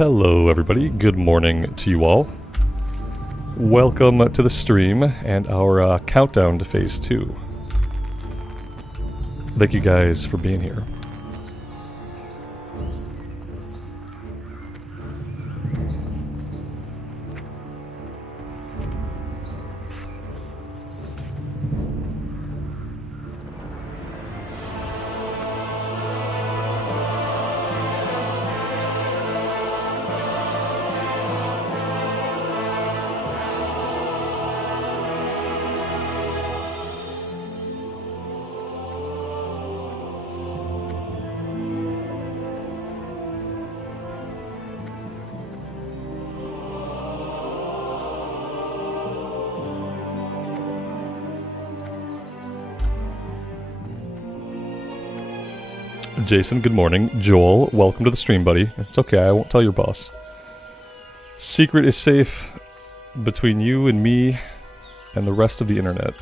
Hello everybody, good morning to you all. Welcome to the stream and our countdown to Phase 2. Thank you guys for being here. Jason, good morning. Joel, welcome to the stream, buddy. It's okay, I won't tell your boss. Secret is safe between you and me and the rest of the internet.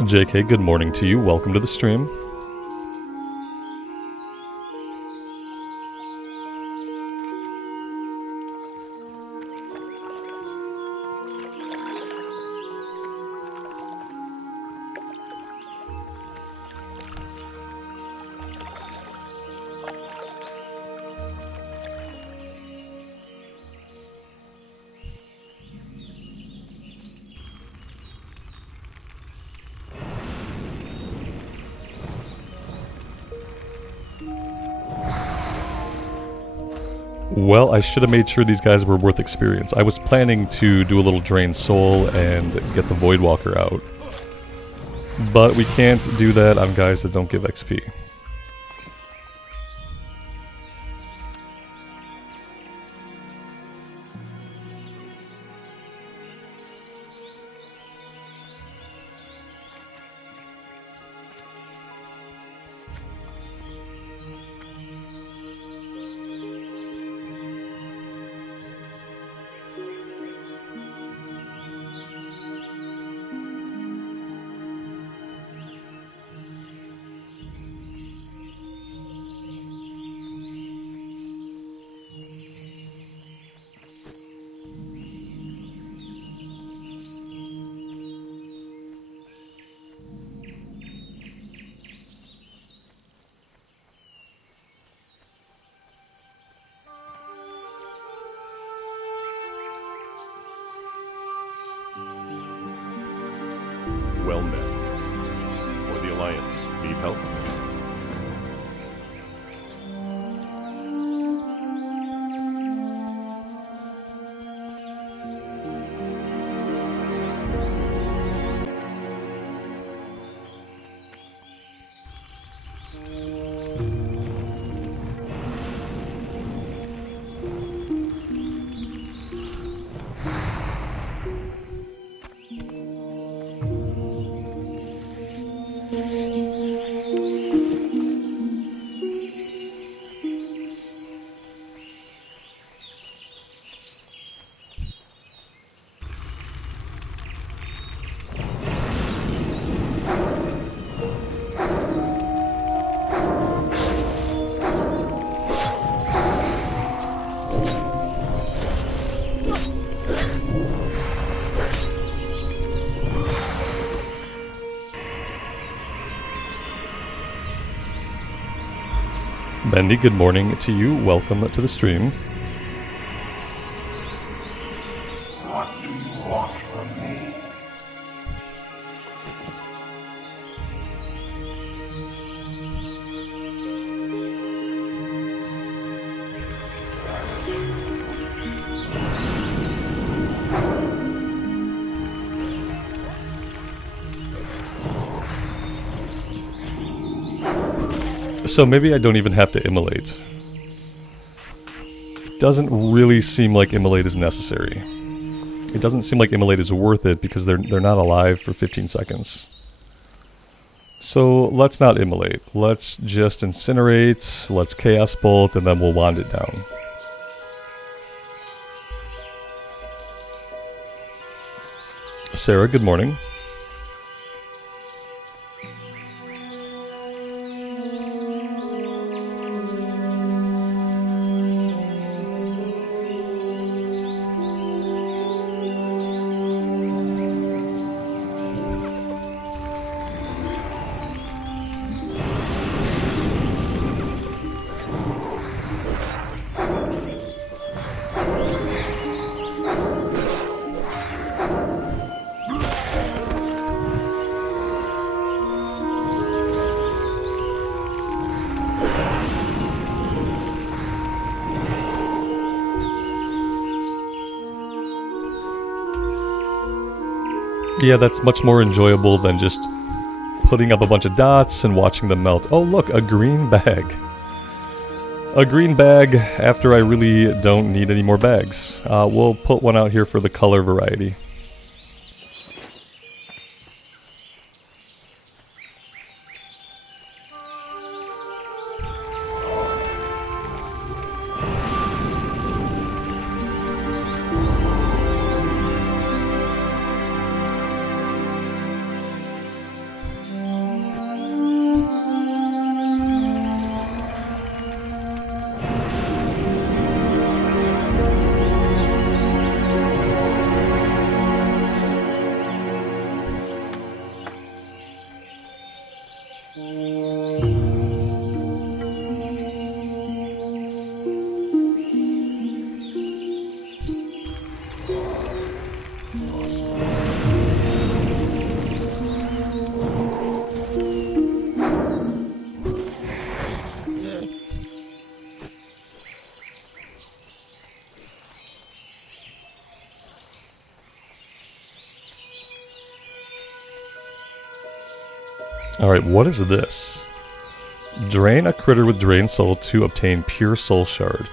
JK, good morning to you. Welcome to the stream. Well, I should have made sure these guys were worth experience. I was planning to do a little Drain Soul and get the Voidwalker out. But we can't do that on guys that don't give XP. Well met. For the Alliance, need help? Bendy, good morning to you. Welcome to the stream. What do you want from me? So maybe I don't even have to immolate. doesn't really seem like Immolate is necessary. It doesn't seem like Immolate is worth it because they're not alive for 15 seconds. So let's not Immolate. Let's just Incinerate, let's Chaos Bolt, and then we'll wand it down. Sarah, good morning. Yeah, that's much more enjoyable than just putting up a bunch of dots and watching them melt. Oh look, a green bag. A green bag after I really don't need any more bags. We'll put one out here for the color variety. Alright, what is this? Drain a critter with Drain Soul to obtain Pure Soul Shard.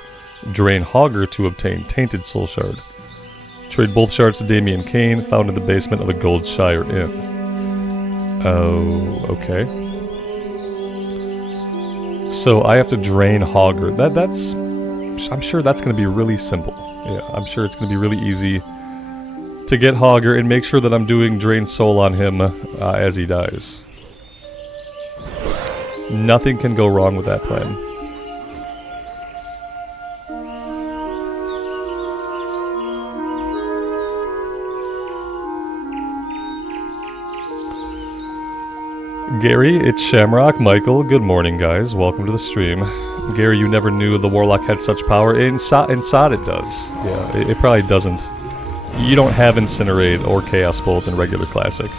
Drain Hogger to obtain Tainted Soul Shard. Trade both shards to Damien Kane, found in the basement of the Goldshire Inn. Oh, okay. So I have to Drain Hogger. That's... I'm sure that's going to be really simple. Yeah, I'm sure it's going to be really easy to get Hogger and make sure that I'm doing Drain Soul on him as he dies. Nothing can go wrong with that plan. Gary, it's Shamrock. Michael, good morning, guys. Welcome to the stream. Gary, you never knew the Warlock had such power. In Sod it does. Yeah, it probably doesn't. You don't have Incinerate or Chaos Bolt in regular Classic.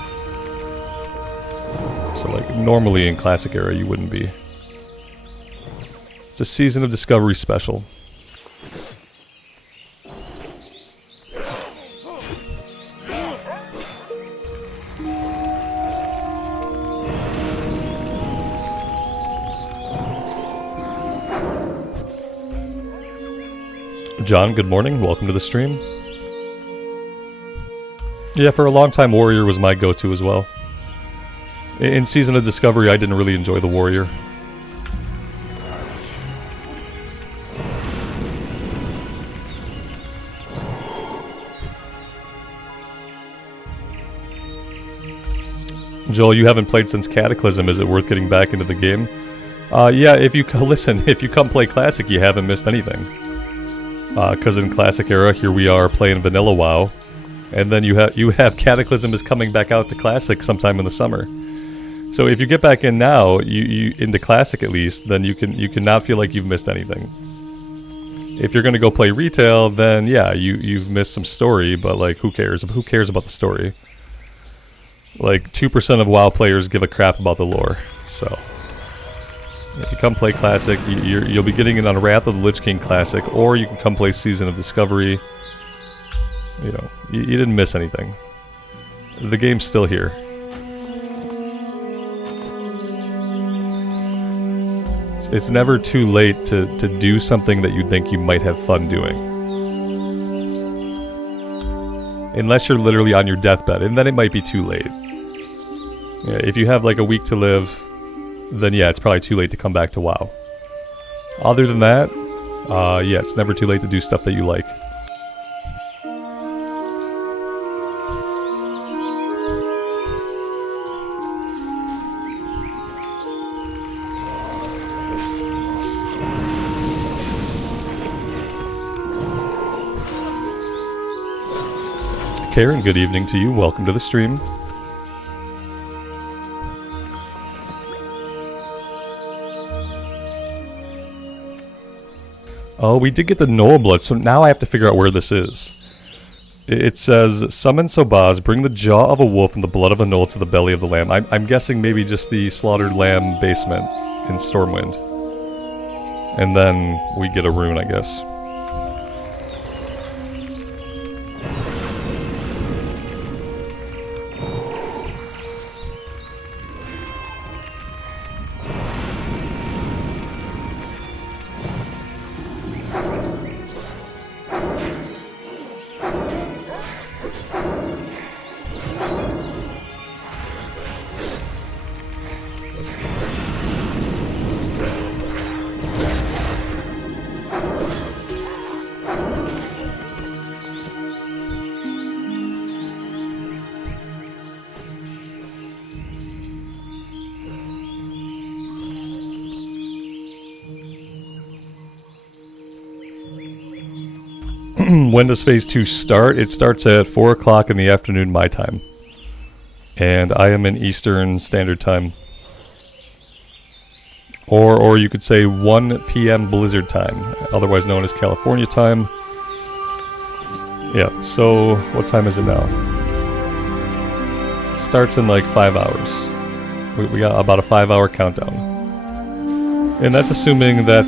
So, like, normally in Classic Era, you wouldn't be. It's a Season of Discovery special. John, good morning. Welcome to the stream. Yeah, for a long time, Warrior was my go-to as well. In Season of Discovery, I didn't really enjoy the Warrior. Joel, you haven't played since Cataclysm. Is it worth getting back into the game? Yeah, if you listen, if you come play Classic, you haven't missed anything. Because in Classic Era, here we are playing Vanilla WoW, and then you have Cataclysm is coming back out to Classic sometime in the summer. So if you get back in now, you into Classic at least, then you can not feel like you've missed anything. If you're gonna go play retail, then yeah, you've missed some story, but like who cares? Who cares about the story? Like 2% of WoW players give a crap about the lore. So if you come play Classic, you'll be getting it on Wrath of the Lich King Classic, or you can come play Season of Discovery. You know, you didn't miss anything. The game's still here. It's never too late to do something that you think you might have fun doing. Unless you're literally on your deathbed, and then it might be too late. Yeah, if you have like a week to live, then yeah, it's probably too late to come back to WoW. Other than that, yeah, it's never too late to do stuff that you like. Karen, good evening to you. Welcome to the stream. Oh, we did get the Noel blood, so now I have to figure out where this is. It says, summon Sobaz, bring the jaw of a wolf and the blood of a Noel to the belly of the lamb. I'm guessing maybe just the slaughtered lamb basement in Stormwind. And then we get a rune, I guess. When does Phase 2 start? It starts at 4 o'clock in the afternoon my time. And I am in Eastern Standard Time. Or you could say 1 p.m. Blizzard Time, otherwise known as California Time. Yeah, so what time is it now? Starts in like 5 hours. We got about a 5-hour countdown. And that's assuming that,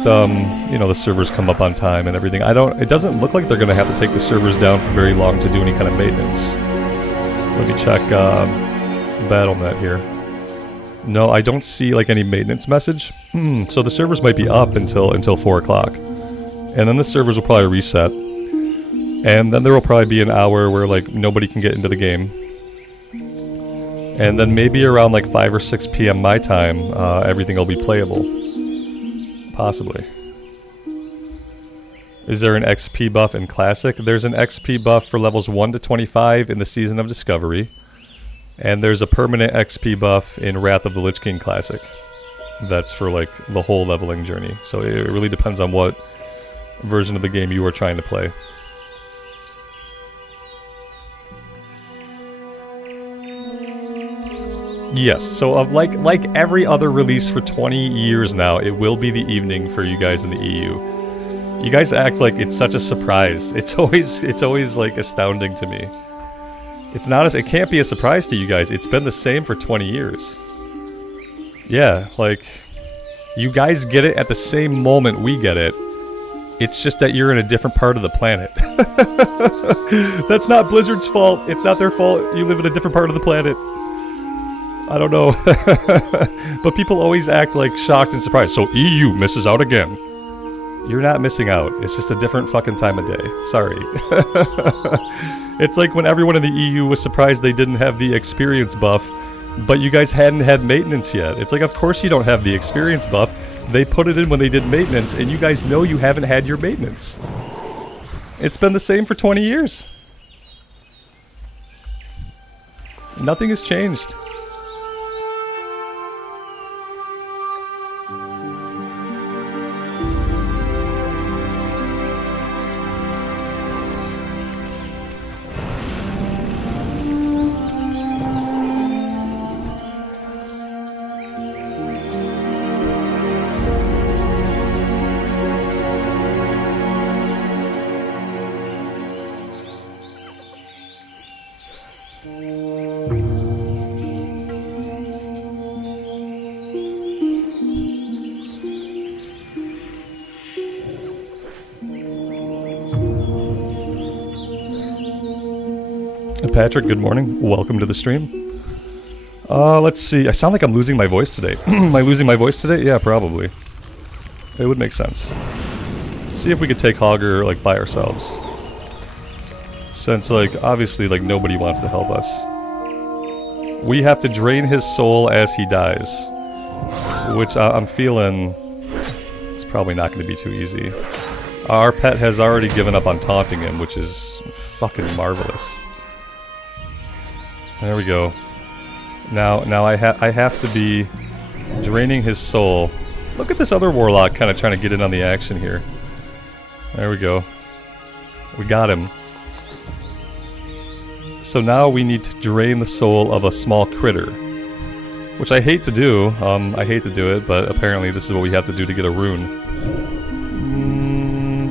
you know, the servers come up on time and everything. It doesn't look like they're going to have to take the servers down for very long to do any kind of maintenance. Let me check, Battle.net here. No, I don't see, like, any maintenance message. So the servers might be up until 4 o'clock. And then the servers will probably reset. And then there will probably be an hour where, like, nobody can get into the game. And then maybe around, like, 5 or 6 p.m. my time, everything will be playable. Possibly. Is there an XP buff in Classic? There's an XP buff for levels 1 to 25 in the Season of Discovery. And there's a permanent XP buff in Wrath of the Lich King Classic. That's for, like, the whole leveling journey. So it really depends on what version of the game you are trying to play. Yes, so like every other release for 20 years now, it will be the evening for you guys in the EU. You guys act like it's such a surprise. It's always like astounding to me. It's not it can't be a surprise to you guys. It's been the same for 20 years. Yeah, like you guys get it at the same moment we get it. It's just that you're in a different part of the planet. That's not Blizzard's fault. It's not their fault. You live in a different part of the planet. I don't know. But people always act like shocked and surprised. So EU misses out again. You're not missing out. It's just a different fucking time of day. Sorry. It's like when everyone in the EU was surprised they didn't have the experience buff, but you guys hadn't had maintenance yet. It's like, of course you don't have the experience buff. They put it in when they did maintenance, and you guys know you haven't had your maintenance. It's been the same for 20 years. Nothing has changed. Patrick, good morning. Welcome to the stream. Let's see. I sound like I'm losing my voice today. Am I losing my voice today? Yeah, probably. It would make sense. See if we could take Hogger, like, by ourselves. Since, like, obviously, like, nobody wants to help us. We have to drain his soul as he dies. Which I'm feeling is probably not going to be too easy. Our pet has already given up on taunting him, which is fucking marvelous. There we go. Now I have to be draining his soul. Look at this other Warlock kind of trying to get in on the action here. There we go. We got him. So now we need to drain the soul of a small critter. Which I hate to do. I hate to do it, but apparently this is what we have to do to get a rune.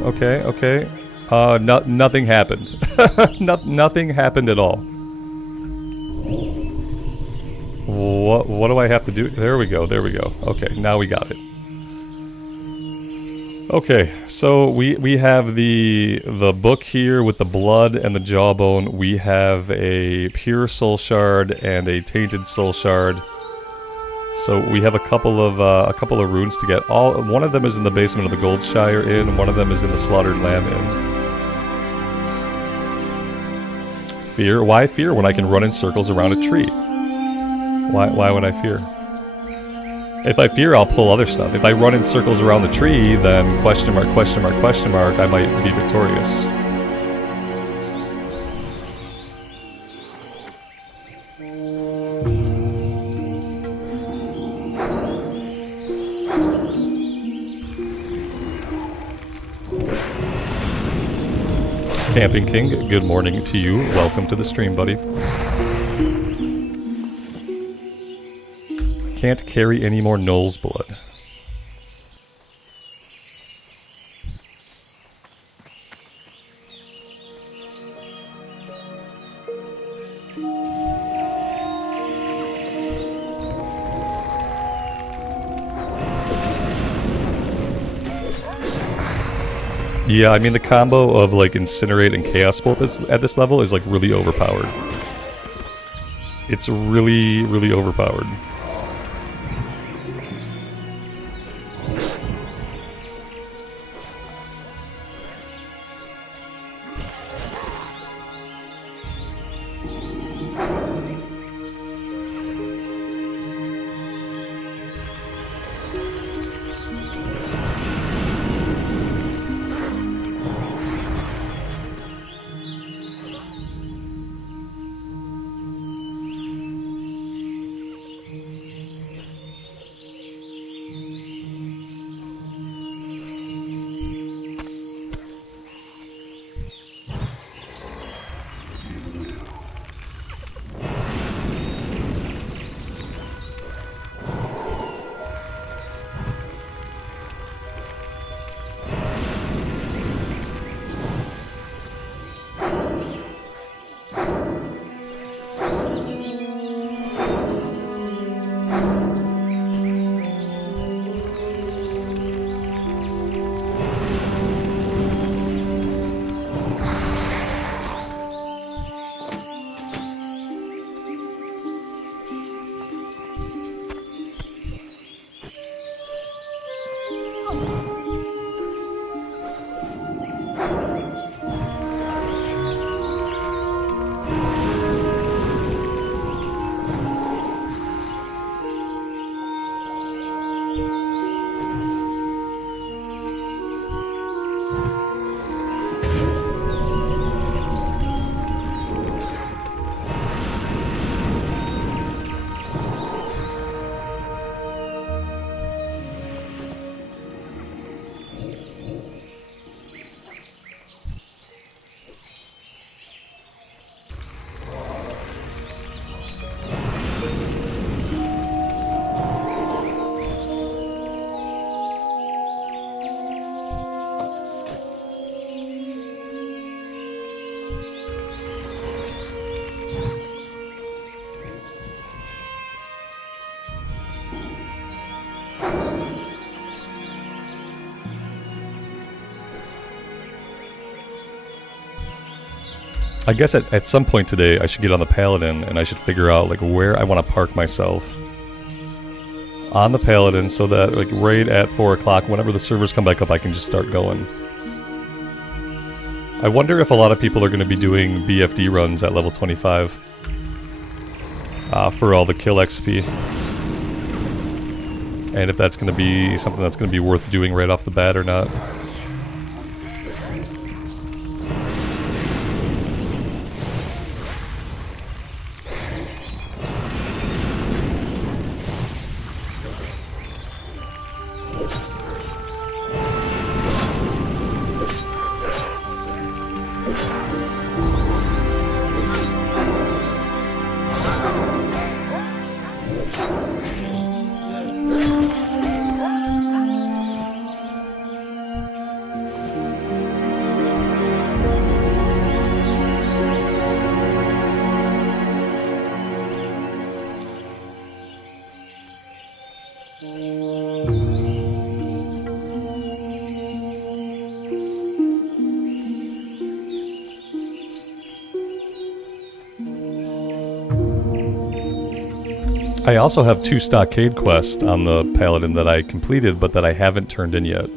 Okay. Nothing happened. Nothing happened at all. What do I have to do? There we go. Okay, now we got it. Okay, so we have the book here with the blood and the jawbone. We have a pure soul shard and a tainted soul shard. So we have a couple of runes to get. One of them is in the basement of the Goldshire Inn, and one of them is in the Slaughtered Lamb Inn. Fear? Why fear when I can run in circles around a tree? Why would I fear? If I fear, I'll pull other stuff. If I run in circles around the tree, then question mark, I might be victorious. Camping King, good morning to you. Welcome to the stream, buddy. Can't carry any more Knoll's blood. Yeah, I mean the combo of like Incinerate and Chaos Bolt at this level is like really overpowered. It's really overpowered. I guess at some point today I should get on the Paladin and I should figure out like where I want to park myself. on the Paladin so that like right at 4 o'clock, whenever the servers come back up, I can just start going. I wonder if a lot of people are going to be doing BFD runs at level 25 for all the kill XP. And if that's going to be something that's going to be worth doing right off the bat or not. I also have 2 stockade quests on the Paladin that I completed, but that I haven't turned in yet.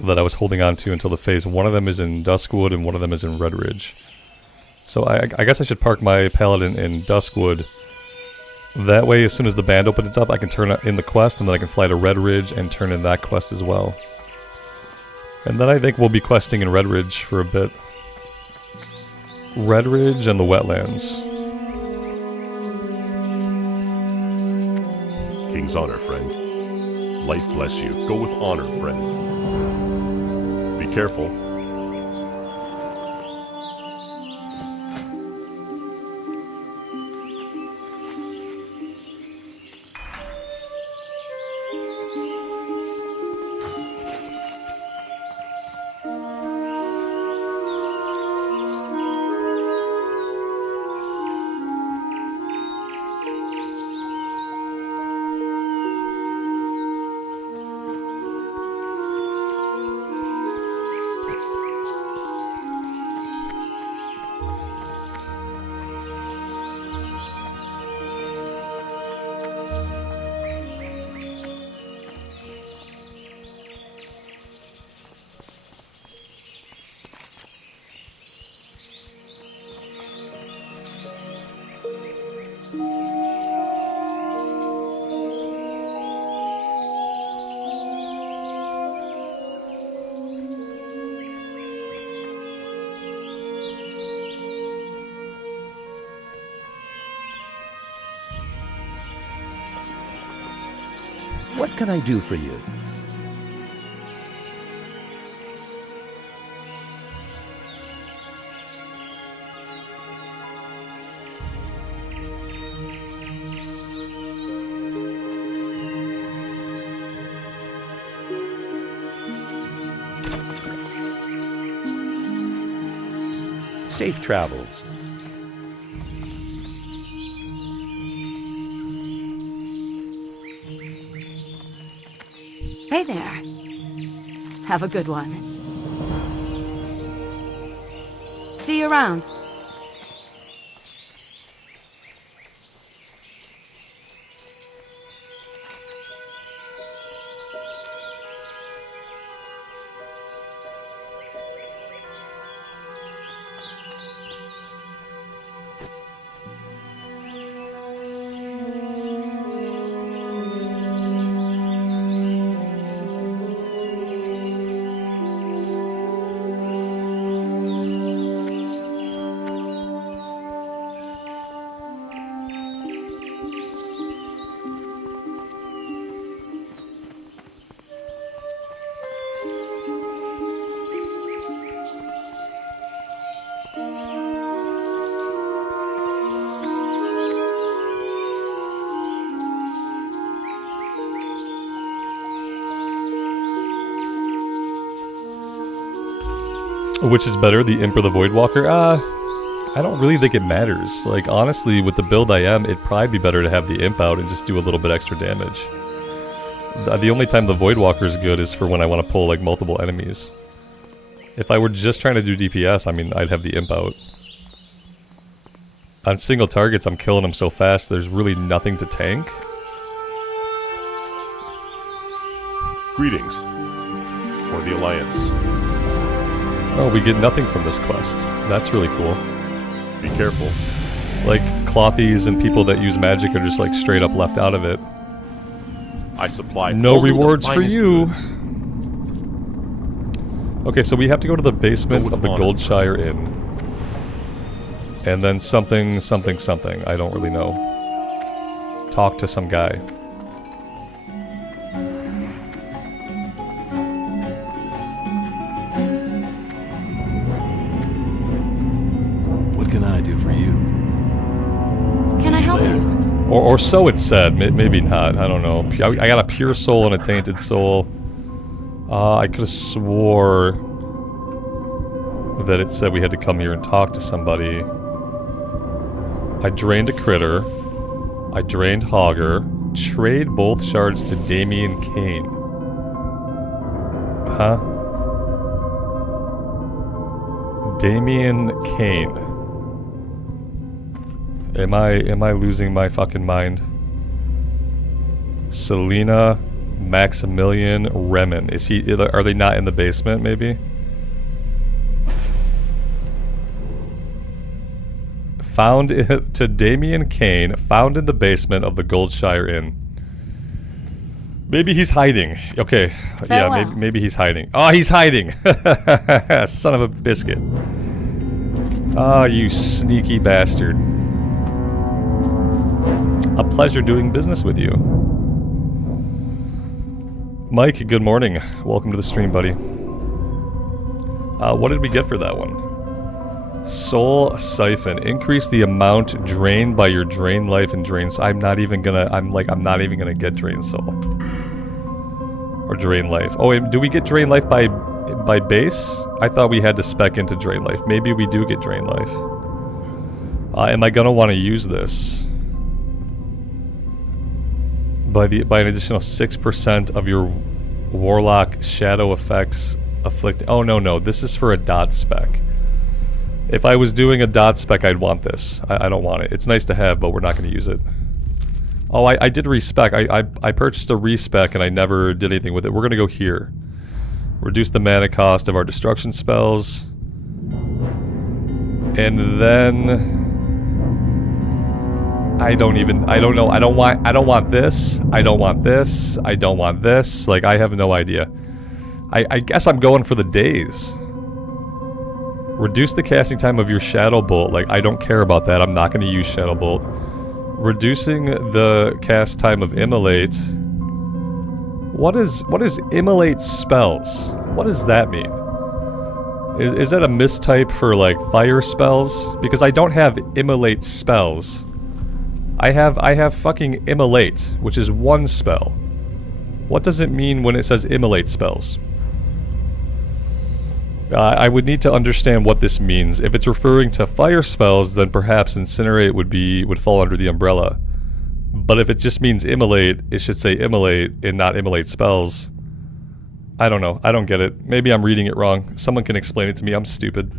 That I was holding on to until the phase. One of them is in Duskwood and one of them is in Red Ridge. So I guess I should park my Paladin in Duskwood. That way, as soon as the band opens up, I can turn in the quest, and then I can fly to Red Ridge and turn in that quest as well. And then I think we'll be questing in Red Ridge for a bit. Red Ridge and the wetlands. King's honor, friend. Light bless you. Go with honor, friend. Be careful. What can I do for you? Safe travels. Hey there. Have a good one. See you around. Which is better, the Imp or the Voidwalker? I don't really think it matters. Like, honestly, with the build I am, it'd probably be better to have the Imp out and just do a little bit extra damage. The only time the Voidwalker is good is for when I want to pull, like, multiple enemies. If I were just trying to do DPS, I mean, I'd have the Imp out. On single targets, I'm killing them so fast, there's really nothing to tank. Greetings. For the Alliance. Oh, we get nothing from this quest. That's really cool. Be careful. Like, clothies and people that use magic are just like straight up left out of it. I supply No only the rewards for finest you. goods. Okay, so we have to go to the basement Go of the with honor. Goldshire Inn. And then something, something, something. I don't really know. Talk to some guy. What can I do for you? Can I help you? Or so it said. Maybe not. I don't know. I got a pure soul and a tainted soul. I could have swore that it said we had to come here and talk to somebody. I drained a critter. I drained Hogger. Trade both shards to Damien Kane. Huh? Damien Kane. Am I losing my fucking mind? Selena, Maximilian, Remen. Are they not in the basement, maybe? Found to Damien Kane, found in the basement of the Goldshire Inn. Maybe he's hiding. Okay, yeah, Farewell. maybe he's hiding. Oh, he's hiding! Son of a biscuit. Ah, you sneaky bastard. A pleasure doing business with you. Mike, good morning. Welcome to the stream, buddy. What did we get for that one? Soul Siphon. Increase the amount drained by your drain life and drain soul. I'm not even gonna get drain soul. Or drain life. Oh, do we get drain life by base? I thought we had to spec into drain life. Maybe we do get drain life. Am I gonna want to use this? By an additional 6% of your Warlock shadow effects afflict. Oh no, this is for a dot spec. If I was doing a dot spec, I'd want this. I don't want it. It's nice to have, but we're not going to use it. Oh, I did respec. I purchased a respec and I never did anything with it. We're going to go here. Reduce the mana cost of our destruction spells. And then I don't know. I don't want this. I don't want this. I don't want this. Like, I have no idea. I guess I'm going for the days. Reduce the casting time of your Shadow Bolt. Like, I don't care about that. I'm not going to use Shadow Bolt. Reducing the cast time of Immolate. What is Immolate spells? What does that mean? Is that a mistype for, like, fire spells? Because I don't have Immolate spells. I have fucking Immolate, which is one spell. What does it mean when it says Immolate spells? I would need to understand what this means. If it's referring to fire spells, then perhaps Incinerate would fall under the umbrella. But if it just means Immolate, it should say Immolate and not Immolate spells. I don't know. I don't get it. Maybe I'm reading it wrong. Someone can explain it to me. I'm stupid.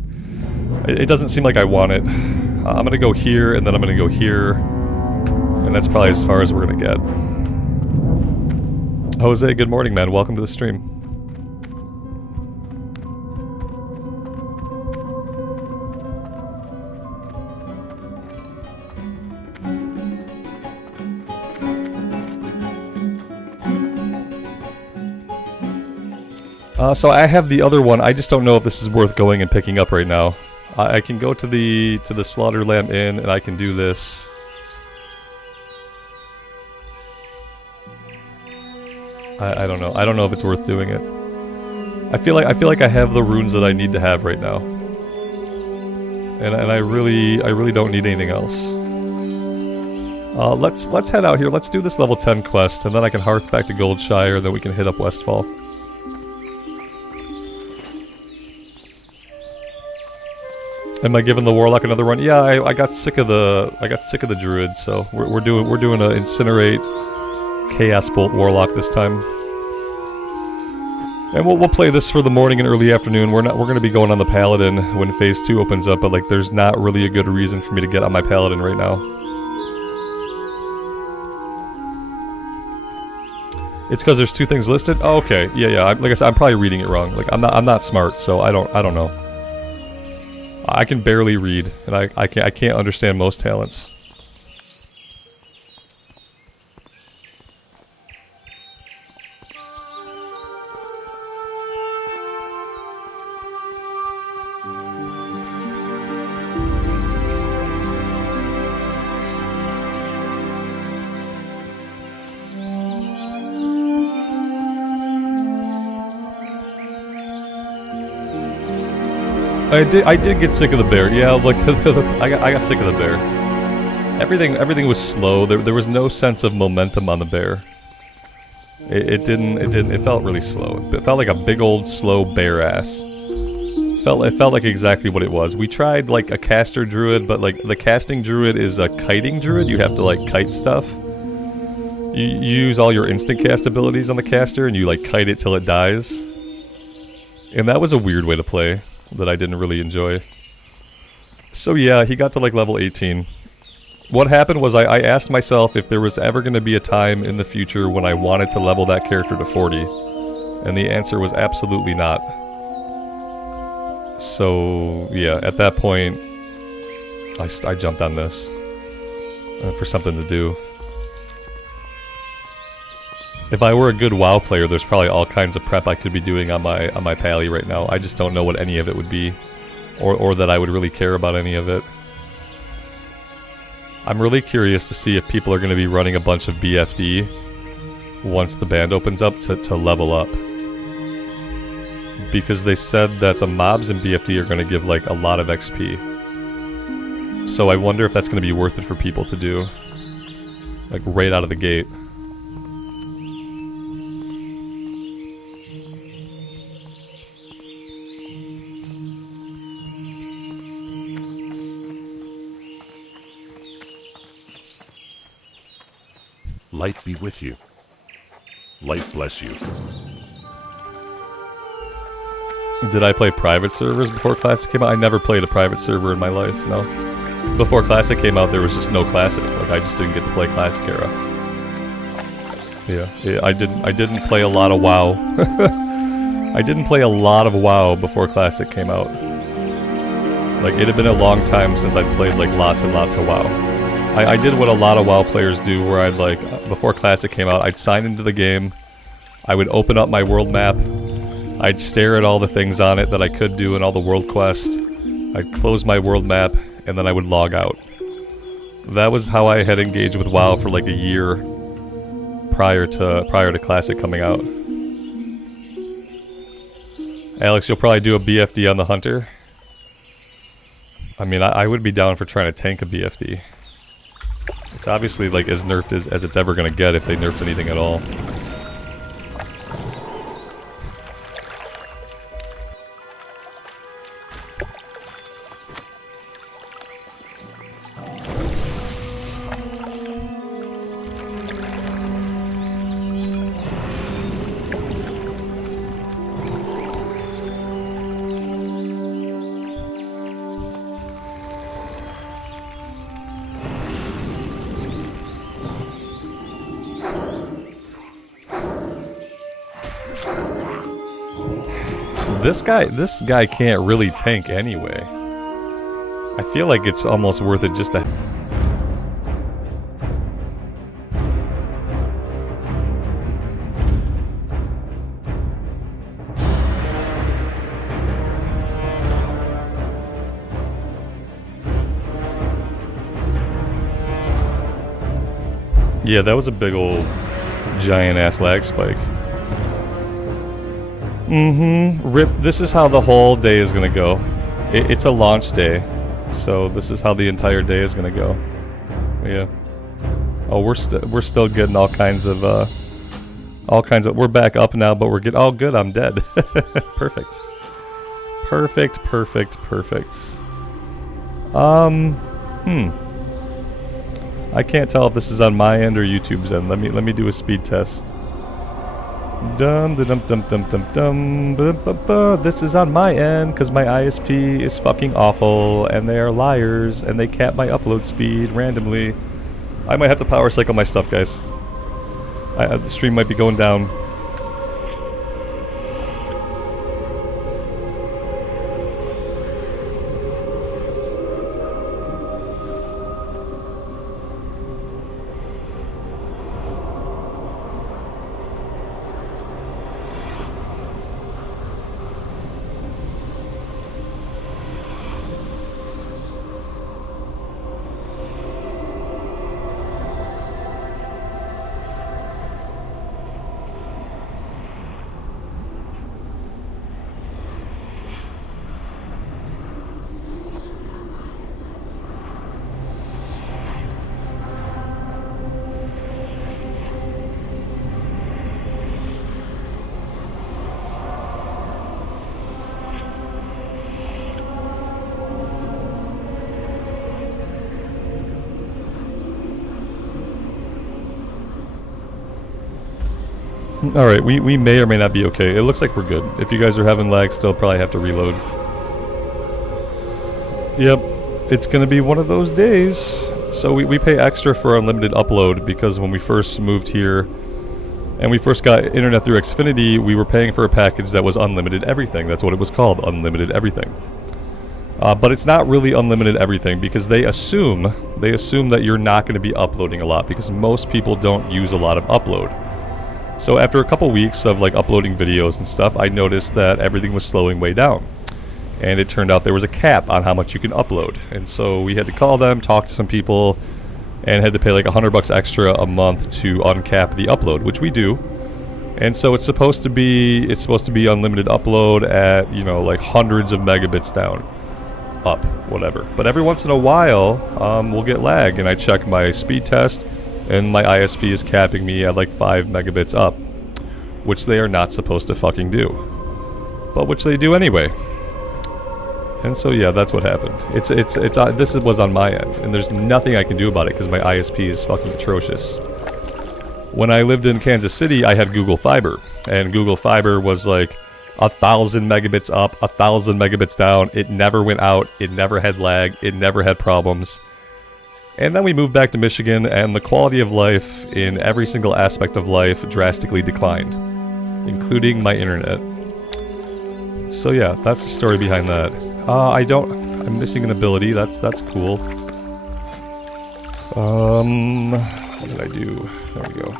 It doesn't seem like I want it. I'm gonna go here, and then I'm gonna go here. And that's probably as far as we're gonna get. Jose, good morning, man. Welcome to the stream. So I have the other one. I just don't know if this is worth going and picking up right now. I can go to the Slaughter Lamb Inn and I can do this. I don't know. I don't know if it's worth doing it. I feel like I have the runes that I need to have right now. And I really don't need anything else. Let's head out here. Let's do this level 10 quest, and then I can hearth back to Goldshire, and then we can hit up Westfall. Am I giving the Warlock another run? Yeah, I got sick of the Druid, so we're doing a Incinerate Chaos Bolt Warlock this time. And we'll play this for the morning and early afternoon. We're gonna be going on the Paladin when Phase 2 opens up, but like there's not really a good reason for me to get on my Paladin right now. It's because there's two things listed? Oh, okay. Yeah. Like I said, I'm probably reading it wrong. Like, I'm not smart, so I don't know. I can barely read, and I can't understand most talents. I did get sick of the bear. Yeah, like I got sick of the bear. Everything was slow. There was no sense of momentum on the bear. It felt really slow. It felt like a big old slow bear ass. It felt like exactly what it was. We tried like a caster druid, but like the casting druid is a kiting druid. You have to like kite stuff. You use all your instant cast abilities on the caster and you like kite it till it dies. And that was a weird way to play that I didn't really enjoy. So yeah, he got to like level 18. What happened was I asked myself if there was ever going to be a time in the future when I wanted to level that character to 40. And the answer was absolutely not. So yeah, at that point, I jumped on this for something to do. If I were a good WoW player, there's probably all kinds of prep I could be doing on my pally right now. I just don't know what any of it would be, or that I would really care about any of it. I'm really curious to see if people are going to be running a bunch of BFD once the band opens up to level up. Because they said that the mobs in BFD are going to give like a lot of XP. So I wonder if that's going to be worth it for people to do. Like right out of the gate. Light be with you. Light bless you. Did I play private servers before Classic came out? I never played a private server in my life, no. Before Classic came out, there was just no Classic. Like, I just didn't get to play Classic era. Yeah, I didn't play a lot of WoW. I didn't play a lot of WoW before Classic came out. Like, it had been a long time since I'd played, like, lots and lots of WoW. I did what a lot of WoW players do, where I'd, like, before Classic came out, I'd sign into the game, I would open up my world map, I'd stare at all the things on it that I could do and all the world quests, I'd close my world map, and then I would log out. That was how I had engaged with WoW for like a year prior to Classic coming out. Alex, you'll probably do a BFD on the Hunter? I mean, I would be down for trying to tank a BFD. It's obviously like as nerfed as it's ever gonna get if they nerfed anything at all. This guy can't really tank anyway. I feel like it's almost worth it just to... Yeah, that was a big old giant ass lag spike. Rip. This is how the whole day is gonna go. It's a launch day, so this is how the entire day is gonna go. Yeah. Oh, we're still getting all kinds of We're back up now, but we're getting. Oh, good. I'm dead. Perfect. Perfect. I can't tell if this is on my end or YouTube's end. Let me do a speed test. This is on my end because my ISP is fucking awful and they are liars and they cap my upload speed randomly. I might have to power cycle my stuff, guys. The stream might be going down. Alright, we may or may not be okay. It looks like we're good. If you guys are having lag still, probably have to reload. Yep, it's gonna be one of those days. So we pay extra for unlimited upload because when we first moved here and we first got internet through Xfinity, we were paying for a package that was unlimited everything. That's what it was called, unlimited everything. But it's not really unlimited everything because they assume that you're not going to be uploading a lot because most people don't use a lot of upload. So after a couple weeks of like uploading videos and stuff, I noticed that everything was slowing way down. And it turned out there was a cap on how much you can upload. And so we had to call them, talk to some people, and had to pay like $100 extra a month to uncap the upload, which we do. And so it's supposed to be unlimited upload at, you know, like hundreds of megabits down, up, whatever. But every once in a while, we'll get lag, and I check my speed test, and my ISP is capping me at like 5 megabits up, which they are not supposed to fucking do, but which they do anyway. And so yeah, that's what happened. This was on my end, and there's nothing I can do about it because my ISP is fucking atrocious. When I lived in Kansas City, I had Google Fiber, and Google Fiber was like 1,000 megabits up, 1,000 megabits down. It never went out, it never had lag, it never had problems. And then we moved back to Michigan, and the quality of life in every single aspect of life drastically declined, including my internet. So yeah, that's the story behind that. I'm missing an ability. That's cool. What did I do? There we go.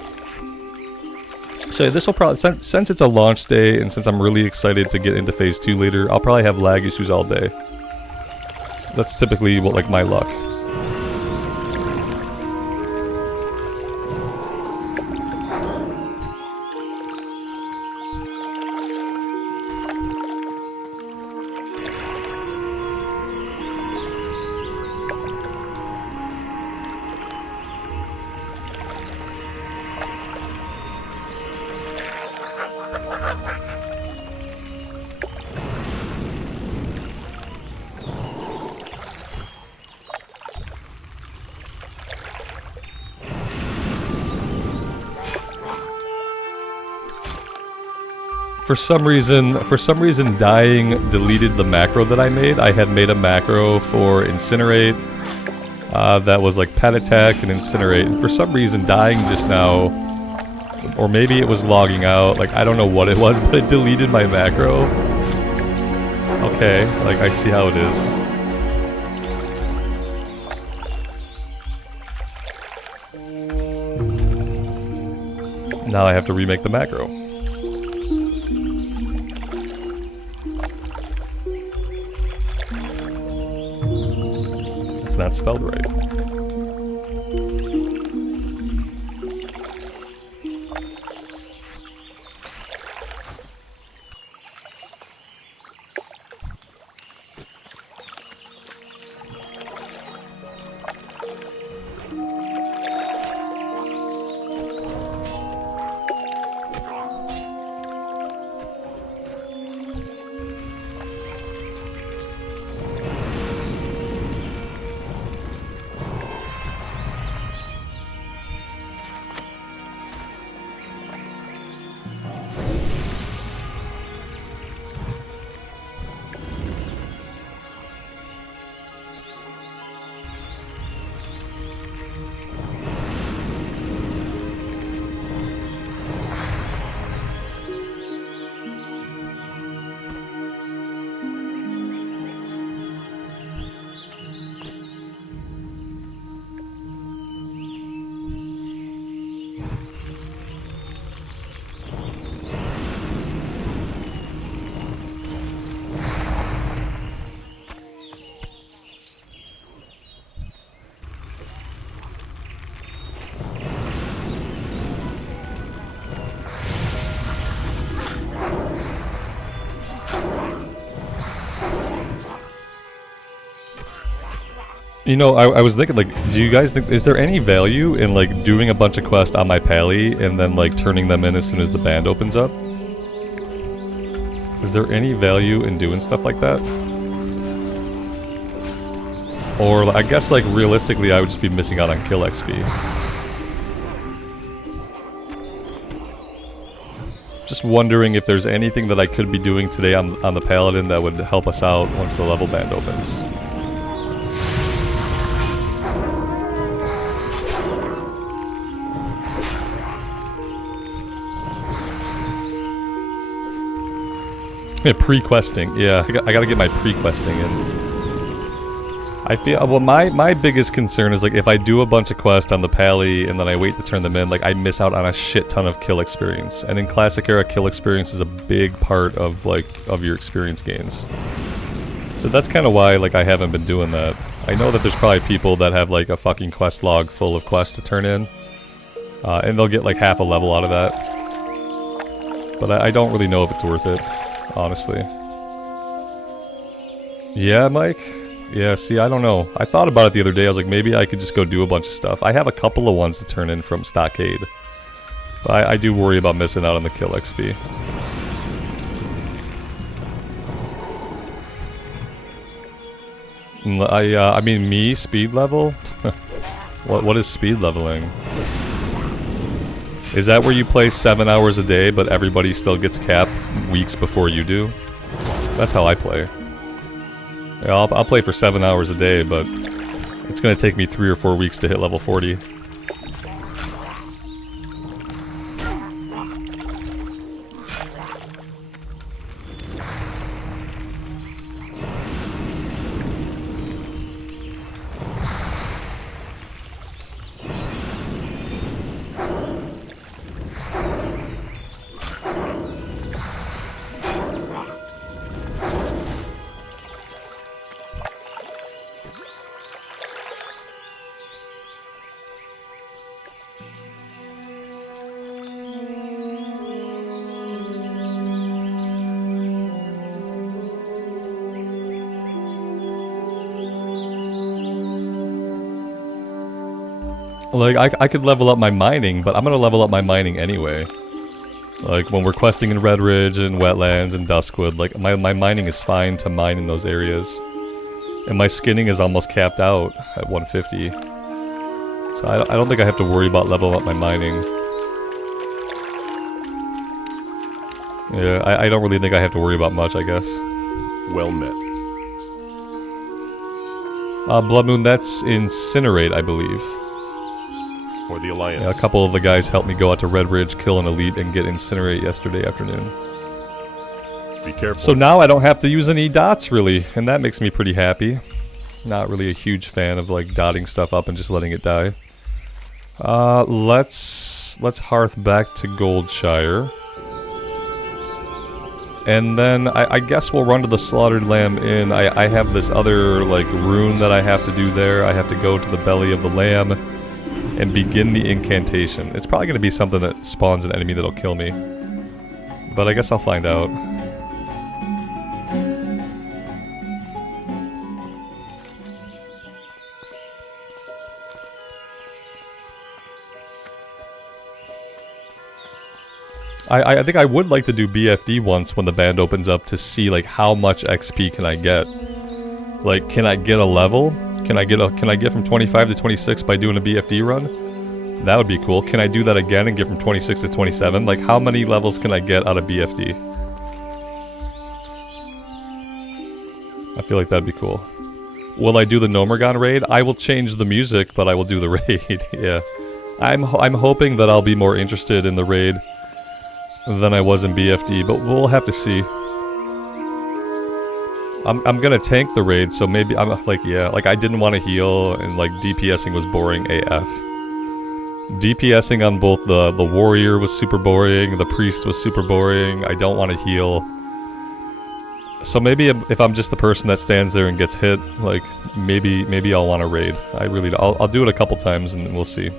So this will probably, since it's a launch day, and since I'm really excited to get into Phase 2 later, I'll probably have lag issues all day. That's typically like my luck. For some reason, dying deleted the macro that I made. I had made a macro for incinerate that was like pet attack and incinerate. And for some reason, dying just now, or maybe it was logging out. Like I don't know what it was, but it deleted my macro. Okay, like I see how it is. Now I have to remake the macro. It's not spelled right. You know, I was thinking, like, do you guys think, is there any value in, like, doing a bunch of quests on my pally and then, like, turning them in as soon as the band opens up? Is there any value in doing stuff like that? Or, I guess, like, realistically, I would just be missing out on kill XP. Just wondering if there's anything that I could be doing today on the Paladin that would help us out once the level band opens. Yeah, pre-questing. Yeah, I gotta get my pre-questing in. I feel, well, my biggest concern is, like, if I do a bunch of quests on the pally and then I wait to turn them in, like, I miss out on a shit ton of kill experience. And in Classic Era, kill experience is a big part of, like, of your experience gains. So that's kind of why, like, I haven't been doing that. I know that there's probably people that have, like, a fucking quest log full of quests to turn in. And they'll get, like, half a level out of that. But I don't really know if it's worth it, honestly. Yeah, Mike? Yeah, see, I don't know. I thought about it the other day. I was like, maybe I could just go do a bunch of stuff. I have a couple of ones to turn in from Stockade. But I do worry about missing out on the kill XP. I mean, me, speed level? What is speed leveling? Is that where you play 7 hours a day, but everybody still gets capped weeks before you do? That's how I play. Yeah, I'll play for 7 hours a day, but it's gonna take me 3 or 4 weeks to hit level 40. Like, I could level up my mining, but I'm gonna level up my mining anyway. Like, when we're questing in Red Ridge and Wetlands and Duskwood, like, my mining is fine to mine in those areas. And my skinning is almost capped out at 150. So I don't think I have to worry about leveling up my mining. Yeah, I don't really think I have to worry about much, I guess. Well met. Blood Moon, that's Incinerate, I believe. For the Alliance. Yeah, a couple of the guys helped me go out to Red Ridge, kill an elite, and get Incinerate yesterday afternoon. Be careful. So now I don't have to use any dots, really, and that makes me pretty happy. Not really a huge fan of, like, dotting stuff up and just letting it die. Let's hearth back to Goldshire. And then I guess we'll run to the Slaughtered Lamb Inn. I have this other, like, rune that I have to do there. I have to go to the belly of the lamb and begin the incantation. It's probably going to be something that spawns an enemy that'll kill me. But I guess I'll find out. I think I would like to do BFD once when the band opens up to see, like, how much XP can I get. Like, can I get a level? Can I get from 25 to 26 by doing a BFD run? That would be cool. Can I do that again and get from 26 to 27? Like, how many levels can I get out of BFD? I feel like that'd be cool. Will I do the Nomergon raid? I will change the music, but I will do the raid. Yeah. I'm hoping that I'll be more interested in the raid than I was in BFD, but we'll have to see. I'm gonna tank the raid, so maybe I'm like, yeah, like I didn't want to heal, and like DPSing was boring AF. DPSing on both the warrior was super boring, the priest was super boring. I don't want to heal. So maybe if I'm just the person that stands there and gets hit, like maybe I'll want to raid. I really I'll do it a couple times and we'll see.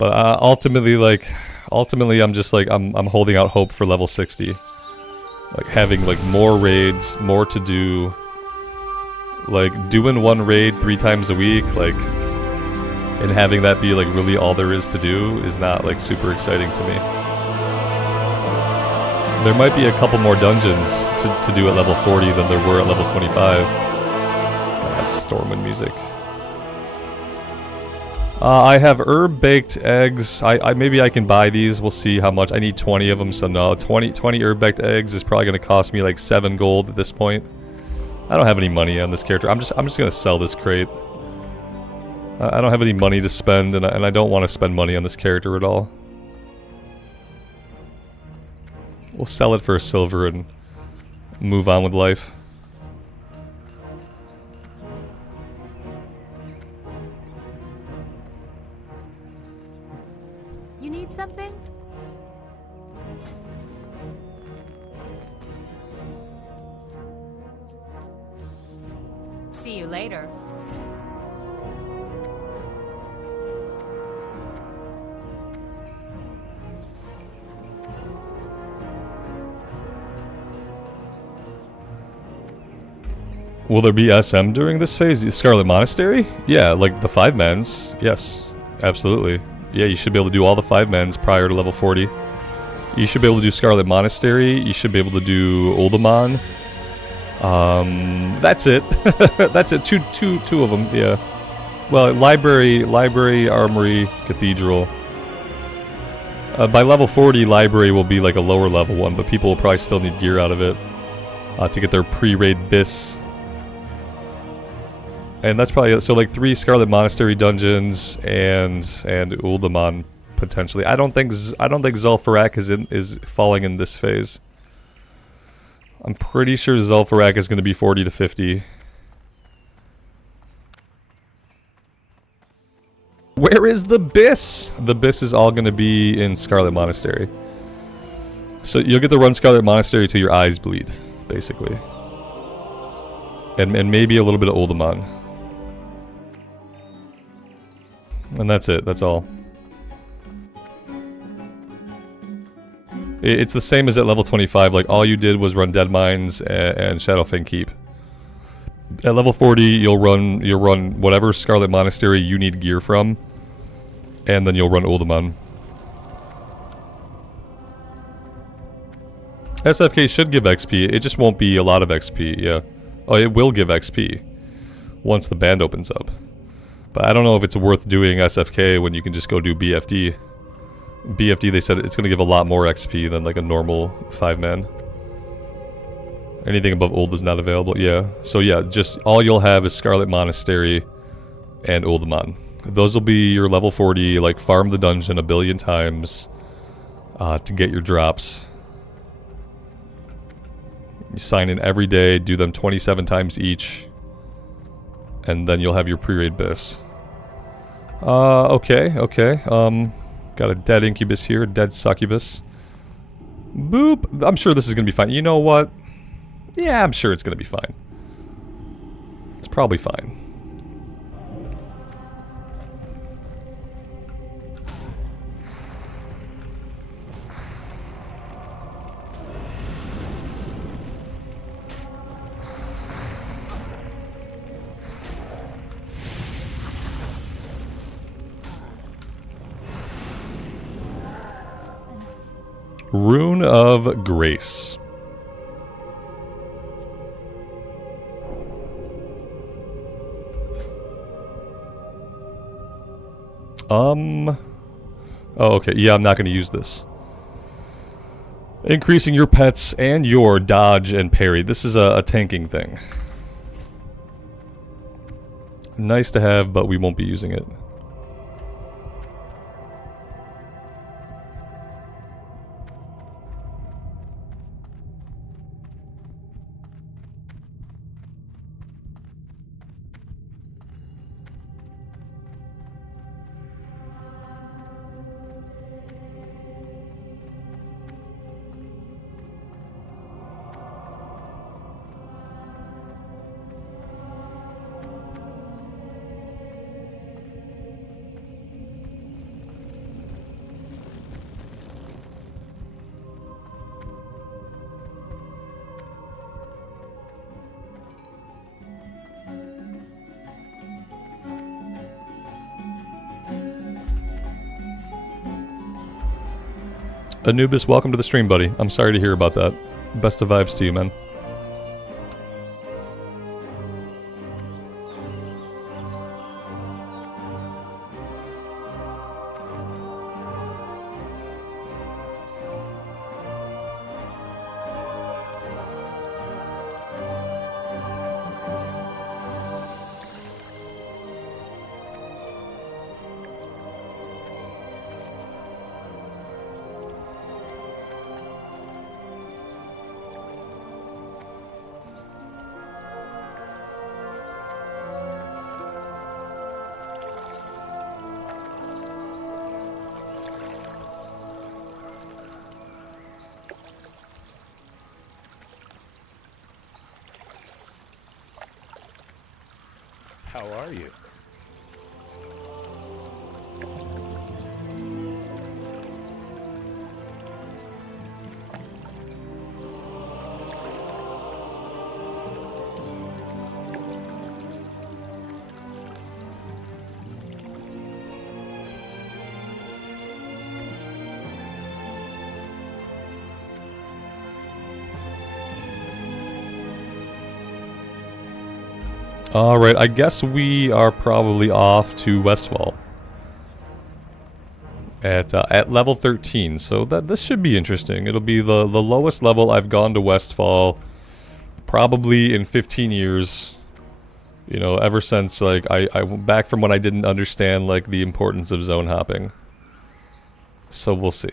But ultimately I'm just like I'm holding out hope for level 60. Like having like more raids, more to do. Like doing one raid 3 times a week, like, and having that be like really all there is to do is not like super exciting to me. There might be a couple more dungeons to do at level 40 than there were at level 25. That's Stormwind music. I have herb-baked eggs. Maybe I can buy these. We'll see how much. I need 20 of them, so no. 20 herb-baked eggs is probably going to cost me like 7 gold at this point. I don't have any money on this character. I'm just going to sell this crate. I don't have any money to spend, and I don't want to spend money on this character at all. We'll sell it for a silver and move on with life. You need something? See you later. Will there be SM during this phase? The Scarlet Monastery? Yeah, like the 5 mans. Yes, absolutely. Yeah, you should be able to do all the 5 mans prior to level 40. You should be able to do Scarlet Monastery. You should be able to do Uldaman. That's it. That's it. Two of them. Yeah. Well, library, armory, cathedral. By level 40, library will be like a lower level one, but people will probably still need gear out of it to get their pre-raid bis. And that's probably so like 3 Scarlet Monastery dungeons and Uldaman potentially. I don't think Zul'Farrak is falling in this phase. I'm pretty sure Zul'Farrak is going to be 40 to 50. Where is the bis? The bis is all going to be in Scarlet Monastery. So you'll get to run Scarlet Monastery till your eyes bleed, basically. And maybe a little bit of Uldaman. And that's it, that's all. It's the same as at level 25, like all you did was run Dead Mines and Shadowfang Keep. At level 40, you'll run whatever Scarlet Monastery you need gear from, and then you'll run Uldaman. SFK should give XP, it just won't be a lot of XP, yeah. Oh, it will give XP once the band opens up. But I don't know if it's worth doing SFK when you can just go do BFD. BFD, they said it's going to give a lot more XP than like a normal 5-man. Anything above Uld is not available, yeah. So yeah, just all you'll have is Scarlet Monastery and Uldaman. Those will be your level 40, like farm the dungeon a billion times to get your drops. You sign in every day, do them 27 times each. And then you'll have your pre-raid bis. Okay. Got a dead incubus here, a dead succubus. Boop. I'm sure this is gonna be fine. You know what? Yeah, I'm sure it's gonna be fine. It's probably fine. Rune of Grace. Oh, okay. Yeah, I'm not going to use this. Increasing your pets and your dodge and parry. This is a tanking thing. Nice to have, but we won't be using it. Anubis, welcome to the stream, buddy. I'm sorry to hear about that. Best of vibes to you, man. How are you? Alright, I guess we are probably off to Westfall. At level 13, so this should be interesting. It'll be the lowest level I've gone to Westfall probably in 15 years. You know, ever since, like, I went back from when I didn't understand, like, the importance of zone hopping. So we'll see.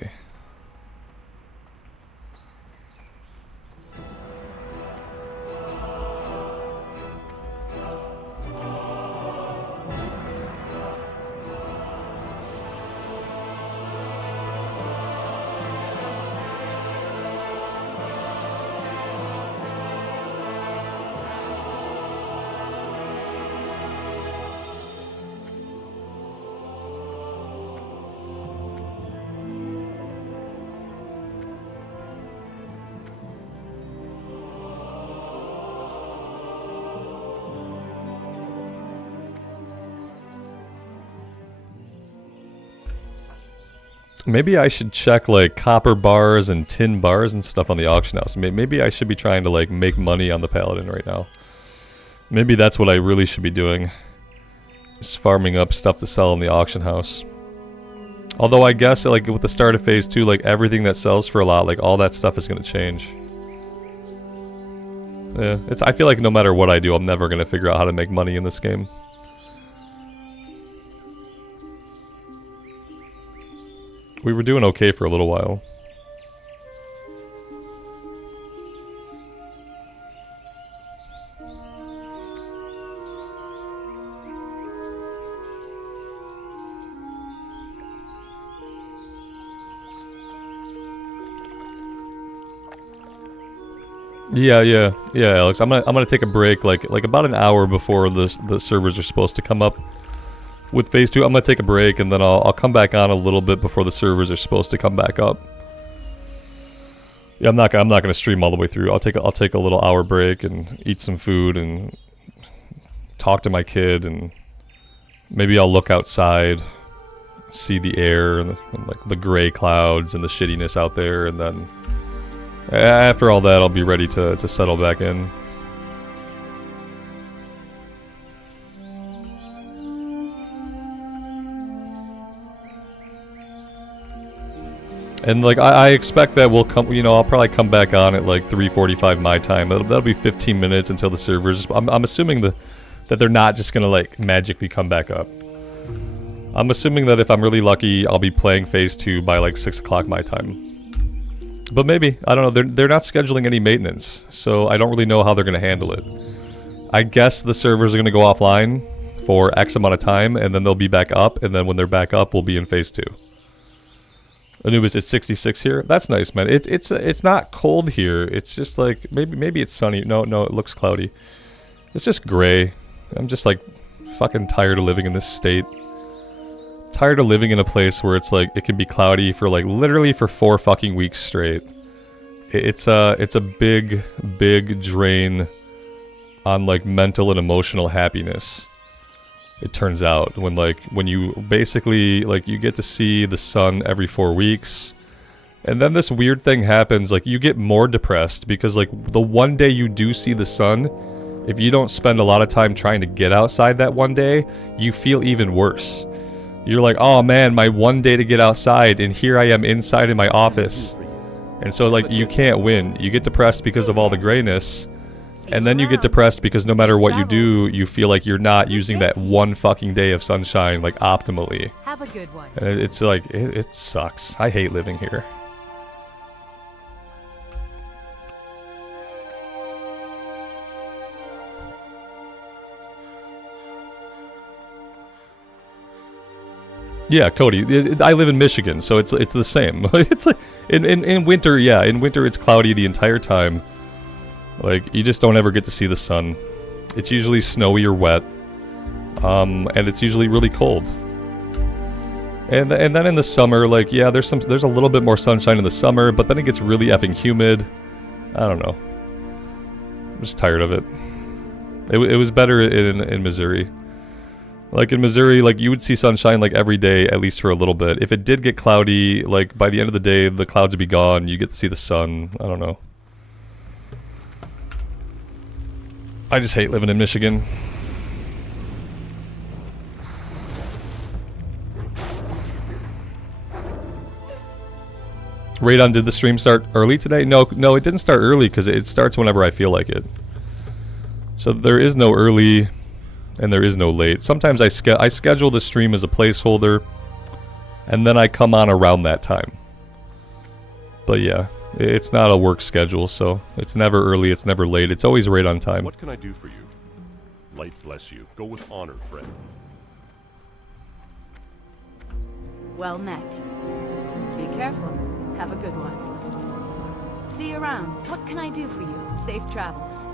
Maybe I should check, like, copper bars and tin bars and stuff on the auction house. Maybe I should be trying to, like, make money on the Paladin right now. Maybe that's what I really should be doing. Just farming up stuff to sell in the auction house. Although I guess, like, with the start of Phase 2, like, everything that sells for a lot, like, all that stuff is going to change. Yeah, I feel like no matter what I do, I'm never going to figure out how to make money in this game. We were doing okay for a little while. Yeah, Alex. I'm gonna take a break, like about an hour before the servers are supposed to come up. With Phase 2, I'm gonna take a break, and then I'll come back on a little bit before the servers are supposed to come back up. Yeah, I'm not gonna stream all the way through. I'll take a little hour break and eat some food and talk to my kid, and maybe I'll look outside, see the air and like the gray clouds and the shittiness out there, and then after all that, I'll be ready to settle back in. And like I expect that we'll come, you know, I'll probably come back on at like 3:45 my time. That'll be 15 minutes until the servers. I'm assuming that they're not just gonna like magically come back up. I'm assuming that if I'm really lucky, I'll be playing Phase 2 by like 6 o'clock my time. But maybe, I don't know. They're not scheduling any maintenance, so I don't really know how they're gonna handle it. I guess the servers are gonna go offline for X amount of time, and then they'll be back up, and then when they're back up, we'll be in Phase 2. Anubis, it's 66 here. That's nice, man. It's not cold here. It's just like maybe it's sunny. No, it looks cloudy. It's just gray. I'm just like fucking tired of living in this state. Tired of living in a place where it's like it can be cloudy for like literally for 4 fucking weeks straight. It's a big drain on like mental and emotional happiness. It turns out when you basically like you get to see the sun every 4 weeks, And then this weird thing happens, like, you get more depressed because, like, the one day you do see the sun, if you don't spend a lot of time trying to get outside that one day, you feel even worse. You're like, oh man, my one day to get outside, and here I am inside in my office. And so, like, you can't win. You get depressed because of all the grayness, and then you get depressed because no matter what you do, you feel like you're not using that one fucking day of sunshine, like, optimally. Have a good one. And it's like, it sucks. I hate living here. Yeah, Cody. I live in Michigan, so it's the same. It's like in winter, yeah. In winter, it's cloudy the entire time. Like, you just don't ever get to see the sun. It's usually snowy or wet, and it's usually really cold. And then in the summer, like, yeah, there's a little bit more sunshine in the summer, but then it gets really effing humid. I don't know. I'm just tired of it. It was better in Missouri. Like, in Missouri, like, you would see sunshine, like, every day, at least for a little bit. If it did get cloudy, like, by the end of the day, the clouds would be gone. You get to see the sun. I don't know. I just hate living in Michigan. Radon, did the stream start early today? No, it didn't start early, because it starts whenever I feel like it. So there is no early... and there is no late. Sometimes I schedule the stream as a placeholder, and then I come on around that time. But yeah, it's not a work schedule, so it's never early, it's never late. It's always right on time. What can I do for you? Light bless you. Go with honor, friend. Well met. Be careful. Have a good one. See you around. What can I do for you? Safe travels.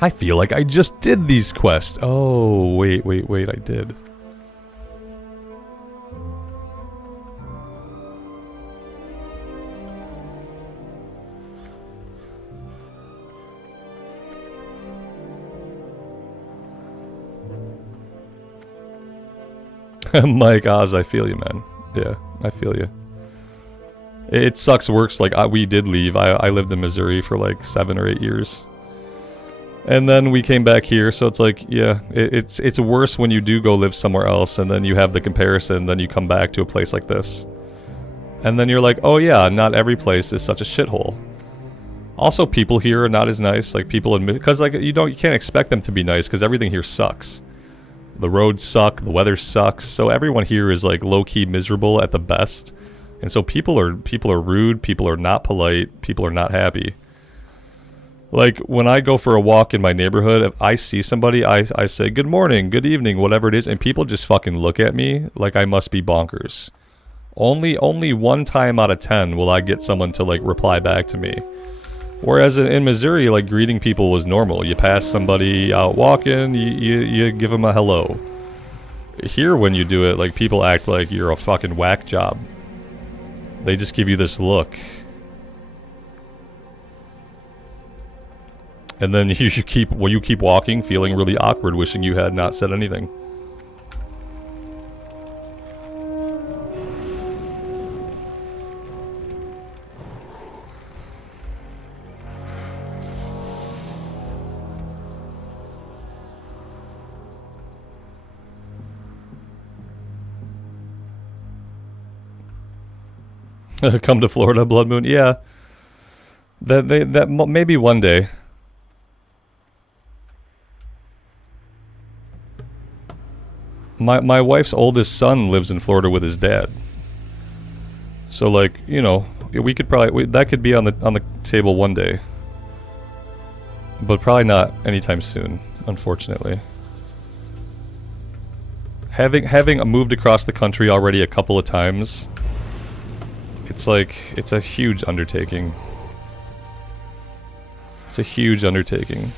I feel like I just did these quests. Oh, wait, I did. Mike Oz, I feel you, man. Yeah, I feel you. It sucks works, like, we did leave. I lived in Missouri for like 7 or 8 years. And then we came back here, so it's like, yeah, it's worse when you do go live somewhere else, and then you have the comparison, then you come back to a place like this. And then you're like, oh yeah, not every place is such a shithole. Also, people here are not as nice, like, people admit, because, like, you can't expect them to be nice, because everything here sucks. The roads suck, the weather sucks, so everyone here is, like, low-key miserable at the best. And so people are rude, people are not polite, people are not happy. Like, when I go for a walk in my neighborhood, if I see somebody, I say, good morning, good evening, whatever it is, and people just fucking look at me like I must be bonkers. Only 1 time out of 10 will I get someone to, like, reply back to me. Whereas in Missouri, like, greeting people was normal. You pass somebody out walking, you give them a hello. Here, when you do it, like, people act like you're a fucking whack job. They just give you this look. And then you keep walking, feeling really awkward, wishing you had not said anything. Come to Florida, Blood Moon. Yeah, that maybe one day. My wife's oldest son lives in Florida with his dad. So, like, you know, we could probably that could be on the table one day, but probably not anytime soon, unfortunately. Having moved across the country already a couple of times, it's like, it's a huge undertaking. It's a huge undertaking.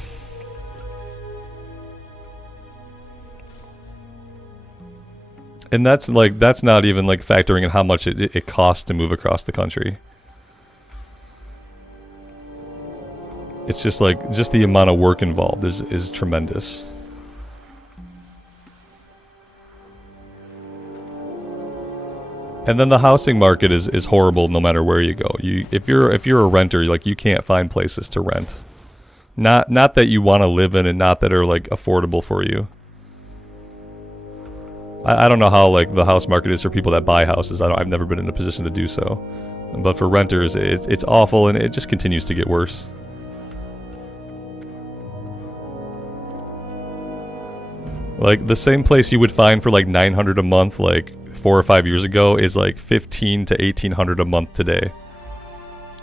And that's not even, like, factoring in how much it costs to move across the country. It's just like, just the amount of work involved is tremendous. And then the housing market is horrible no matter where you go. If you're a renter, like, you can't find places to rent. Not that you want to live in, and not that are like affordable for you. I don't know how like the house market is for people that buy houses. I've never been in a position to do so. But for renters, it's awful, and it just continues to get worse. Like, the same place you would find for like $900 a month like 4 or 5 years ago is like $1,500 to $1,800 a month today.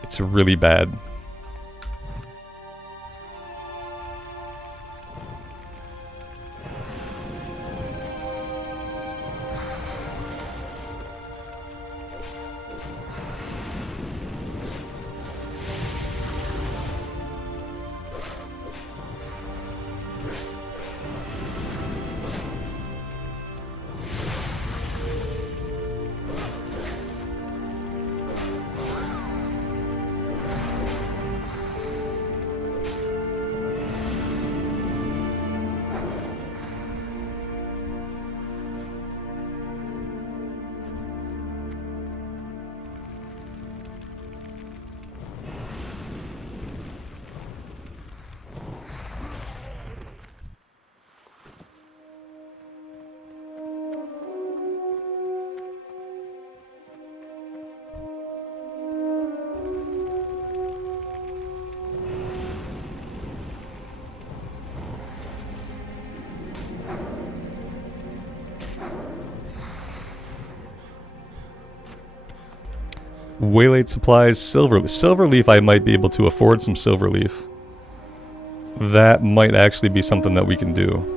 It's really bad. Waylate supplies, Silverleaf. I might be able to afford some Silverleaf. That might actually be something that we can do.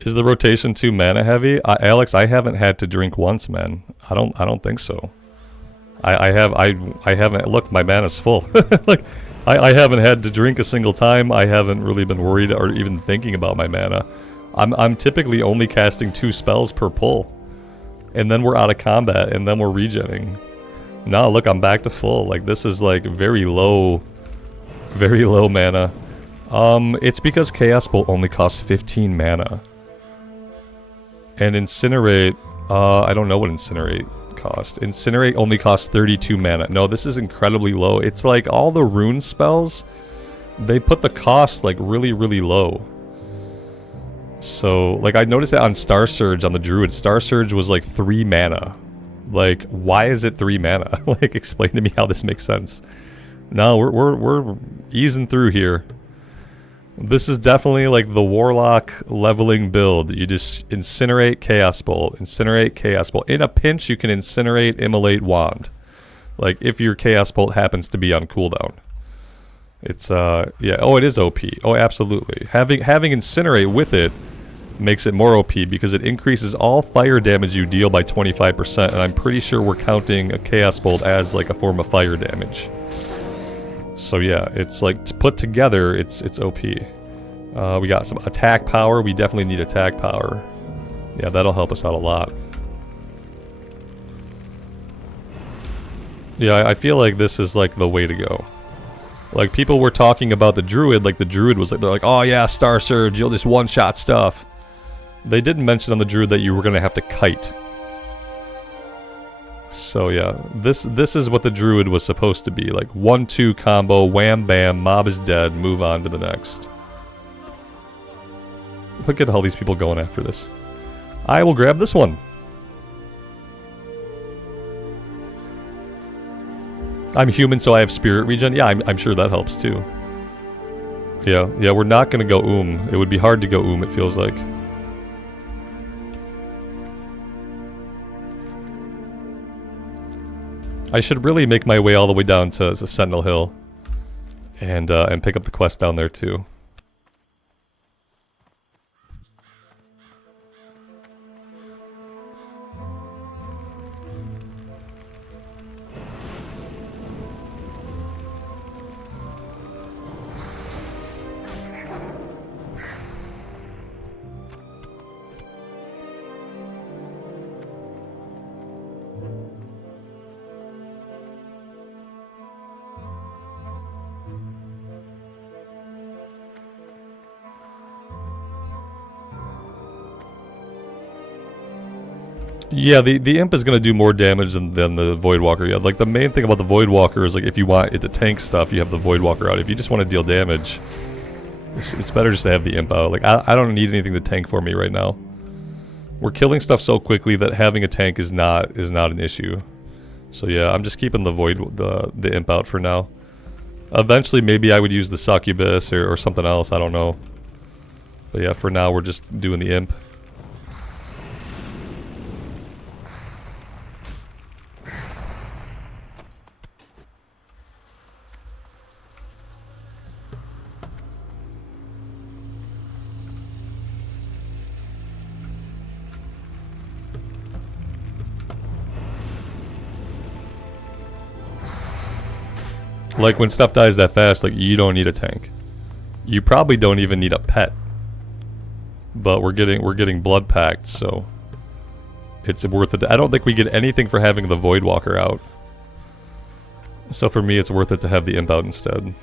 Is the rotation too mana heavy? Alex, I haven't had to drink once, man. I don't think so. I haven't. Look, my mana's full. Like, I haven't had to drink a single time. I haven't really been worried or even thinking about my mana. I'm typically only casting 2 spells per pull, and then we're out of combat, and then we're regenning. Now look, I'm back to full. Like, this is like very low mana. It's because Chaos Bolt only costs 15 mana. And Incinerate, I don't know what Incinerate cost. Incinerate only costs 32 mana. No, this is incredibly low. It's like all the rune spells, they put the cost like really, really low. So, like, I noticed that on Star Surge on the Druid. Star Surge was like 3 mana. Like, why is it 3 mana? Like, explain to me how this makes sense. No, we're easing through here. This is definitely like the Warlock leveling build. You just incinerate Chaos Bolt, incinerate Chaos Bolt. In a pinch, you can incinerate Immolate Wand. Like, if your Chaos Bolt happens to be on cooldown. It's, yeah, oh, it is OP. Oh, absolutely. Having Incinerate with it makes it more OP because it increases all fire damage you deal by 25%, and I'm pretty sure we're counting a Chaos Bolt as like a form of fire damage. So yeah, it's like, to put together, it's OP. We got some attack power. We definitely need attack power. Yeah, that'll help us out a lot. Yeah, I feel like this is like the way to go. Like, people were talking about the Druid, like the Druid was like, they're like, oh yeah, Star Surge, you'll just one-shot stuff. They didn't mention on the Druid that you were gonna have to kite. So yeah, this is what the Druid was supposed to be, like 1-2 combo, wham bam, mob is dead, move on to the next. Look at all these people going after this. I will grab this one. I'm human, so I have spirit regen. Yeah, I'm sure that helps too. Yeah, we're not gonna go It would be hard to go it feels like. I should really make my way all the way down to Sentinel Hill and pick up the quest down there too. Yeah, the imp is going to do more damage than the Voidwalker. Yeah, like the main thing about the Voidwalker is like if you want it to tank stuff, you have the Voidwalker out. If you just want to deal damage, it's better just to have the imp out. Like I don't need anything to tank for me right now. We're killing stuff so quickly that having a tank is not an issue. So yeah, I'm just keeping the imp out for now. Eventually, maybe I would use the succubus or something else. I don't know. But yeah, for now we're just doing the imp. Like when stuff dies that fast, like you don't need a tank. You probably don't even need a pet. But we're getting blood packed, so it's worth it. I don't think we get anything for having the Voidwalker out. So for me, it's worth it to have the imp out instead.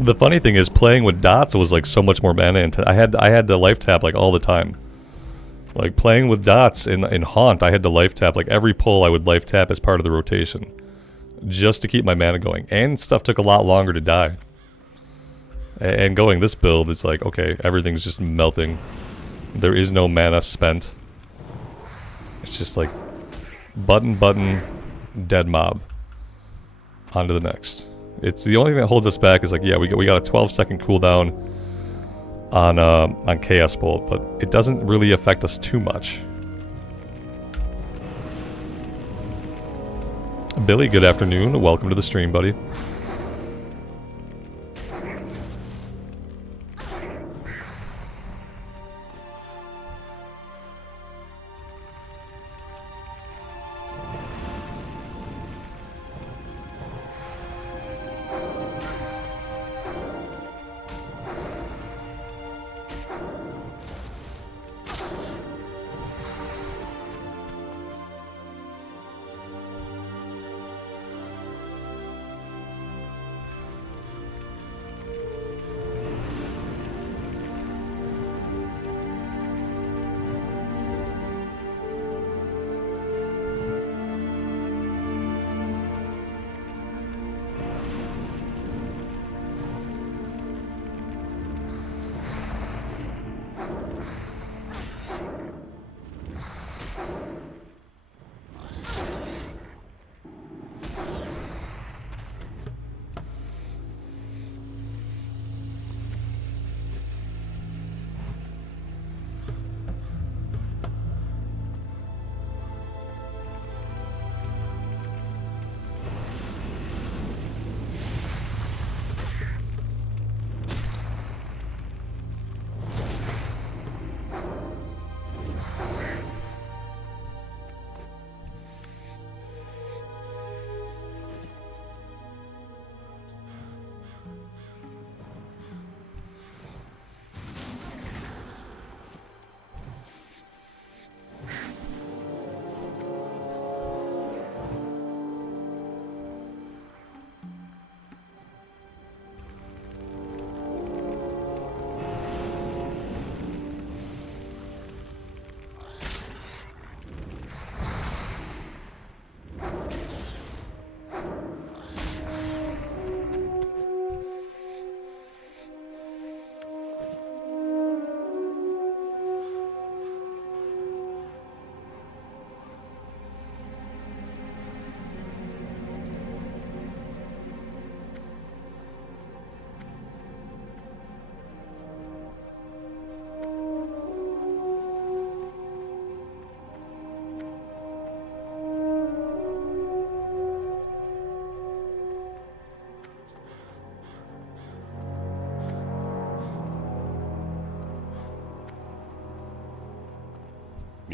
The funny thing is, playing with dots was like so much more mana intense. I had to life tap like all the time. Like playing with dots in Haunt, I had to life tap like every pull. I would life tap as part of the rotation, just to keep my mana going. And stuff took a lot longer to die. And going this build, it's like okay, everything's just melting. There is no mana spent. It's just like button, dead mob. On to the next. It's the only thing that holds us back is like, yeah, we got a 12-second cooldown on Chaos Bolt, but it doesn't really affect us too much. Billy, good afternoon. Welcome to the stream, buddy.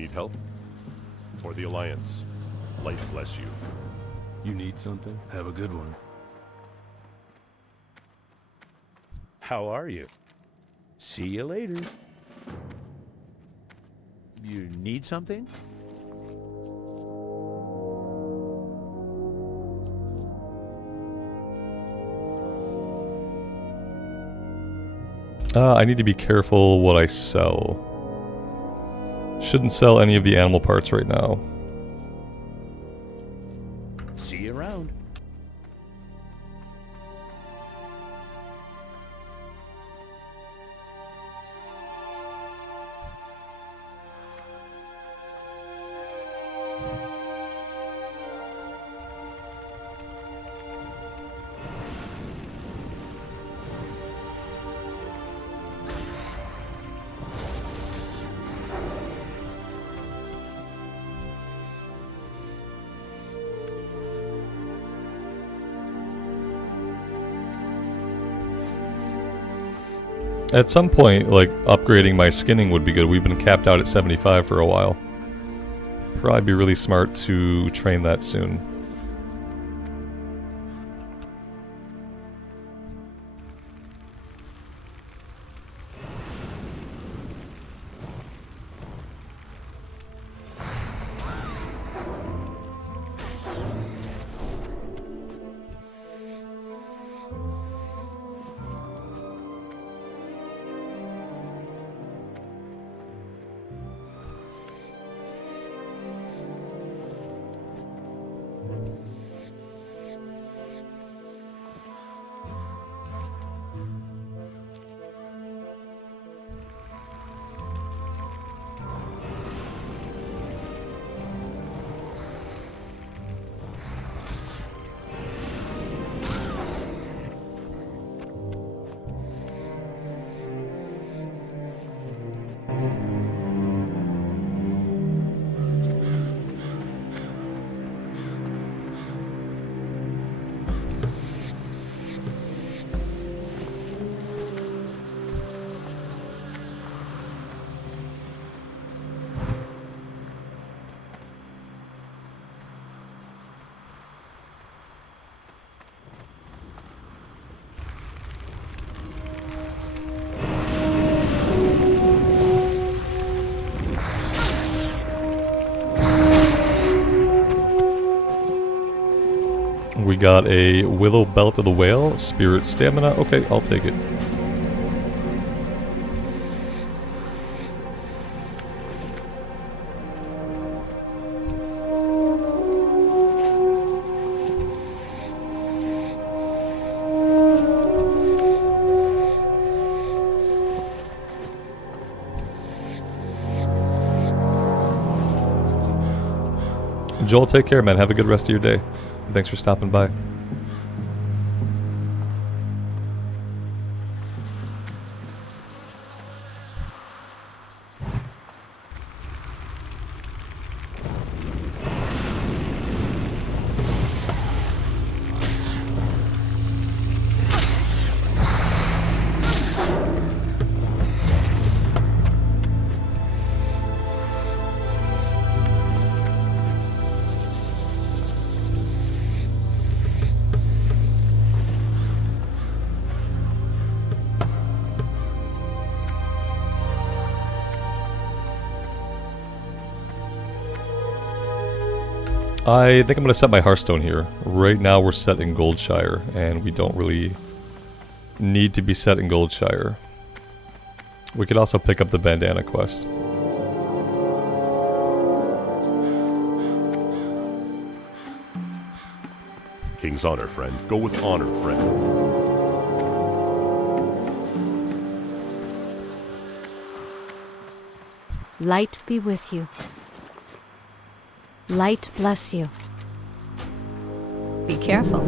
need help? For the Alliance, light bless you. You need something? Have a good one. How are you? See you later. You need something? I need to be careful what I sell. Shouldn't sell any of the animal parts right now. See you around. At some point, like, upgrading my skinning would be good. We've been capped out at 75 for a while. Probably be really smart to train that soon. We got a Willow Belt of the Whale, Spirit Stamina. Okay, I'll take it. Joel, take care, man. Have a good rest of your day. Thanks for stopping by. I think I'm going to set my Hearthstone here. Right now we're set in Goldshire, and we don't really need to be set in Goldshire. We could also pick up the bandana quest. King's honor, friend. Go with honor, friend. Light be with you. Light bless you. Be careful.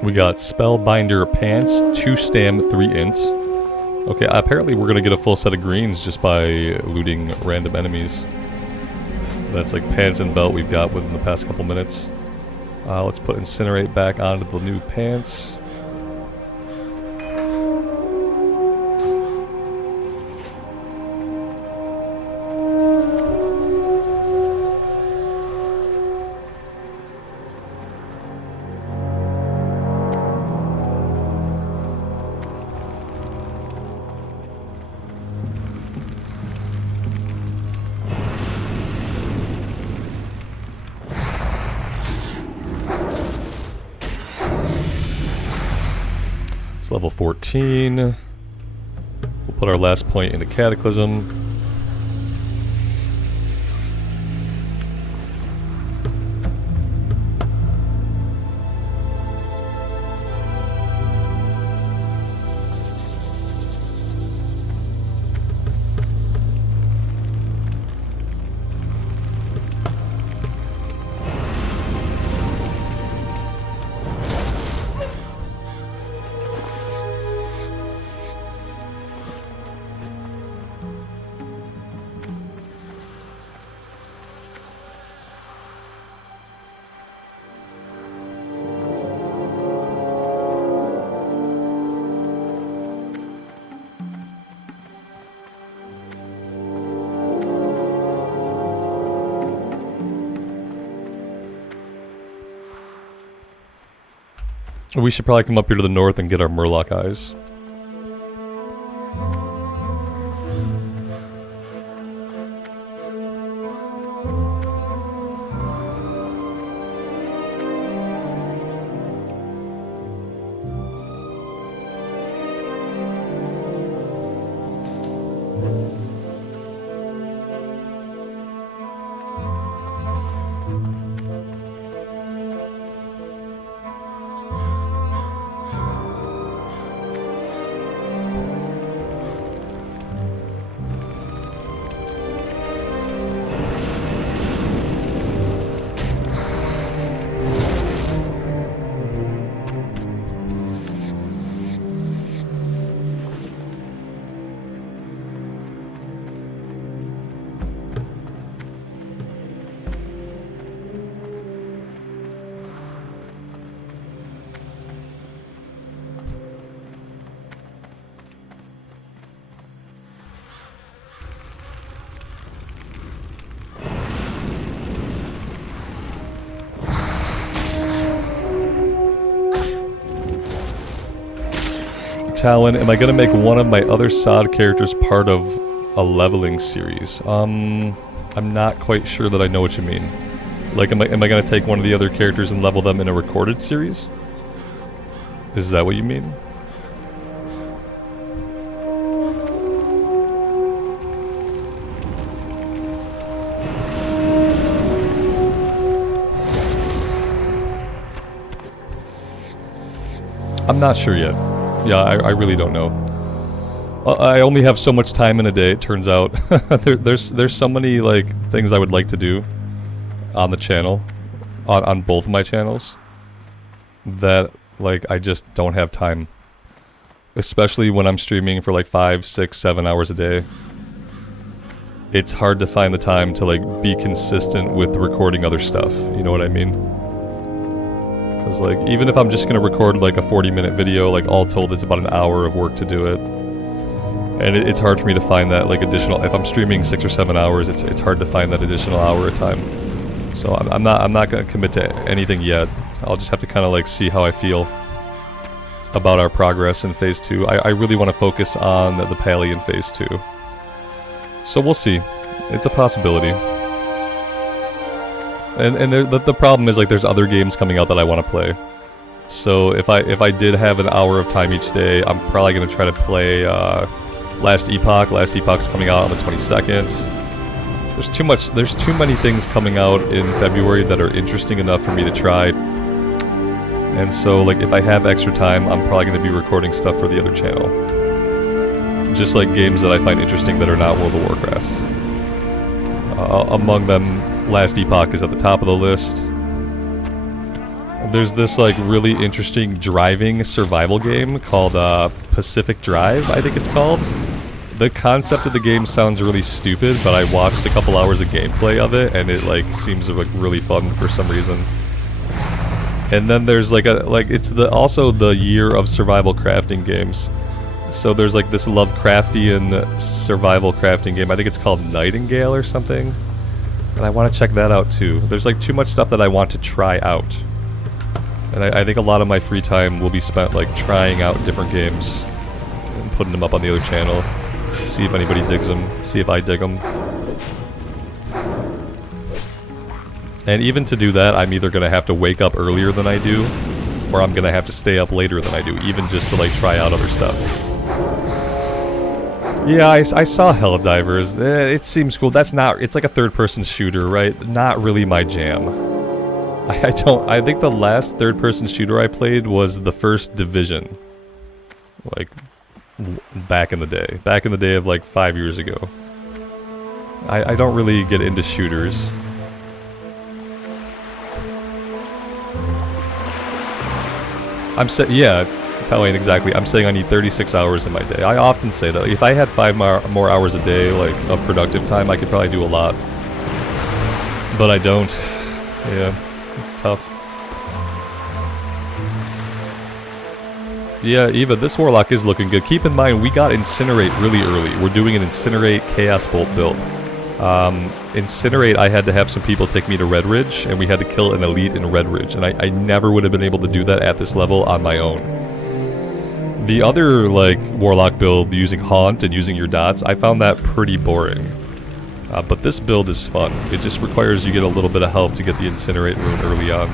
We got Spellbinder Pants, 2 Stam, 3 Int. Okay, apparently we're gonna get a full set of greens just by looting random enemies. That's like pants and belt we've got within the past couple minutes. Let's put Incinerate back onto the new pants. Level 14. We'll put our last point into Cataclysm. We should probably come up here to the north and get our Murloc eyes. Talon, am I gonna make one of my other SOD characters part of a leveling series? I'm not quite sure that I know what you mean. Like, am I gonna take one of the other characters and level them in a recorded series? Is that what you mean? I'm not sure yet. Yeah, I really don't know. I only have so much time in a day, it turns out. there's so many, like, things I would like to do on the channel, on both of my channels, that, like, I just don't have time. Especially when I'm streaming for, like, 5, 6, 7 hours a day. It's hard to find the time to, like, be consistent with recording other stuff, you know what I mean? Because, like, even if I'm just gonna record, like, a 40-minute video, like, all told, it's about an hour of work to do it. And it's hard for me to find that, like, additional... If I'm streaming 6 or 7 hours, it's hard to find that additional hour of time. So I'm not gonna commit to anything yet. I'll just have to kind of, like, see how I feel about our progress in Phase 2. I really want to focus on the Paladin Phase 2. So we'll see. It's a possibility. And the problem is, like, there's other games coming out that I want to play. So if I did have an hour of time each day, I'm probably going to try to play Last Epoch. Last Epoch's coming out on the 22nd. There's too many things coming out in February that are interesting enough for me to try. And so, like, if I have extra time, I'm probably going to be recording stuff for the other channel. Just like games that I find interesting that are not World of Warcraft. Among them, Last Epoch is at the top of the list. There's this like really interesting driving survival game called Pacific Drive, I think it's called. The concept of the game sounds really stupid, but I watched a couple hours of gameplay of it, and it like seems like really fun for some reason. And then there's like it's also the year of survival crafting games. So there's like this Lovecraftian survival crafting game. I think it's called Nightingale or something. And I want to check that out too. There's like too much stuff that I want to try out. And I think a lot of my free time will be spent like trying out different games and putting them up on the other channel. See if anybody digs them. See if I dig them. And even to do that, I'm either going to have to wake up earlier than I do, or I'm going to have to stay up later than I do, even just to like try out other stuff. Yeah, I saw Helldivers. It seems cool. That's not... It's like a third-person shooter, right? Not really my jam. I think the last third-person shooter I played was the first Division. Like, back in the day. Back in the day of like 5 years ago. I don't really get into shooters. Yeah, telling exactly. I'm saying I need 36 hours in my day. I often say that. If I had 5 more hours a day, like, of productive time, I could probably do a lot. But I don't. Yeah, it's tough. Yeah, Eva, this Warlock is looking good. Keep in mind, we got Incinerate really early. We're doing an Incinerate Chaos Bolt build. Incinerate, I had to have some people take me to Red Ridge, and we had to kill an elite in Red Ridge, and I never would have been able to do that at this level on my own. The other, like, Warlock build, using Haunt and using your dots, I found that pretty boring. But this build is fun. It just requires you get a little bit of help to get the Incinerate rune early on.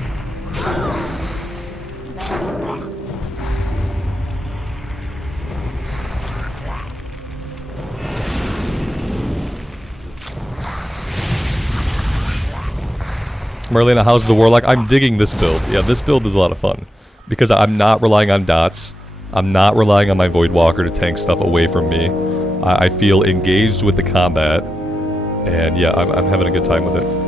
Marlena, how's the Warlock? I'm digging this build. Yeah, this build is a lot of fun. Because I'm not relying on dots. I'm not relying on my Voidwalker to tank stuff away from me. I feel engaged with the combat. And yeah, I'm having a good time with it.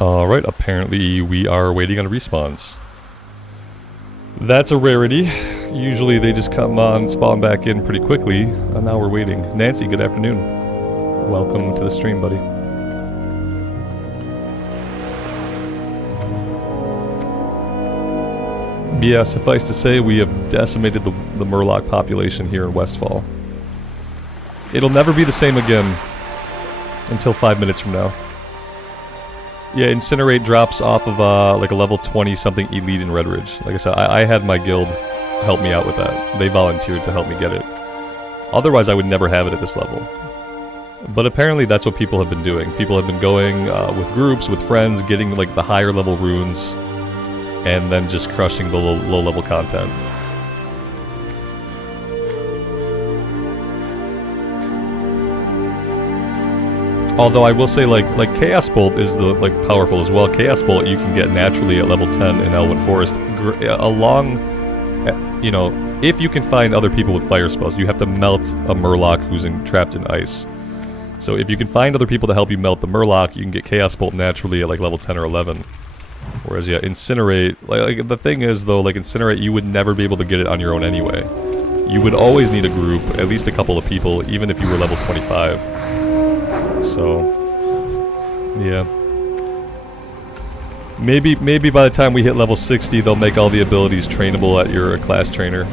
Alright, apparently we are waiting on respawns. That's a rarity. Usually they just come on, spawn back in pretty quickly, and now we're waiting. Nancy, good afternoon. Welcome to the stream, buddy. Yeah, suffice to say, we have decimated the Murloc population here in Westfall. It'll never be the same again until 5 minutes from now. Yeah, Incinerate drops off of like a level 20 something elite in Red Ridge. Like I said, I had my guild help me out with that. They volunteered to help me get it. Otherwise, I would never have it at this level. But apparently that's what people have been doing. People have been going with groups, with friends, getting like the higher level runes, and then just crushing the low level content. Although I will say, like Chaos Bolt is the powerful as well. Chaos Bolt you can get naturally at level 10 in Elwynn Forest. You know, if you can find other people with fire spells, you have to melt a Murloc who's trapped in ice. So if you can find other people to help you melt the Murloc, you can get Chaos Bolt naturally at like level 10 or 11. Whereas yeah, Incinerate, like the thing is though, like Incinerate, you would never be able to get it on your own anyway. You would always need a group, at least a couple of people, even if you were level 25. So, yeah. Maybe by the time we hit level 60, they'll make all the abilities trainable at your class trainer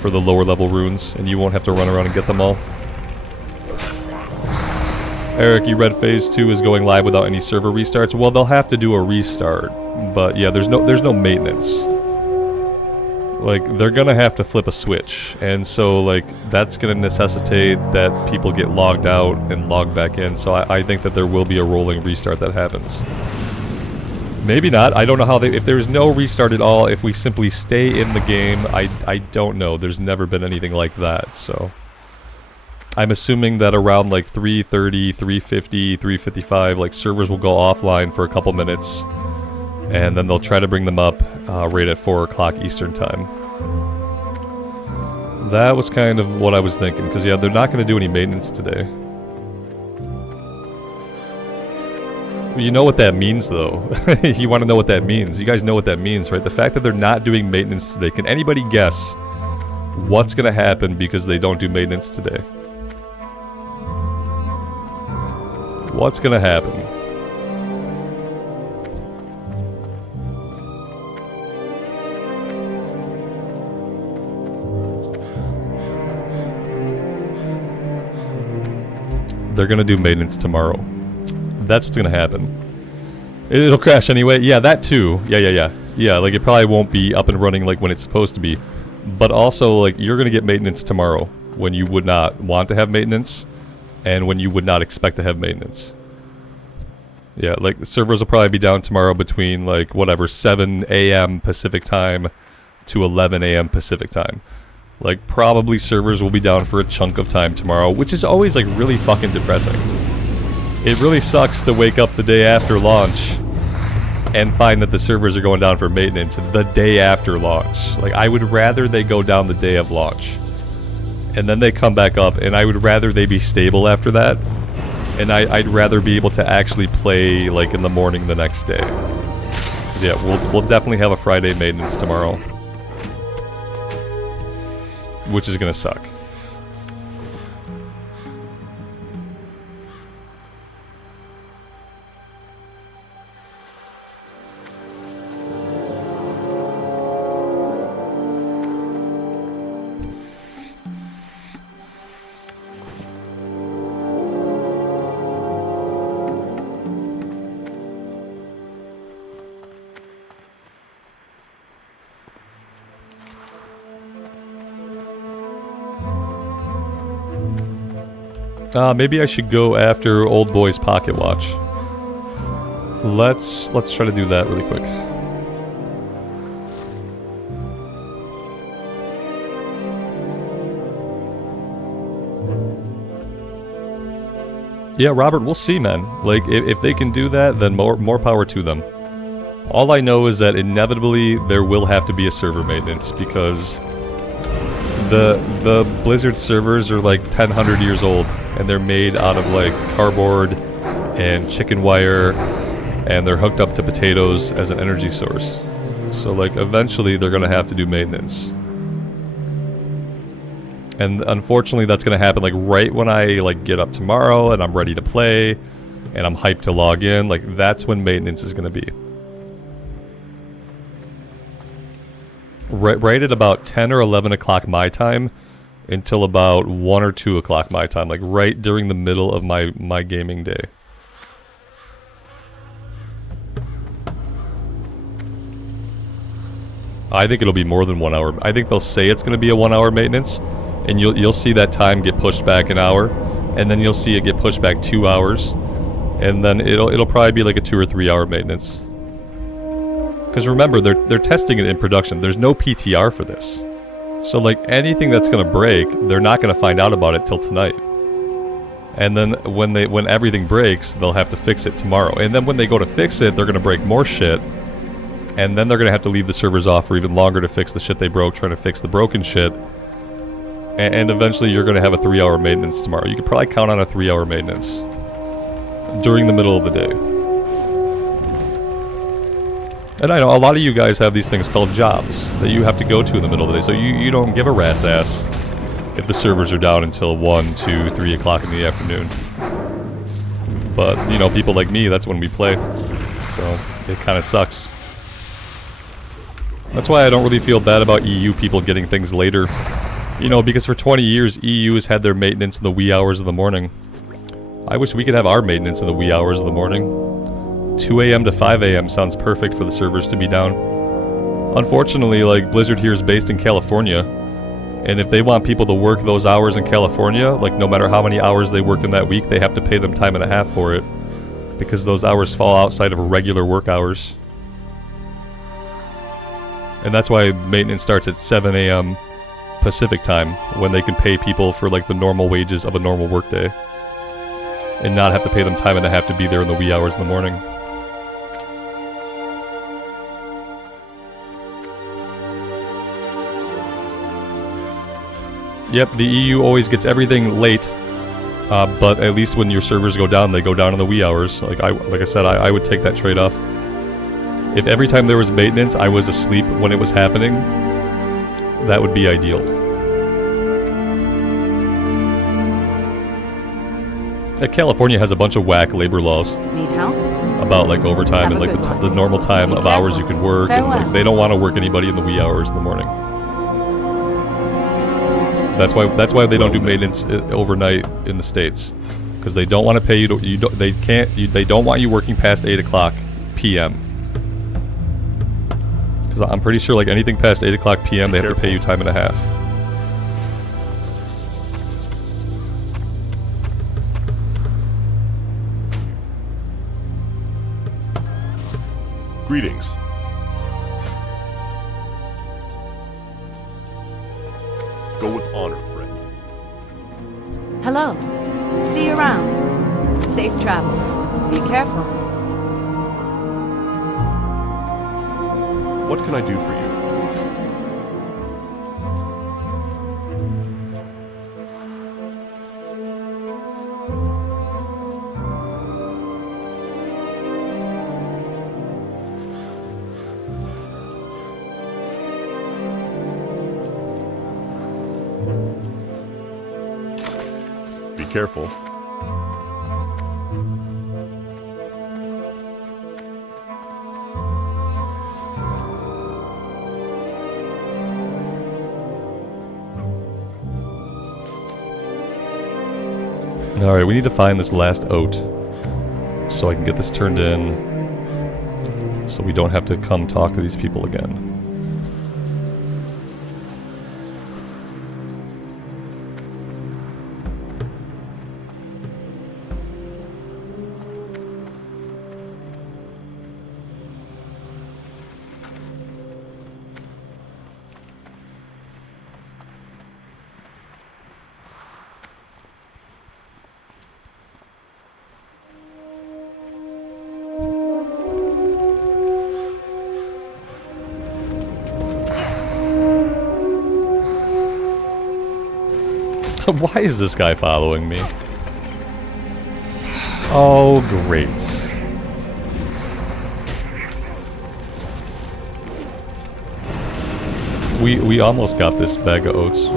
for the lower level runes, and you won't have to run around and get them all. Eric, you read Phase 2 is going live without any server restarts. Well, they'll have to do a restart, but yeah, there's no maintenance. Like, they're gonna have to flip a switch, and so, like, that's gonna necessitate that people get logged out and logged back in, so I think that there will be a rolling restart that happens. Maybe not, I don't know how they... If there's no restart at all, if we simply stay in the game, I don't know. There's never been anything like that, so... I'm assuming that around, like, 3:30, 3:50, 3:55, like, servers will go offline for a couple minutes, and then they'll try to bring them up right at 4 o'clock Eastern Time. That was kind of what I was thinking, because yeah, they're not going to do any maintenance today. You know what that means, though. You want to know what that means. You guys know what that means, right? The fact that they're not doing maintenance today. Can anybody guess what's going to happen because they don't do maintenance today? What's going to happen? They're gonna do maintenance tomorrow. That's what's gonna happen. It'll crash anyway. Yeah, that too. Yeah, like it probably won't be up and running like when it's supposed to be. But also, like, you're gonna get maintenance tomorrow when you would not want to have maintenance and when you would not expect to have maintenance. Yeah, like the servers will probably be down tomorrow between like whatever 7 a.m. Pacific time to 11 a.m. Pacific time. Like, probably servers will be down for a chunk of time tomorrow, which is always, like, really fucking depressing. It really sucks to wake up the day after launch and find that the servers are going down for maintenance the day after launch. Like, I would rather they go down the day of launch. And then they come back up, and I would rather they be stable after that. And I'd rather be able to actually play, like, in the morning the next day. 'Cause, yeah, we'll definitely have a Friday maintenance tomorrow. Which is gonna suck. Maybe I should go after Old Boy's pocket watch. Let's try to do that really quick. Yeah, Robert, we'll see, man. Like, if they can do that, then more power to them. All I know is that inevitably there will have to be a server maintenance because the Blizzard servers are like 1,000 years old, and they're made out of like cardboard and chicken wire, and they're hooked up to potatoes as an energy source. So like eventually they're gonna have to do maintenance. And unfortunately that's gonna happen like right when I like get up tomorrow and I'm ready to play and I'm hyped to log in. Like that's when maintenance is gonna be. Right at about 10 or 11 o'clock my time until about 1 or 2 o'clock my time, like right during the middle of my gaming day. I think it'll be more than 1 hour. I think they'll say it's going to be a 1 hour maintenance, and you'll see that time get pushed back an hour, and then you'll see it get pushed back 2 hours, and then it'll probably be like a 2 or 3 hour maintenance. Because remember, they're testing it in production. There's no PTR for this, so like anything that's going to break, they're not going to find out about it till tonight. And then when everything breaks, they'll have to fix it tomorrow. And then when they go to fix it, they're going to break more shit. And then they're going to have to leave the servers off for even longer to fix the shit they broke, trying to fix the broken shit. And eventually you're going to have a 3 hour maintenance tomorrow. You could probably count on a 3 hour maintenance during the middle of the day. And I know a lot of you guys have these things called jobs that you have to go to in the middle of the day. So you don't give a rat's ass if the servers are down until 1, 2, 3 o'clock in the afternoon. But, you know, people like me, that's when we play. So, it kind of sucks. That's why I don't really feel bad about EU people getting things later. You know, because for 20 years, EU has had their maintenance in the wee hours of the morning. I wish we could have our maintenance in the wee hours of the morning. 2 a.m. to 5 a.m. sounds perfect for the servers to be down. Unfortunately, like, Blizzard here is based in California. And if they want people to work those hours in California, like no matter how many hours they work in that week, they have to pay them time and a half for it. Because those hours fall outside of regular work hours. And that's why maintenance starts at 7 a.m. Pacific time, when they can pay people for like the normal wages of a normal workday. And not have to pay them time and a half to be there in the wee hours in the morning. Yep, the EU always gets everything late, but at least when your servers go down, they go down in the wee hours. Like I said, I would take that trade-off. If every time there was maintenance, I was asleep when it was happening, that would be ideal. California has a bunch of whack labor laws. Need help? About like overtime and like the normal time of hours you can work, and like they don't want to work anybody in the wee hours in the morning. That's why they don't do maintenance overnight in the States, because they don't want to pay you. They don't want you working past 8 o'clock p.m. Because I'm pretty sure like anything past 8 o'clock p.m. they have to pay you time and a half. Greetings. Go with honor, friend. Hello. See you around. Safe travels. Be careful. What can I do for you? Be careful. Alright, we need to find this last oat so I can get this turned in so we don't have to come talk to these people again. Why is this guy following me? Oh, great. We almost got this bag of oats.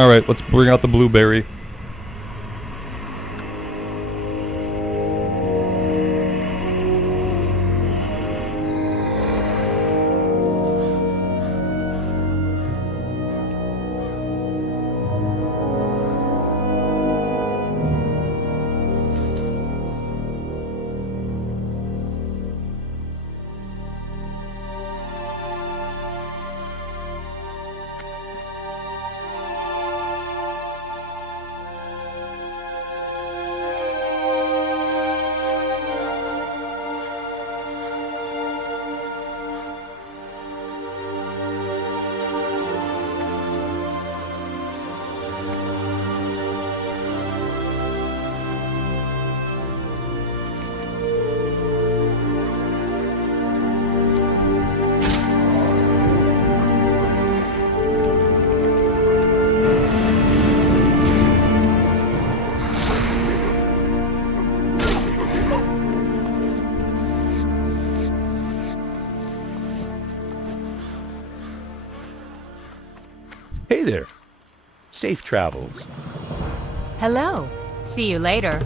Alright, let's bring out the blueberry. Hey there. Safe travels. Hello. See you later.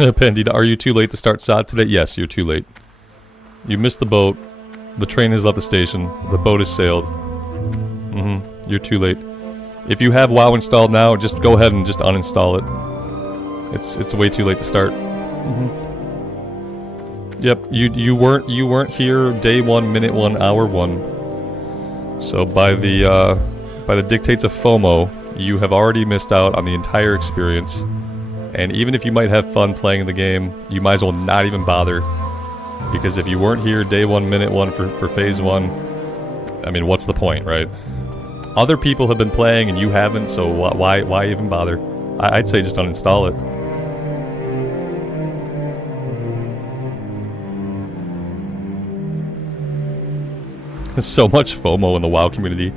Pandita, are you too late to start SOD today? Yes, you're too late. You missed the boat. The train has left the station. The boat has sailed. You're too late. If you have WoW installed now, just go ahead and just uninstall it. It's way too late to start. Yep, you weren't here day 1, minute 1, hour 1. So by the dictates of FOMO, you have already missed out on the entire experience. And even if you might have fun playing the game, you might as well not even bother. Because if you weren't here day 1, minute 1 for phase 1, I mean, what's the point, right? Other people have been playing and you haven't, so why even bother? I'd say just uninstall it. There's so much FOMO in the WoW community.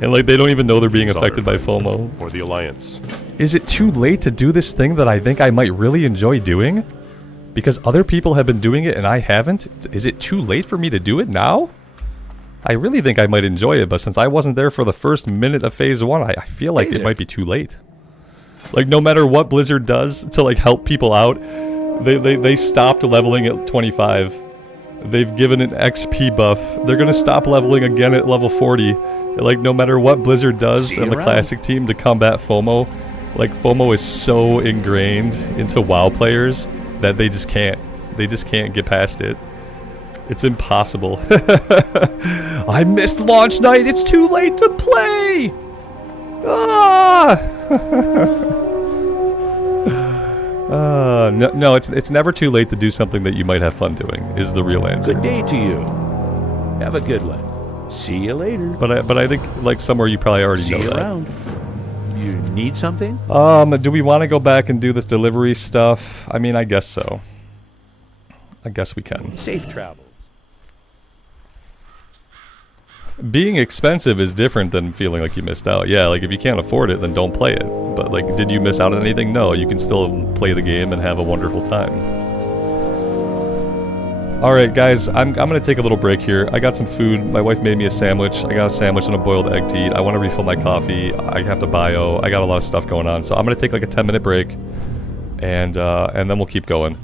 And like, they don't even know they're being affected by FOMO. For the Alliance. Is it too late to do this thing that I think I might really enjoy doing? Because other people have been doing it and I haven't? Is it too late for me to do it now? I really think I might enjoy it, but since I wasn't there for the first minute of phase 1, I feel like it might be too late. Like, no matter what Blizzard does to like help people out, they stopped leveling at 25. They've given an XP buff. They're gonna stop leveling again at level 40. Like, no matter what Blizzard does and the classic team to combat FOMO, like, FOMO is so ingrained into WoW players that they just can't get past it. It's impossible. I missed launch night. It's too late to play. No, it's never too late to do something that you might have fun doing. Is the real answer. Good day to you. Have a good one. See you later. But I think like somewhere you probably already know that. See you around. You need something? Do we want to go back and do this delivery stuff? I mean, I guess so. I guess we can. Safe travel. Being expensive is different than feeling like you missed out. Yeah, like if you can't afford it, then don't play it. But like, did you miss out on anything? No, you can still play the game and have a wonderful time. Alright guys, I'm gonna take a little break here. I got some food. My wife made me a sandwich. I got a sandwich and a boiled egg to eat. I want to refill my coffee. I have to bio. I got a lot of stuff going on. So I'm gonna take like a 10-minute break. And then we'll keep going.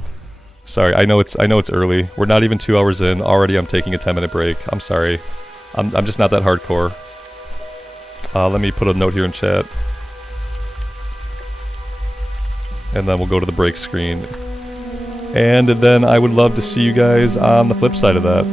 Sorry, I know it's early. We're not even 2 hours in. Already I'm taking a 10-minute break. I'm sorry. I'm just not that hardcore. Let me put a note here in chat. And then we'll go to the break screen. And then I would love to see you guys on the flip side of that.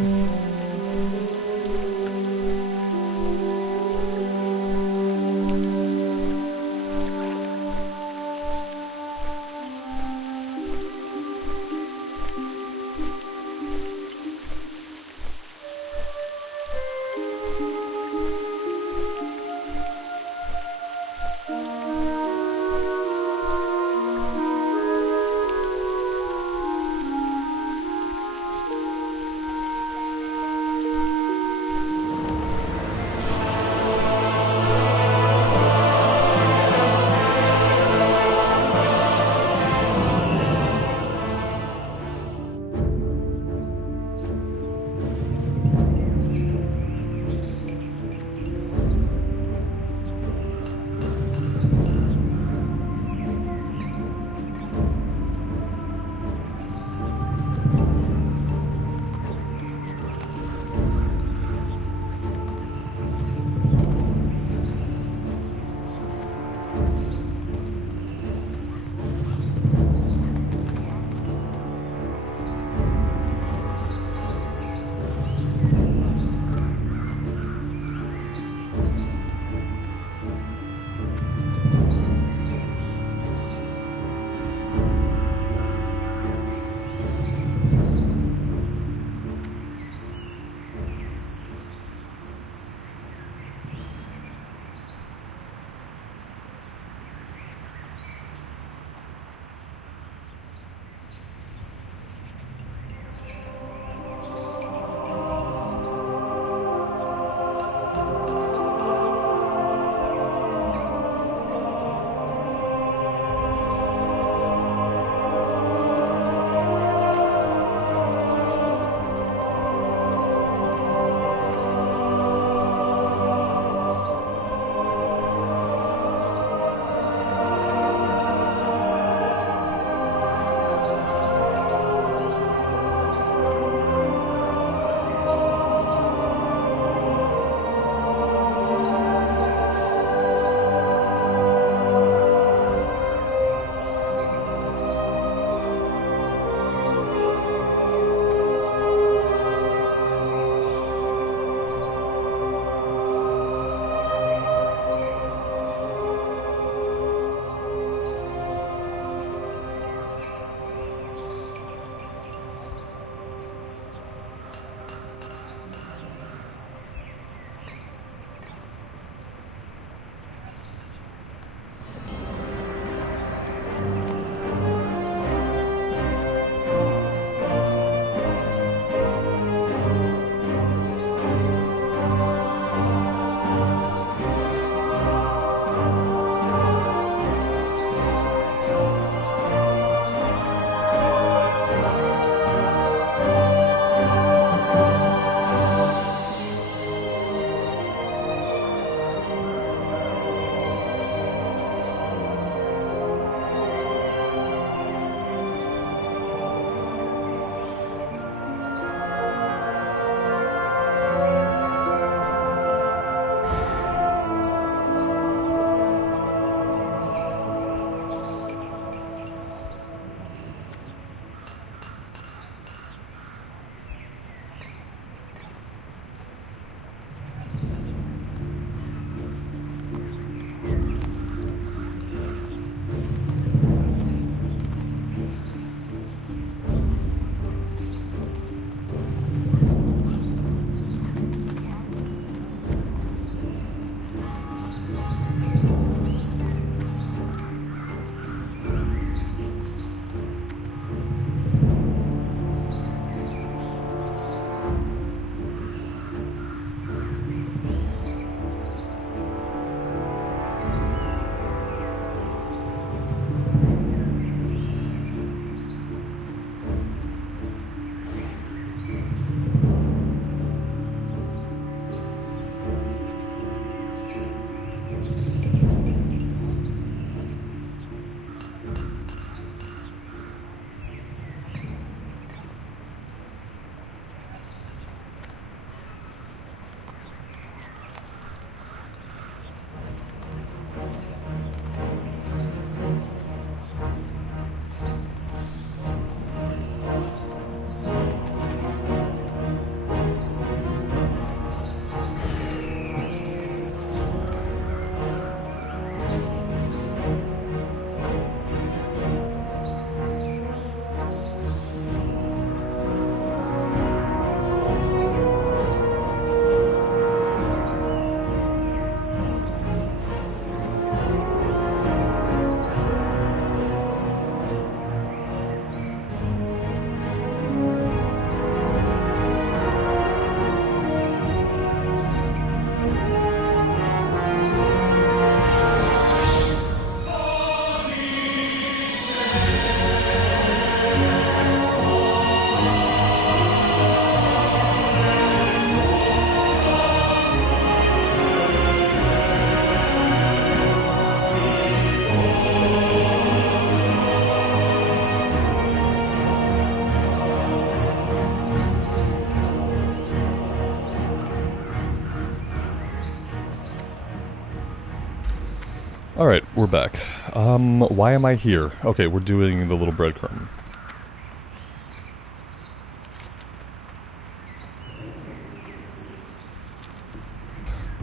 Alright, we're back. Why am I here? Okay, we're doing the little breadcrumb.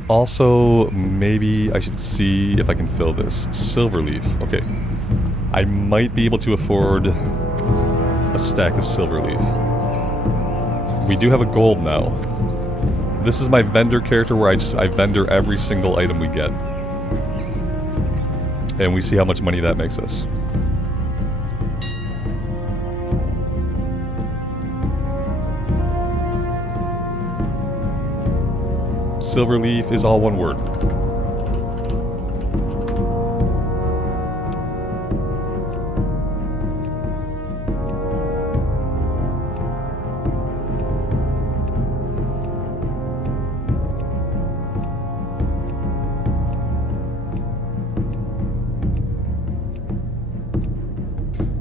Also, maybe I should see if I can fill this. Silverleaf. Okay. I might be able to afford a stack of silverleaf. We do have a gold now. This is my vendor character where I vendor every single item we get. And we see how much money that makes us. Silverleaf is all one word.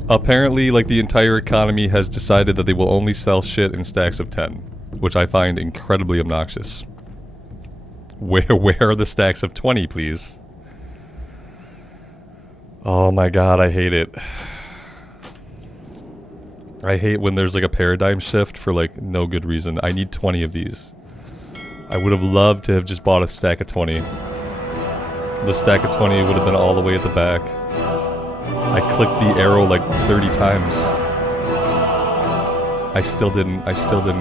Apparently, like, the entire economy has decided that they will only sell shit in stacks of 10, which I find incredibly obnoxious. Where are the stacks of 20, please? Oh my god, I hate it. I hate when there's like a paradigm shift for like no good reason. I need 20 of these. I would have loved to have just bought a stack of 20. The stack of 20 would have been all the way at the back. I clicked the arrow like 30 times. I still didn't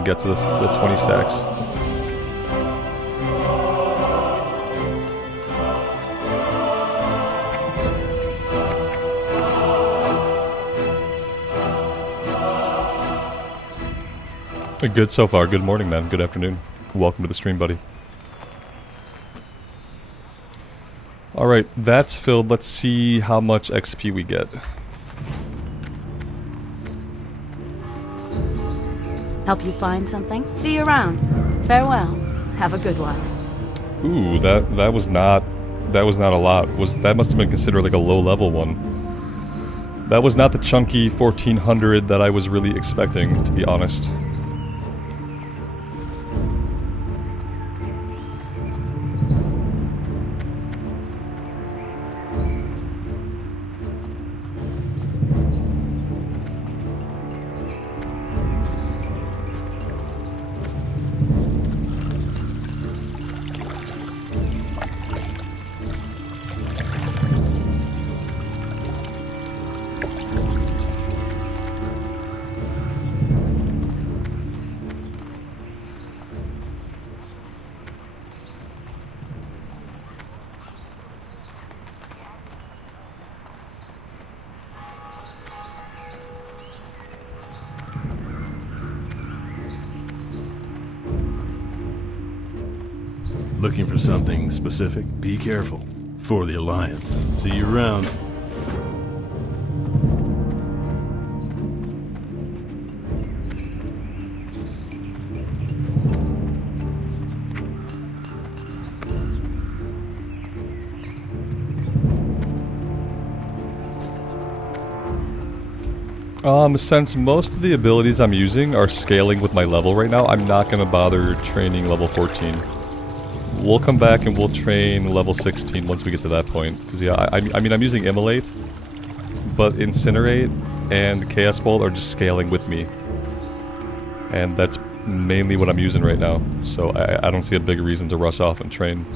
get to the 20 stacks. Good so far. Good morning, man. Good afternoon. Welcome to the stream, buddy. Alright, that's filled. Let's see how much XP we get. Help you find something? See you around. Farewell. Have a good one. Ooh, that was not a lot. That must have been considered like a low level one. That was not the chunky 1400 that I was really expecting, to be honest. Looking for something specific? Be careful. For the Alliance. See you around. Since most of the abilities I'm using are scaling with my level right now, I'm not gonna bother training level 14. We'll come back and we'll train level 16 once we get to that point. Because yeah, I mean I'm using Immolate, but Incinerate and Chaos Bolt are just scaling with me. And that's mainly what I'm using right now. So I don't see a big reason to rush off and train.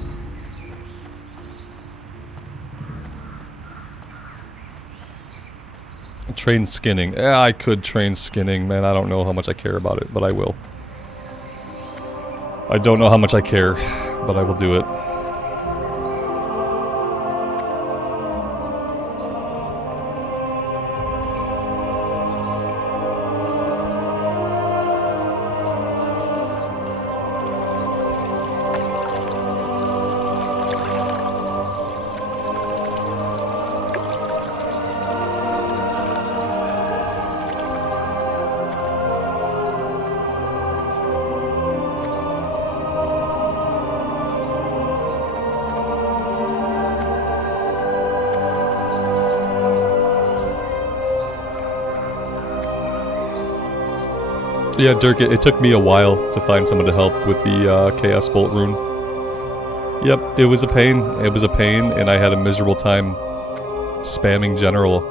Train skinning. Yeah, I could train skinning, man. I don't know how much I care about it, but I will. I don't know how much I care, but I will do it. Yeah, Dirk, it took me a while to find someone to help with the Chaos Bolt rune. Yep, it was a pain. It was a pain, and I had a miserable time spamming general.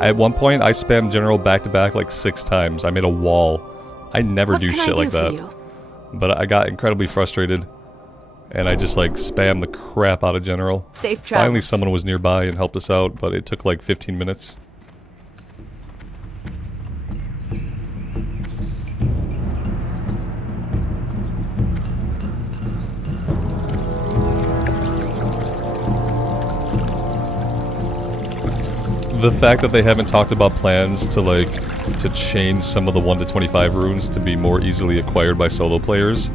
At one point, I spammed general back to back like 6 times. I made a wall. I never do shit like that. But I got incredibly frustrated, and I just like spammed the crap out of general. Safe travels. Finally, someone was nearby and helped us out, but it took like 15 minutes. The fact that they haven't talked about plans to change some of the 1 to 25 runes to be more easily acquired by solo players,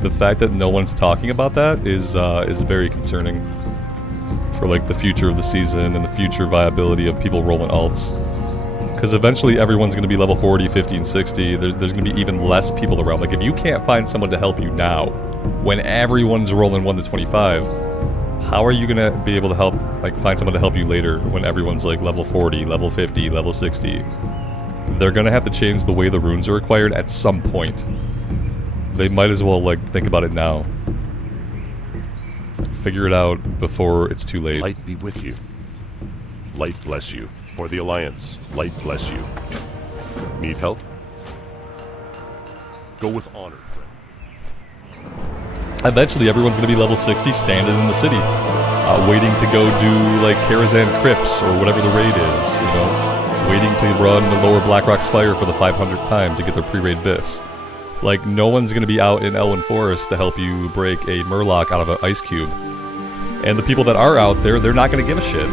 the fact that no one's talking about that is very concerning for like the future of the season and the future viability of people rolling alts. Because eventually everyone's going to be level 40, 50, and 60. There's going to be even less people around. Like if you can't find someone to help you now, when everyone's rolling 1 to 25. How are you gonna be able to help, like, find someone to help you later when everyone's like level 40, level 50, level 60? They're gonna have to change the way the runes are acquired at some point. They might as well, like, think about it now. Figure it out before it's too late. Light be with you. Light bless you. For the Alliance, light bless you. Need help? Go with honor. Eventually, everyone's going to be level 60, standing in the city, waiting to go do, like, Karazhan Crypts, or whatever the raid is, you know? Waiting to run the lower Blackrock Spire for the 500th time to get their pre-raid Vis. Like, no one's going to be out in Elwyn Forest to help you break a Murloc out of an ice cube. And the people that are out there, they're not going to give a shit,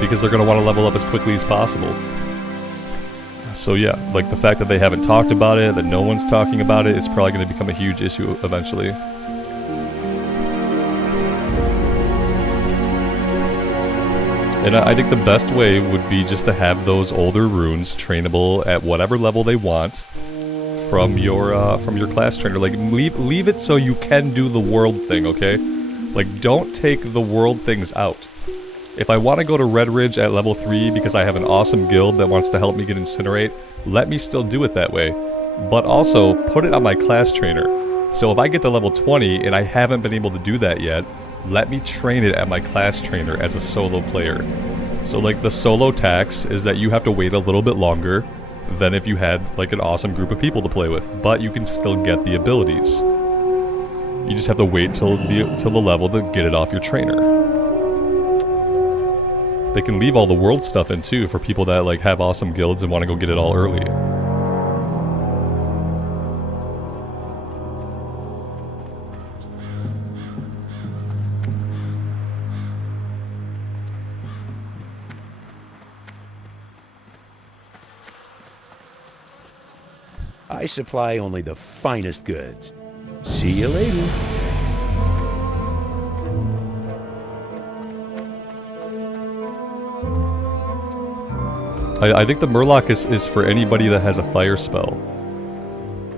because they're going to want to level up as quickly as possible. So yeah, like, the fact that they haven't talked about it, that no one's talking about it, is probably going to become a huge issue eventually. And I think the best way would be just to have those older runes trainable at whatever level they want from your class trainer. Like, leave it so you can do the world thing, okay? Like, don't take the world things out. If I want to go to Red Ridge at level 3 because I have an awesome guild that wants to help me get Incinerate, let me still do it that way. But also, put it on my class trainer. So if I get to level 20 and I haven't been able to do that yet, let me train it at my class trainer as a solo player. So like the solo tax is that you have to wait a little bit longer than if you had like an awesome group of people to play with, but you can still get the abilities. You just have to wait till the level to get it off your trainer. They can leave all the world stuff in too for people that like have awesome guilds and want to go get it all early. I supply only the finest goods. See you later. I think the Murloc is for anybody that has a fire spell.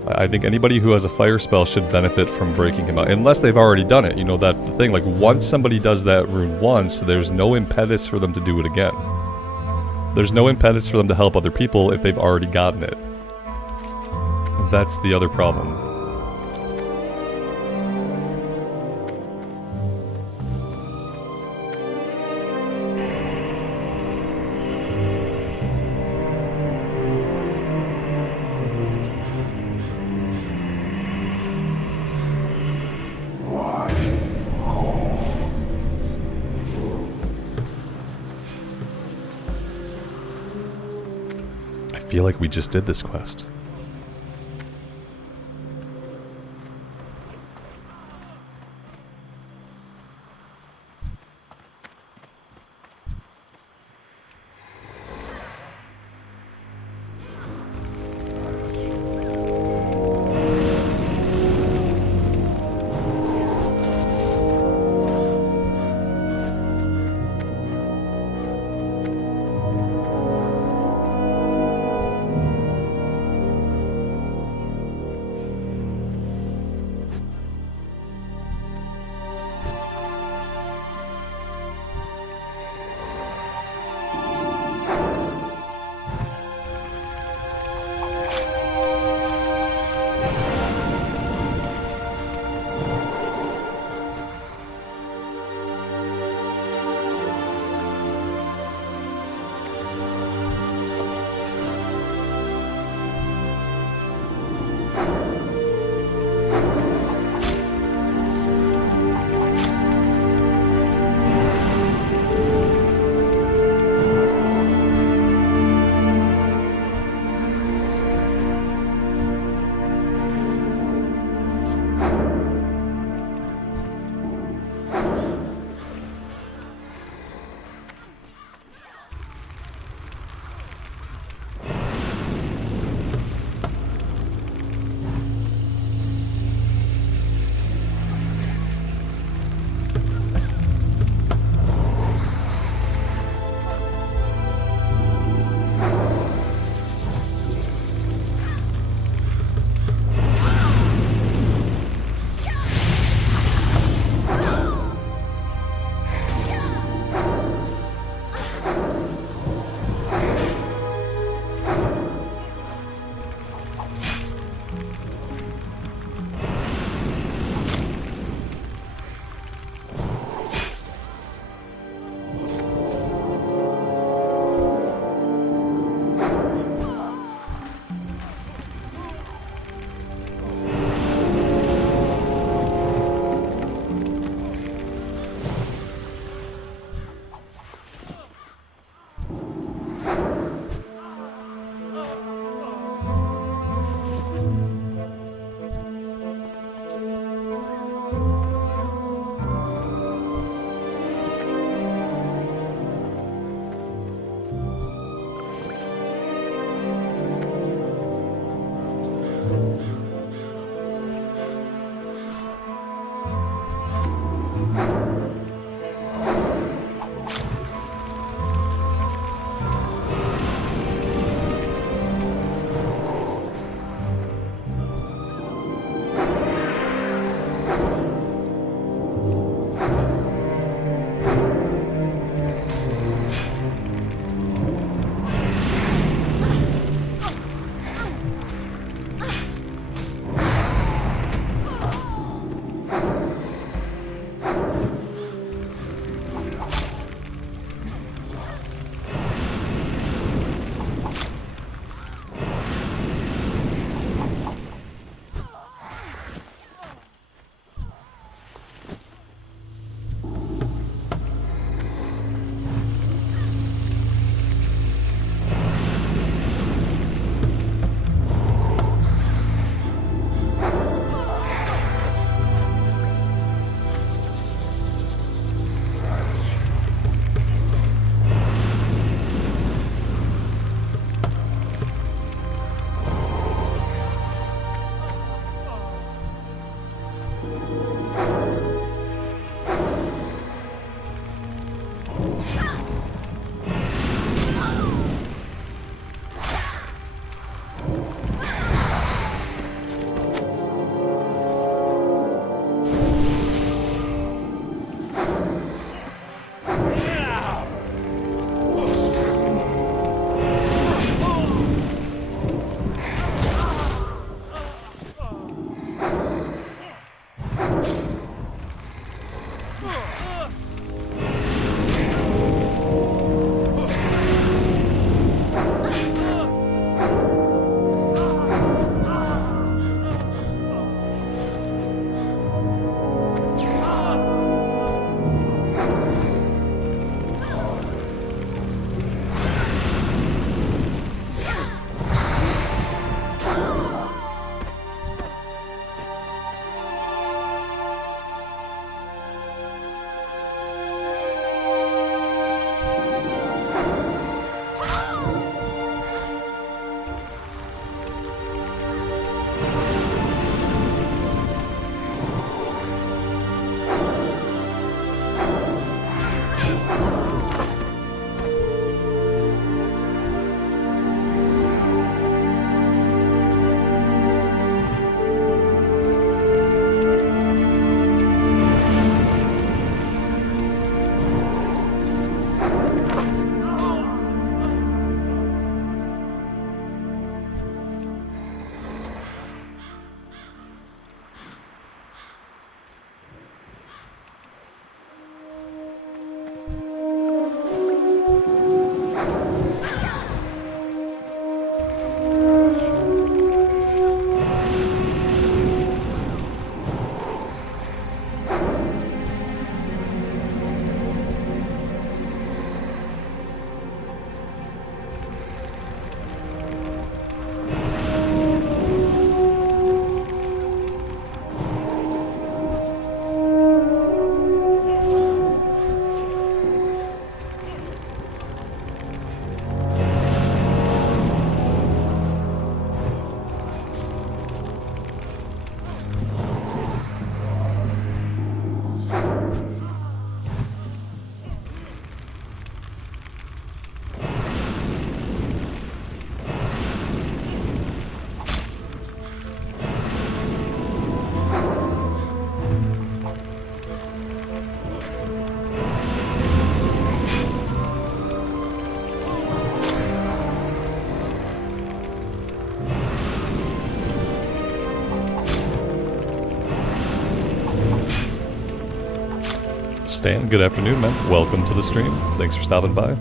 I think anybody who has a fire spell should benefit from breaking him out. Unless they've already done it, you know, that's the thing. Like, once somebody does that rune once, there's no impetus for them to do it again. There's no impetus for them to help other people if they've already gotten it. That's the other problem. I feel like we just did this quest. Stan, good afternoon, man. Welcome to the stream. Thanks for stopping by.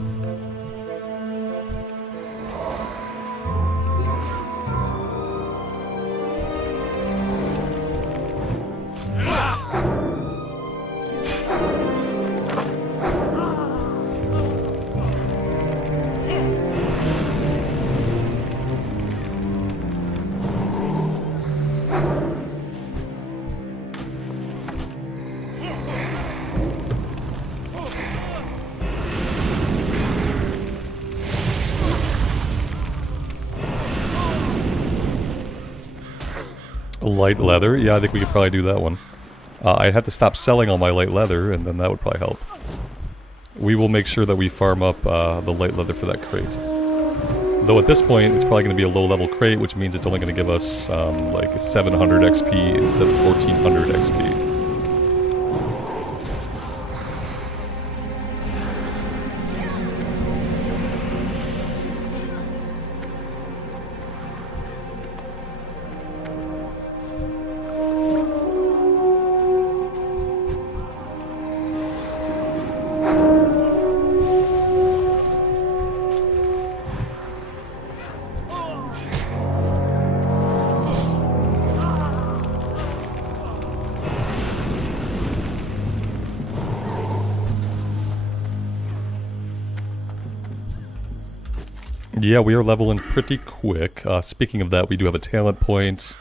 Light leather? Yeah, I think we could probably do that one. I'd have to stop selling all my light leather, and then that would probably help. We will make sure that we farm up the light leather for that crate. Though at this point, it's probably going to be a low-level crate, which means it's only going to give us like 700 XP instead of 1400 XP. Yeah, we are leveling pretty quick. Speaking of that, we do have a talent point.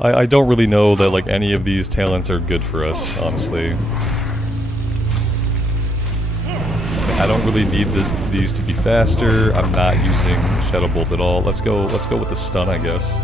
I don't really know that like any of these talents are good for us, honestly. I don't really need these to be faster. I'm not using Shadow Bolt at all. Let's go with the stun, I guess.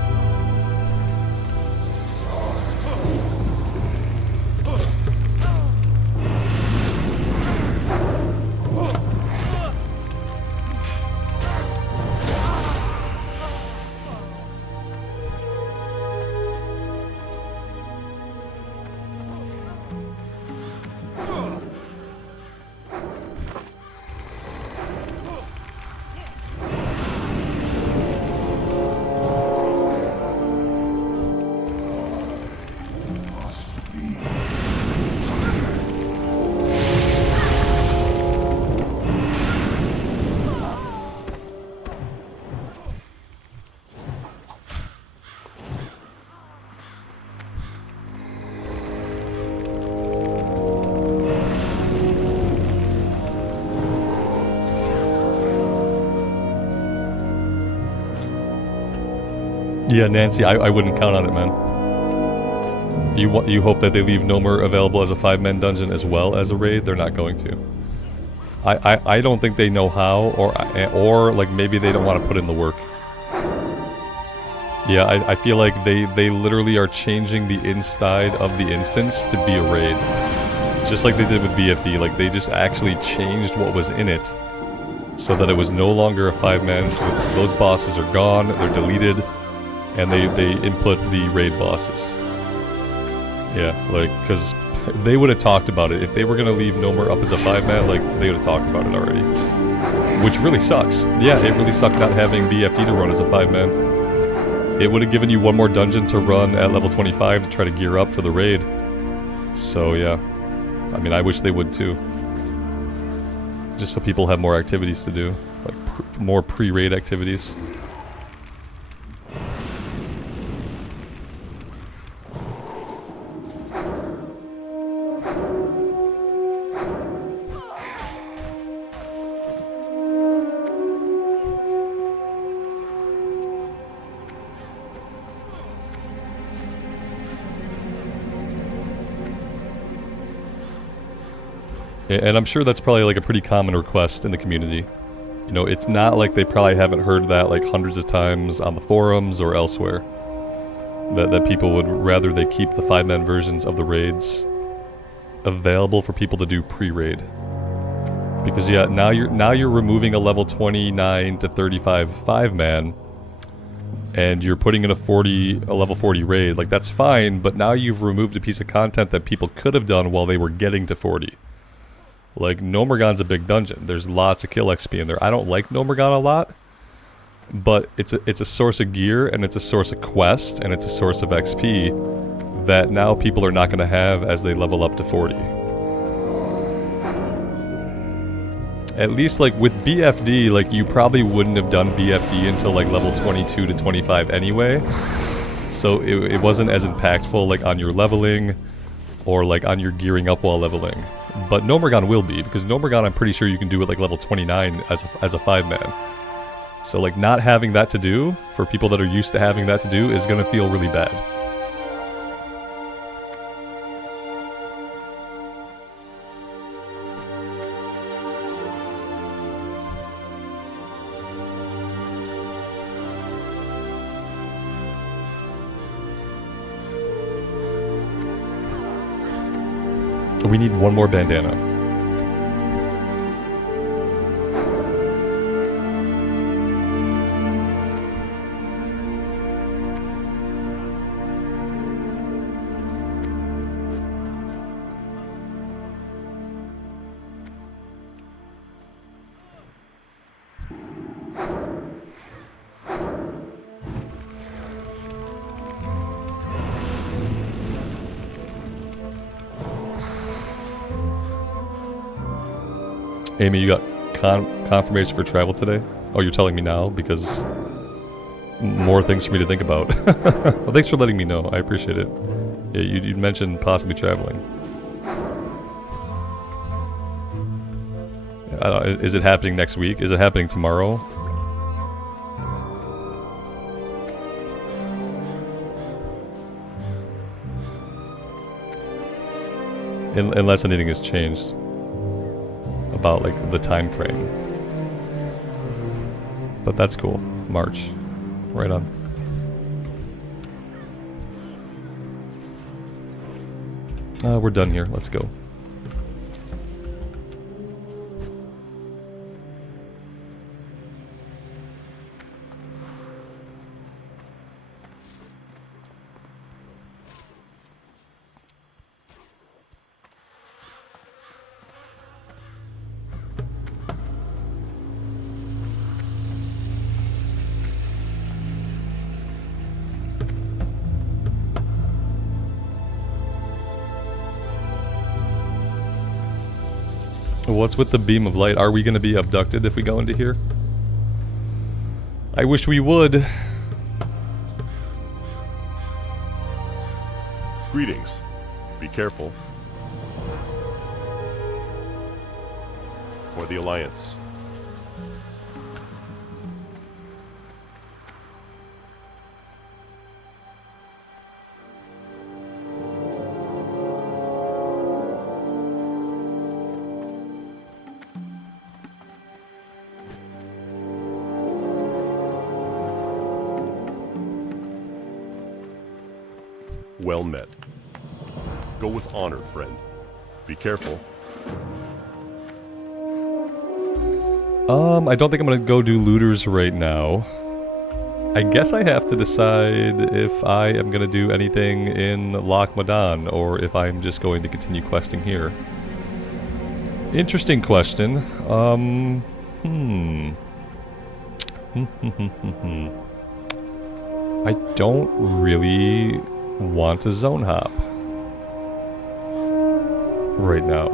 Yeah, Nancy, I wouldn't count on it, man. You hope that they leave Nomer available as a 5-man dungeon as well as a raid? They're not going to. I don't think they know how, or like maybe they don't want to put in the work. Yeah, I feel like they literally are changing the inside of the instance to be a raid. Just like they did with BFD, like they just actually changed what was in it so that it was no longer a 5-man. Those bosses are gone, they're deleted. And they input the raid bosses. Yeah, like, because they would have talked about it. If they were going to leave Nomer up as a 5-man, like, they would have talked about it already. Which really sucks. Yeah, it really sucked not having BFD to run as a 5-man. It would have given you one more dungeon to run at level 25 to try to gear up for the raid. So, yeah. I mean, I wish they would too. Just so people have more activities to do. Like, more pre-raid activities. And I'm sure that's probably like a pretty common request in the community. You know, it's not like they probably haven't heard that like hundreds of times on the forums or elsewhere. That people would rather they keep the 5-man versions of the raids available for people to do pre-raid. Because yeah, now you're removing a level 29 to 35 5-man and you're putting in a level 40 raid. Like that's fine, but now you've removed a piece of content that people could have done while they were getting to 40. Like, Nomergon's a big dungeon. There's lots of kill XP in there. I don't like Nomergon a lot, but it's a source of gear, and it's a source of quest, and it's a source of XP that now people are not going to have as they level up to 40. At least like with BFD, like you probably wouldn't have done BFD until like level 22 to 25 anyway. So it wasn't as impactful like on your leveling or like on your gearing up while leveling. But Gnomergon will be, because Gnomergon I'm pretty sure you can do at like level 29 as a 5-man. So like not having that to do, for people that are used to having that to do, is going to feel really bad. We need one more bandana. Amy, you got confirmation for travel today? Oh, you're telling me now because more things for me to think about. Well, thanks for letting me know. I appreciate it. Yeah, you mentioned possibly traveling. I don't know, is it happening next week? Is it happening tomorrow? Unless anything has changed about like the time frame. But that's cool. March. Right on. We're done here. Let's go. What's with the beam of light? Are we going to be abducted if we go into here? I wish we would. Greetings. Be careful. For the Alliance. Well met. Go with honor, friend. Be careful. I don't think I'm gonna go do looters right now. I guess I have to decide if I am gonna do anything in Loch Madan or if I'm just going to continue questing here. Interesting question. I don't really want a zone hop right now.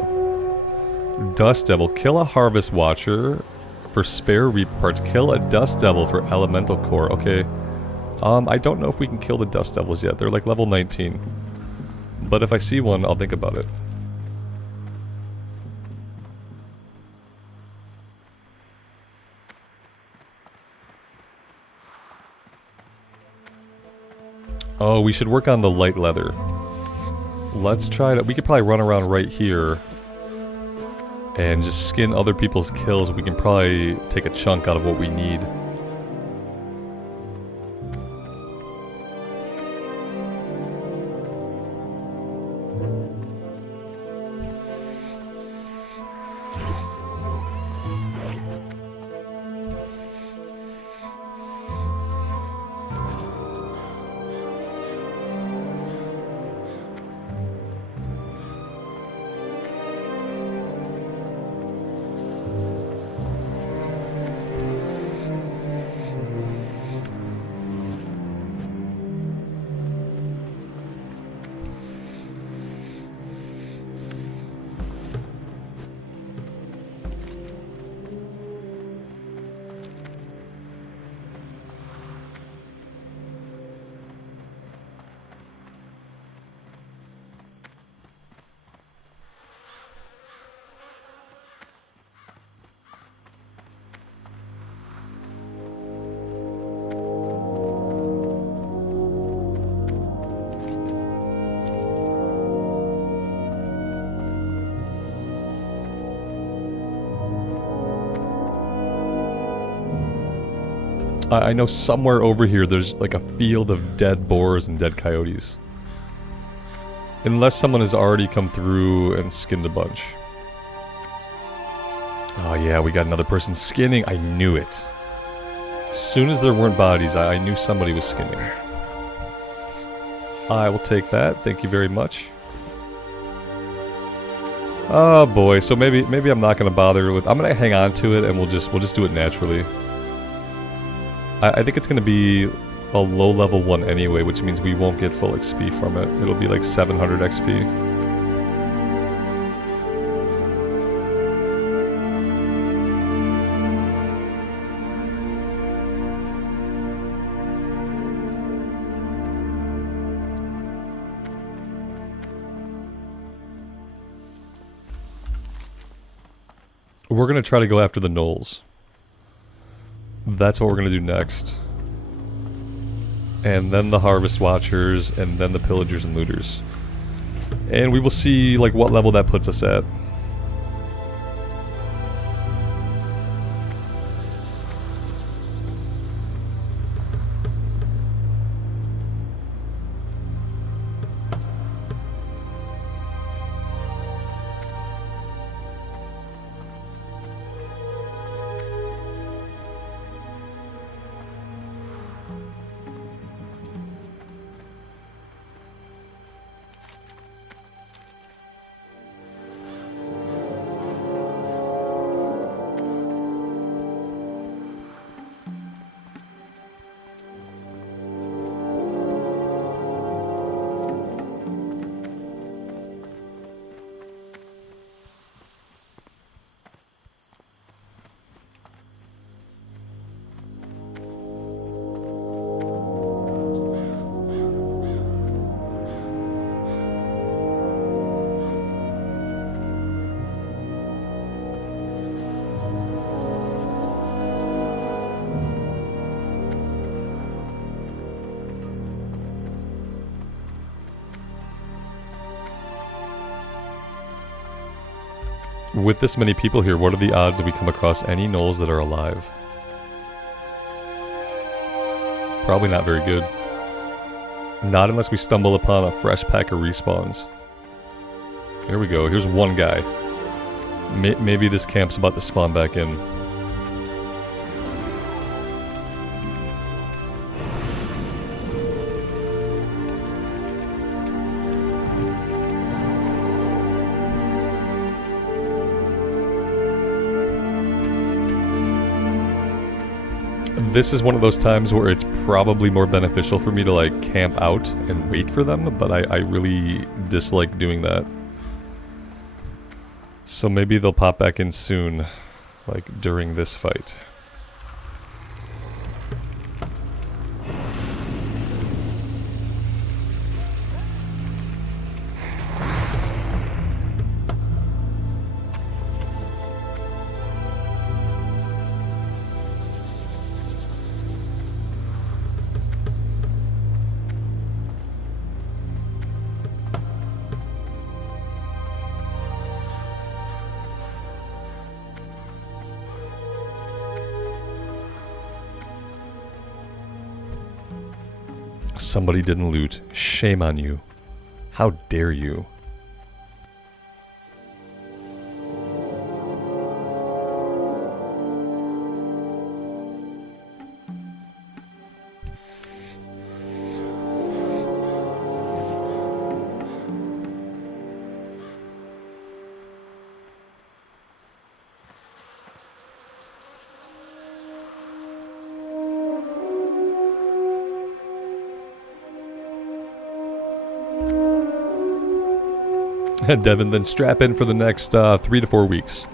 Dust Devil, kill a Harvest Watcher for spare Reaper parts. Kill a Dust Devil for Elemental Core. Okay. I don't know if we can kill the Dust Devils yet. They're like level 19. But if I see one, I'll think about it. Oh, we should work on the light leather. Let's try to... We could probably run around right here and just skin other people's kills. We can probably take a chunk out of what we need. I know somewhere over here there's like a field of dead boars and dead coyotes. Unless someone has already come through and skinned a bunch. Oh yeah, we got another person skinning. I knew it. As soon as there weren't bodies, I knew somebody was skinning. I will take that. Thank you very much. Oh boy, so maybe I'm not gonna bother with. I'm gonna hang on to it, and we'll just do it naturally. I think it's gonna be a low level one anyway, which means we won't get full XP from it. It'll be like 700 XP. We're gonna try to go after the gnolls. That's what we're gonna do next. And then the Harvest Watchers, and then the Pillagers and Looters. And we will see like what level that puts us at. With this many people here, what are the odds that we come across any gnolls that are alive? Probably not very good. Not unless we stumble upon a fresh pack of respawns. Here we go, here's one guy. Maybe this camp's about to spawn back in. This is one of those times where it's probably more beneficial for me to like camp out and wait for them, but I really dislike doing that. So maybe they'll pop back in soon, like during this fight. Somebody didn't loot. Shame on you. How dare you? Devin, then strap in for the next 3 to 4 weeks.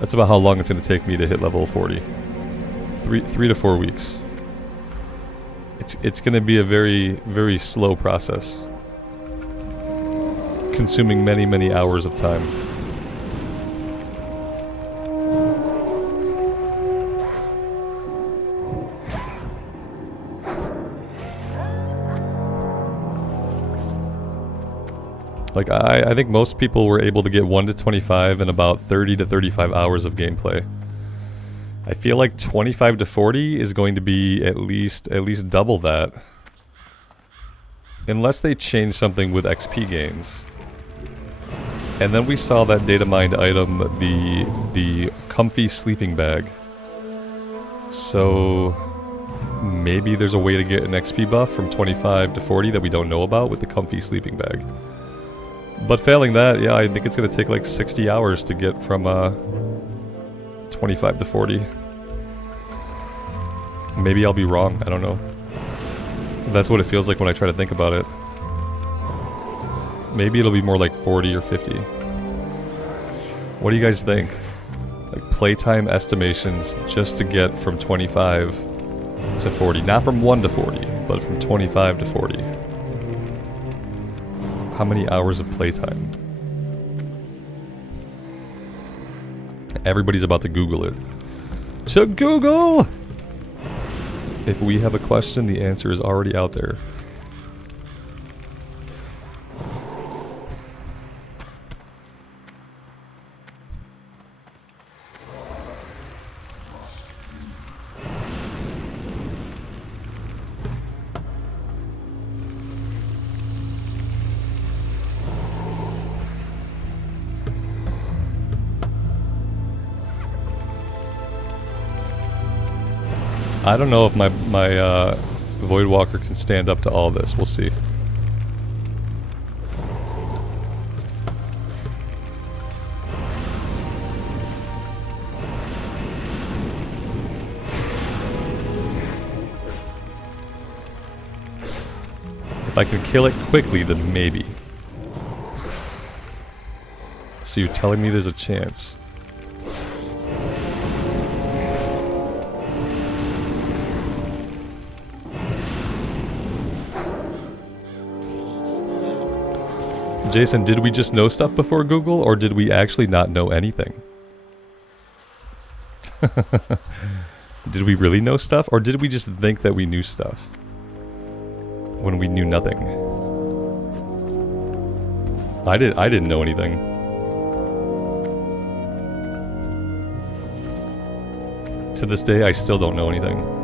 That's about how long it's going to take me to hit level 40. 3 to 4 weeks. It's going to be a very, very slow process. Consuming many, many hours of time. Like, I think most people were able to get 1 to 25 in about 30 to 35 hours of gameplay. I feel like 25 to 40 is going to be at least double that. Unless they change something with XP gains. And then we saw that data mined item, the comfy sleeping bag. So maybe there's a way to get an XP buff from 25 to 40 that we don't know about with the comfy sleeping bag. But failing that, yeah, I think it's going to take like 60 hours to get from 25 to 40. Maybe I'll be wrong, I don't know. That's what it feels like when I try to think about it. Maybe it'll be more like 40 or 50. What do you guys think? Like playtime estimations just to get from 25 to 40. Not from 1 to 40, but from 25 to 40. How many hours of playtime? Everybody's about to Google it. To Google! If we have a question, the answer is already out there. I don't know if my Voidwalker can stand up to all this. We'll see. If I can kill it quickly, then maybe. So you're telling me there's a chance? Jason, did we just know stuff before Google, or did we actually not know anything? Did we really know stuff, or did we just think that we knew stuff when we knew nothing? I didn't know anything. To this day, I still don't know anything.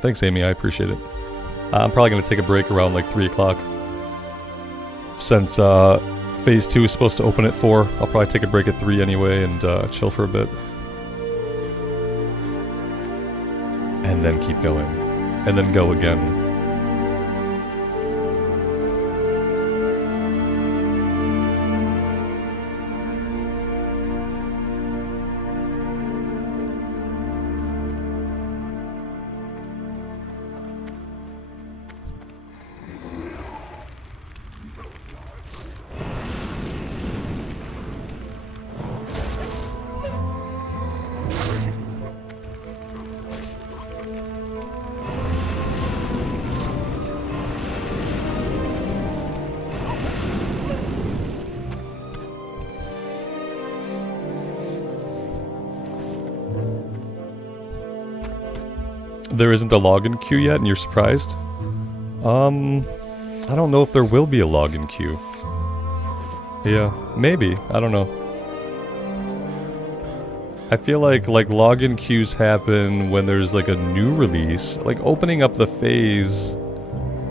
Thanks, Amy. I appreciate it. I'm probably going to take a break around like 3 o'clock. Since Phase 2 is supposed to open at 4, I'll probably take a break at 3 anyway and chill for a bit. And then keep going. And then go again. There isn't a login queue yet, and you're surprised? I don't know if there will be a login queue. Yeah, maybe. I don't know. I feel like login queues happen when there's like a new release. Like opening up the phase,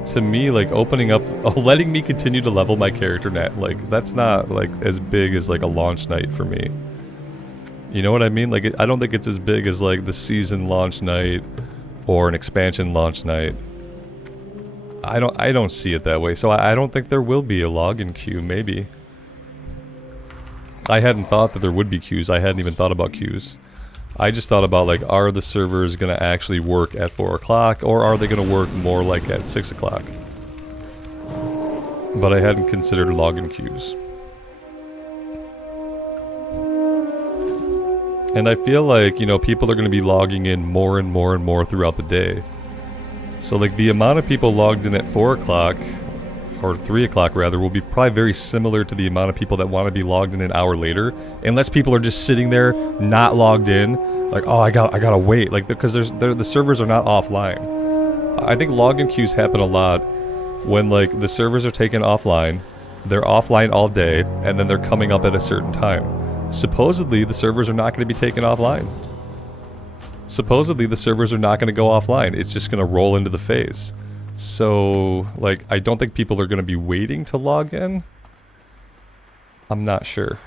to me, like opening up, letting me continue to level my character net, like that's not like as big as like a launch night for me. You know what I mean? Like I don't think it's as big as like the season launch night or an expansion launch night. I don't see it that way, so I don't think there will be a login queue, maybe. I hadn't thought that there would be queues. I hadn't even thought about queues. I just thought about like, are the servers gonna actually work at 4 o'clock, or are they gonna work more like at 6 o'clock? But I hadn't considered login queues. And I feel like, you know, people are going to be logging in more and more and more throughout the day. So like the amount of people logged in at 4 o'clock or 3 o'clock rather, will be probably very similar to the amount of people that want to be logged in an hour later. Unless people are just sitting there, not logged in, like, oh, I gotta wait, like, because the servers are not offline. I think login queues happen a lot when, like, the servers are taken offline, they're offline all day, and then they're coming up at a certain time. Supposedly, the servers are not going to be taken offline. Supposedly, the servers are not going to go offline. It's just going to roll into the phase. So, like, I don't think people are going to be waiting to log in. I'm not sure.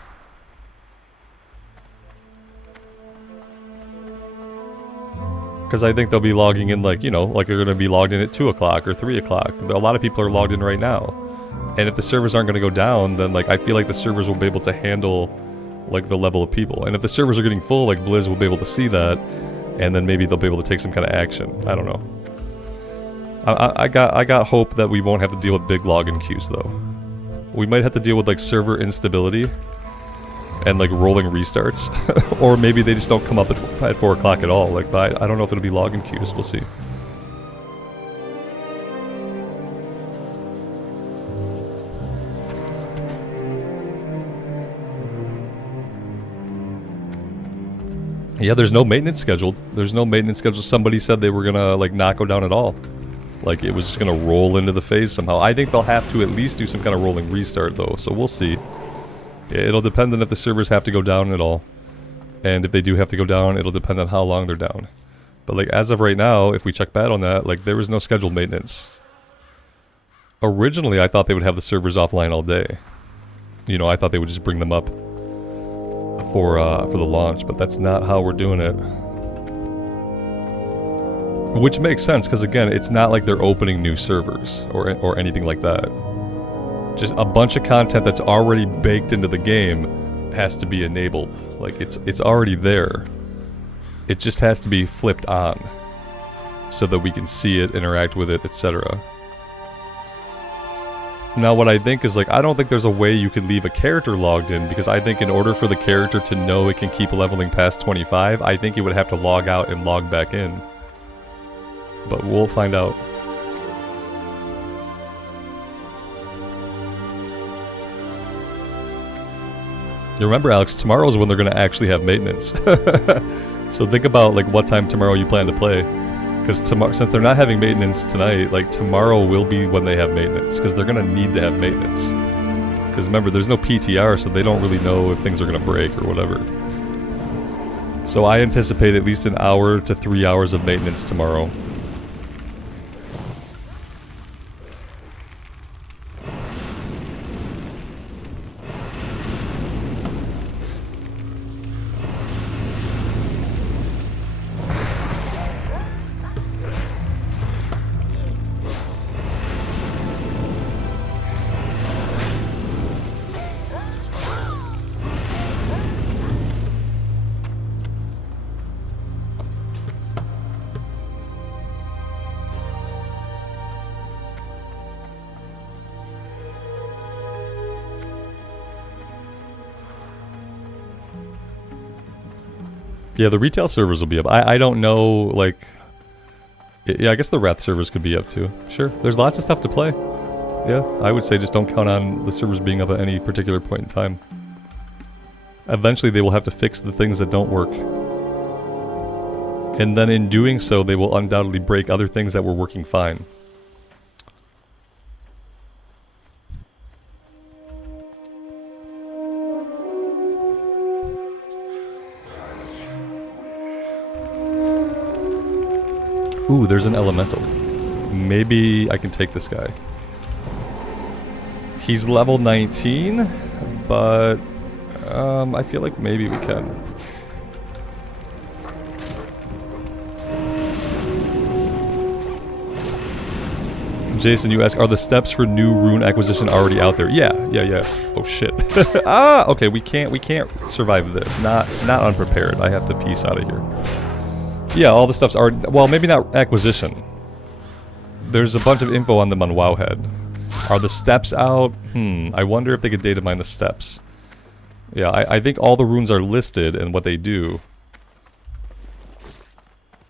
Because I think they'll be logging in, like, you know, like they're going to be logged in at 2 o'clock or 3 o'clock. A lot of people are logged in right now. And if the servers aren't going to go down, then, like, I feel like the servers will be able to handle, like, the level of people. And if the servers are getting full, like, Blizz will be able to see that, and then maybe they'll be able to take some kind of action. I don't know. I got hope that we won't have to deal with big login queues, though. We might have to deal with, like, server instability and, like, rolling restarts. Or maybe they just don't come up at 4 o'clock at all. Like, but I don't know if it'll be login queues. We'll see. Yeah, there's no maintenance scheduled. There's no maintenance scheduled. Somebody said they were gonna, like, not go down at all. Like, it was just gonna roll into the phase somehow. I think they'll have to at least do some kind of rolling restart, though, so we'll see. Yeah, it'll depend on if the servers have to go down at all. And if they do have to go down, it'll depend on how long they're down. But, like, as of right now, if we check Battle.net, like, there was no scheduled maintenance. Originally, I thought they would have the servers offline all day. You know, I thought they would just bring them up for the launch, but that's not how we're doing it. Which makes sense, because again, it's not like they're opening new servers or anything like that. Just a bunch of content that's already baked into the game has to be enabled. Like, it's already there. It just has to be flipped on so that we can see it, interact with it, etc. Now what I think is, like, I don't think there's a way you could leave a character logged in, because I think in order for the character to know it can keep leveling past 25, I think it would have to log out and log back in. But we'll find out. You remember, Alex, tomorrow's when they're going to actually have maintenance. So think about, like, what time tomorrow you plan to play. Because since they're not having maintenance tonight, like, tomorrow will be when they have maintenance. Because they're going to need to have maintenance. Because remember, there's no PTR, so they don't really know if things are going to break or whatever. So I anticipate at least an hour to 3 hours of maintenance tomorrow. Yeah, the retail servers will be up. I don't know, like... Yeah, I guess the Wrath servers could be up too. Sure, there's lots of stuff to play. Yeah, I would say just don't count on the servers being up at any particular point in time. Eventually they will have to fix the things that don't work. And then in doing so, they will undoubtedly break other things that were working fine. Ooh, there's an elemental. Maybe I can take this guy. He's level 19, but I feel like maybe we can. Jason, you ask, are the steps for new rune acquisition already out there? Yeah. Oh shit. Ah, okay, we can't survive this. Not unprepared. I have to peace out of here. Yeah, all the stuff's already... Well, maybe not acquisition. There's a bunch of info on them on Wowhead. Are the steps out? I wonder if they could data mine the steps. Yeah, I think all the runes are listed and what they do.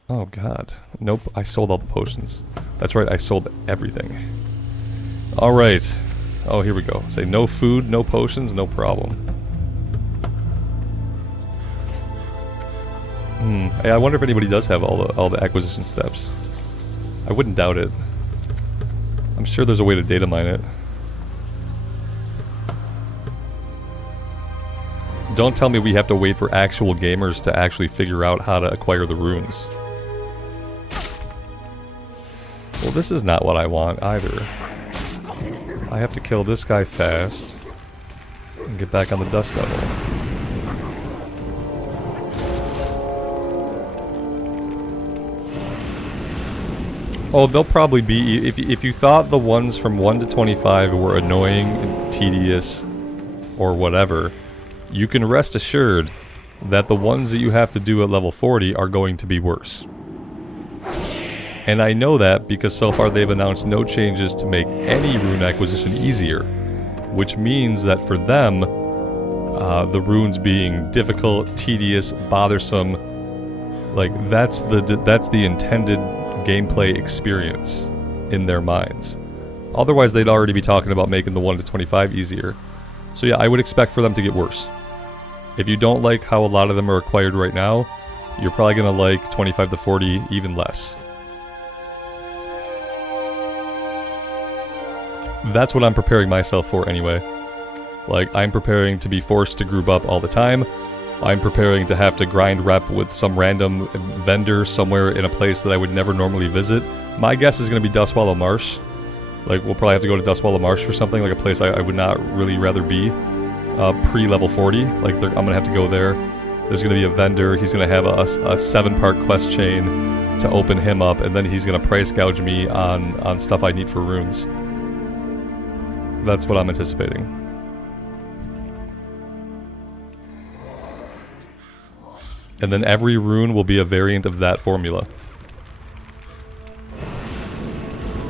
Oh god. Nope, I sold all the potions. That's right, I sold everything. Alright. Oh, here we go. Say no food, no potions, no problem. Hey, I wonder if anybody does have all the acquisition steps. I wouldn't doubt it. I'm sure there's a way to data mine it. Don't tell me we have to wait for actual gamers to actually figure out how to acquire the runes. Well, this is not what I want either. I have to kill this guy fast and get back on the Dust Devil. Oh, they'll probably be... If you thought the ones from 1 to 25 were annoying and tedious or whatever, you can rest assured that the ones that you have to do at level 40 are going to be worse. And I know that because so far they've announced no changes to make any rune acquisition easier, which means that for them, the runes being difficult, tedious, bothersome, like that's the intended gameplay experience in their minds. Otherwise, they'd already be talking about making the 1 to 25 easier. So yeah, I would expect for them to get worse. If you don't like how a lot of them are acquired right now, you're probably gonna like 25 to 40 even less. That's what I'm preparing myself for anyway. Like, I'm preparing to be forced to group up all the time. I'm preparing to have to grind rep with some random vendor somewhere in a place that I would never normally visit. My guess is going to be Dustwallow Marsh. Like, we'll probably have to go to Dustwallow Marsh for something, like a place I would not really rather be pre-level 40. Like, I'm going to have to go there. There's going to be a vendor. He's going to have a 7-part quest chain to open him up, and then he's going to price gouge me on stuff I need for runes. That's what I'm anticipating. And then every rune will be a variant of that formula.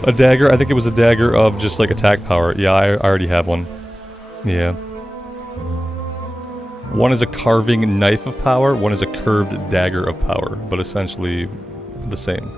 A dagger, I think it was a dagger of just like attack power. Yeah, I already have one. Yeah. One is a carving knife of power, one is a curved dagger of power, but essentially the same.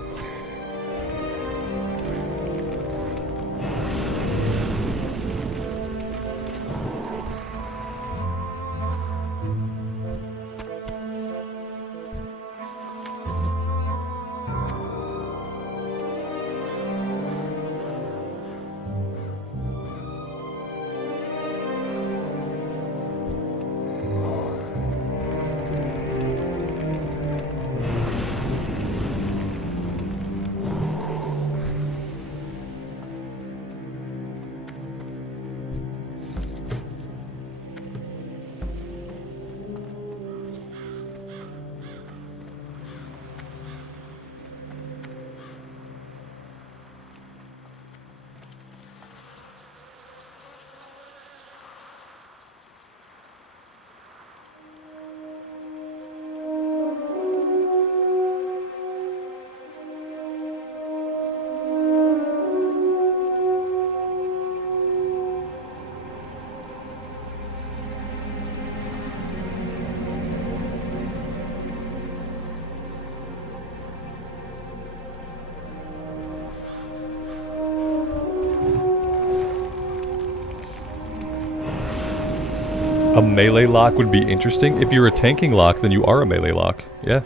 A melee lock would be interesting. If you're a tanking lock, then you are a melee lock. Yeah.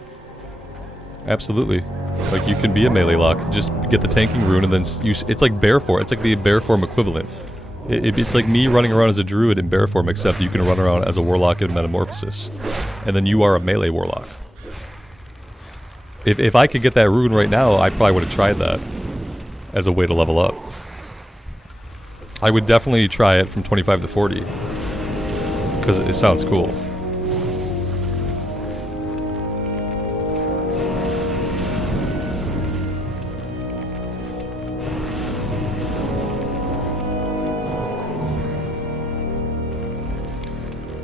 Absolutely. Like, you can be a melee lock. Just get the tanking rune and then use... It's like bear form. It's like the bear form equivalent. It's like me running around as a druid in bear form, except you can run around as a warlock in metamorphosis. And then you are a melee warlock. If I could get that rune right now, I probably would have tried that as a way to level up. I would definitely try it from 25 to 40. Because it sounds cool.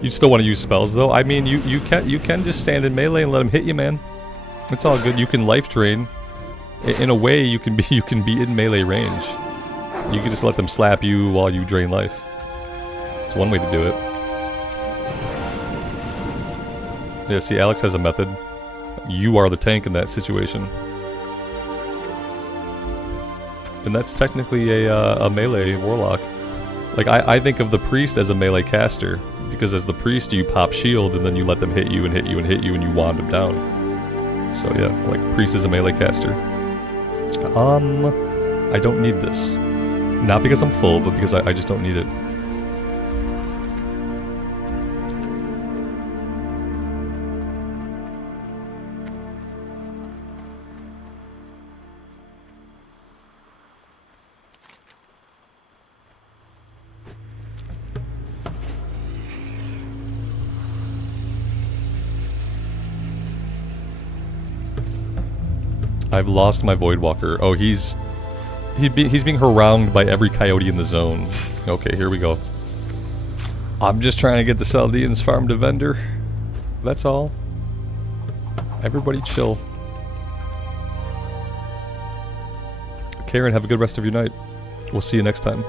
You still want to use spells though? I mean, you can just stand in melee and let them hit you, man. It's all good. You can life drain. In a way, you can be in melee range. You can just let them slap you while you drain life. It's one way to do it. Yeah, see, Alex has a method. You are the tank in that situation. And that's technically a melee warlock. Like, I think of the priest as a melee caster, because as the priest you pop shield and then you let them hit you and hit you and hit you and you wand them down. So yeah, like, priest is a melee caster. I don't need this. Not because I'm full, but because I just don't need it. I've lost my Voidwalker. Oh, he's being harangued by every coyote in the zone. Okay, here we go. I'm just trying to get the Saldeans farm to vendor. That's all. Everybody chill. Karen, have a good rest of your night. We'll see you next time.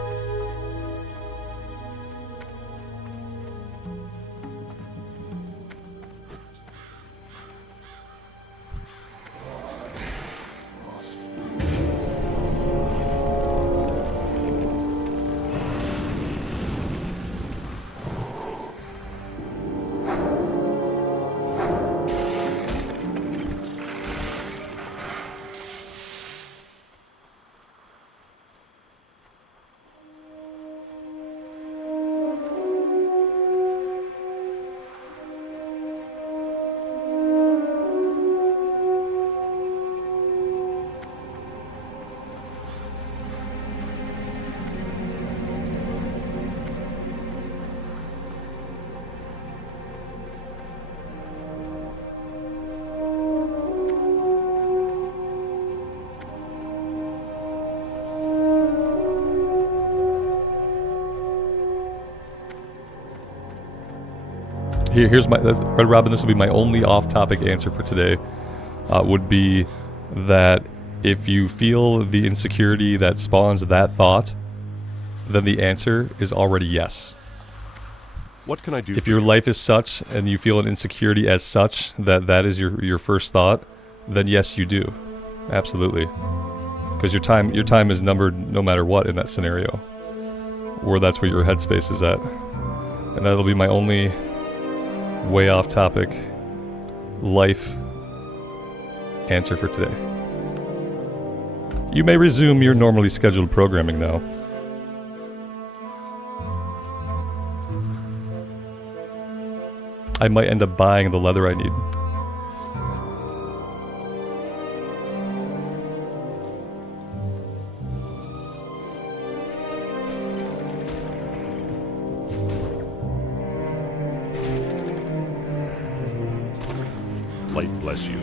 Here's my Red Robin. This will be my only off-topic answer for today. Would be that if you feel the insecurity that spawns that thought, then the answer is already yes. What can I do? If your life is such and you feel an insecurity as such that that is your first thought, then yes, you do, absolutely. Because your time is numbered no matter what in that scenario, or that's where your headspace is at, and that'll be my only way off topic life answer for today. You may resume your normally scheduled programming now. I might end up buying the leather I need. Light bless you.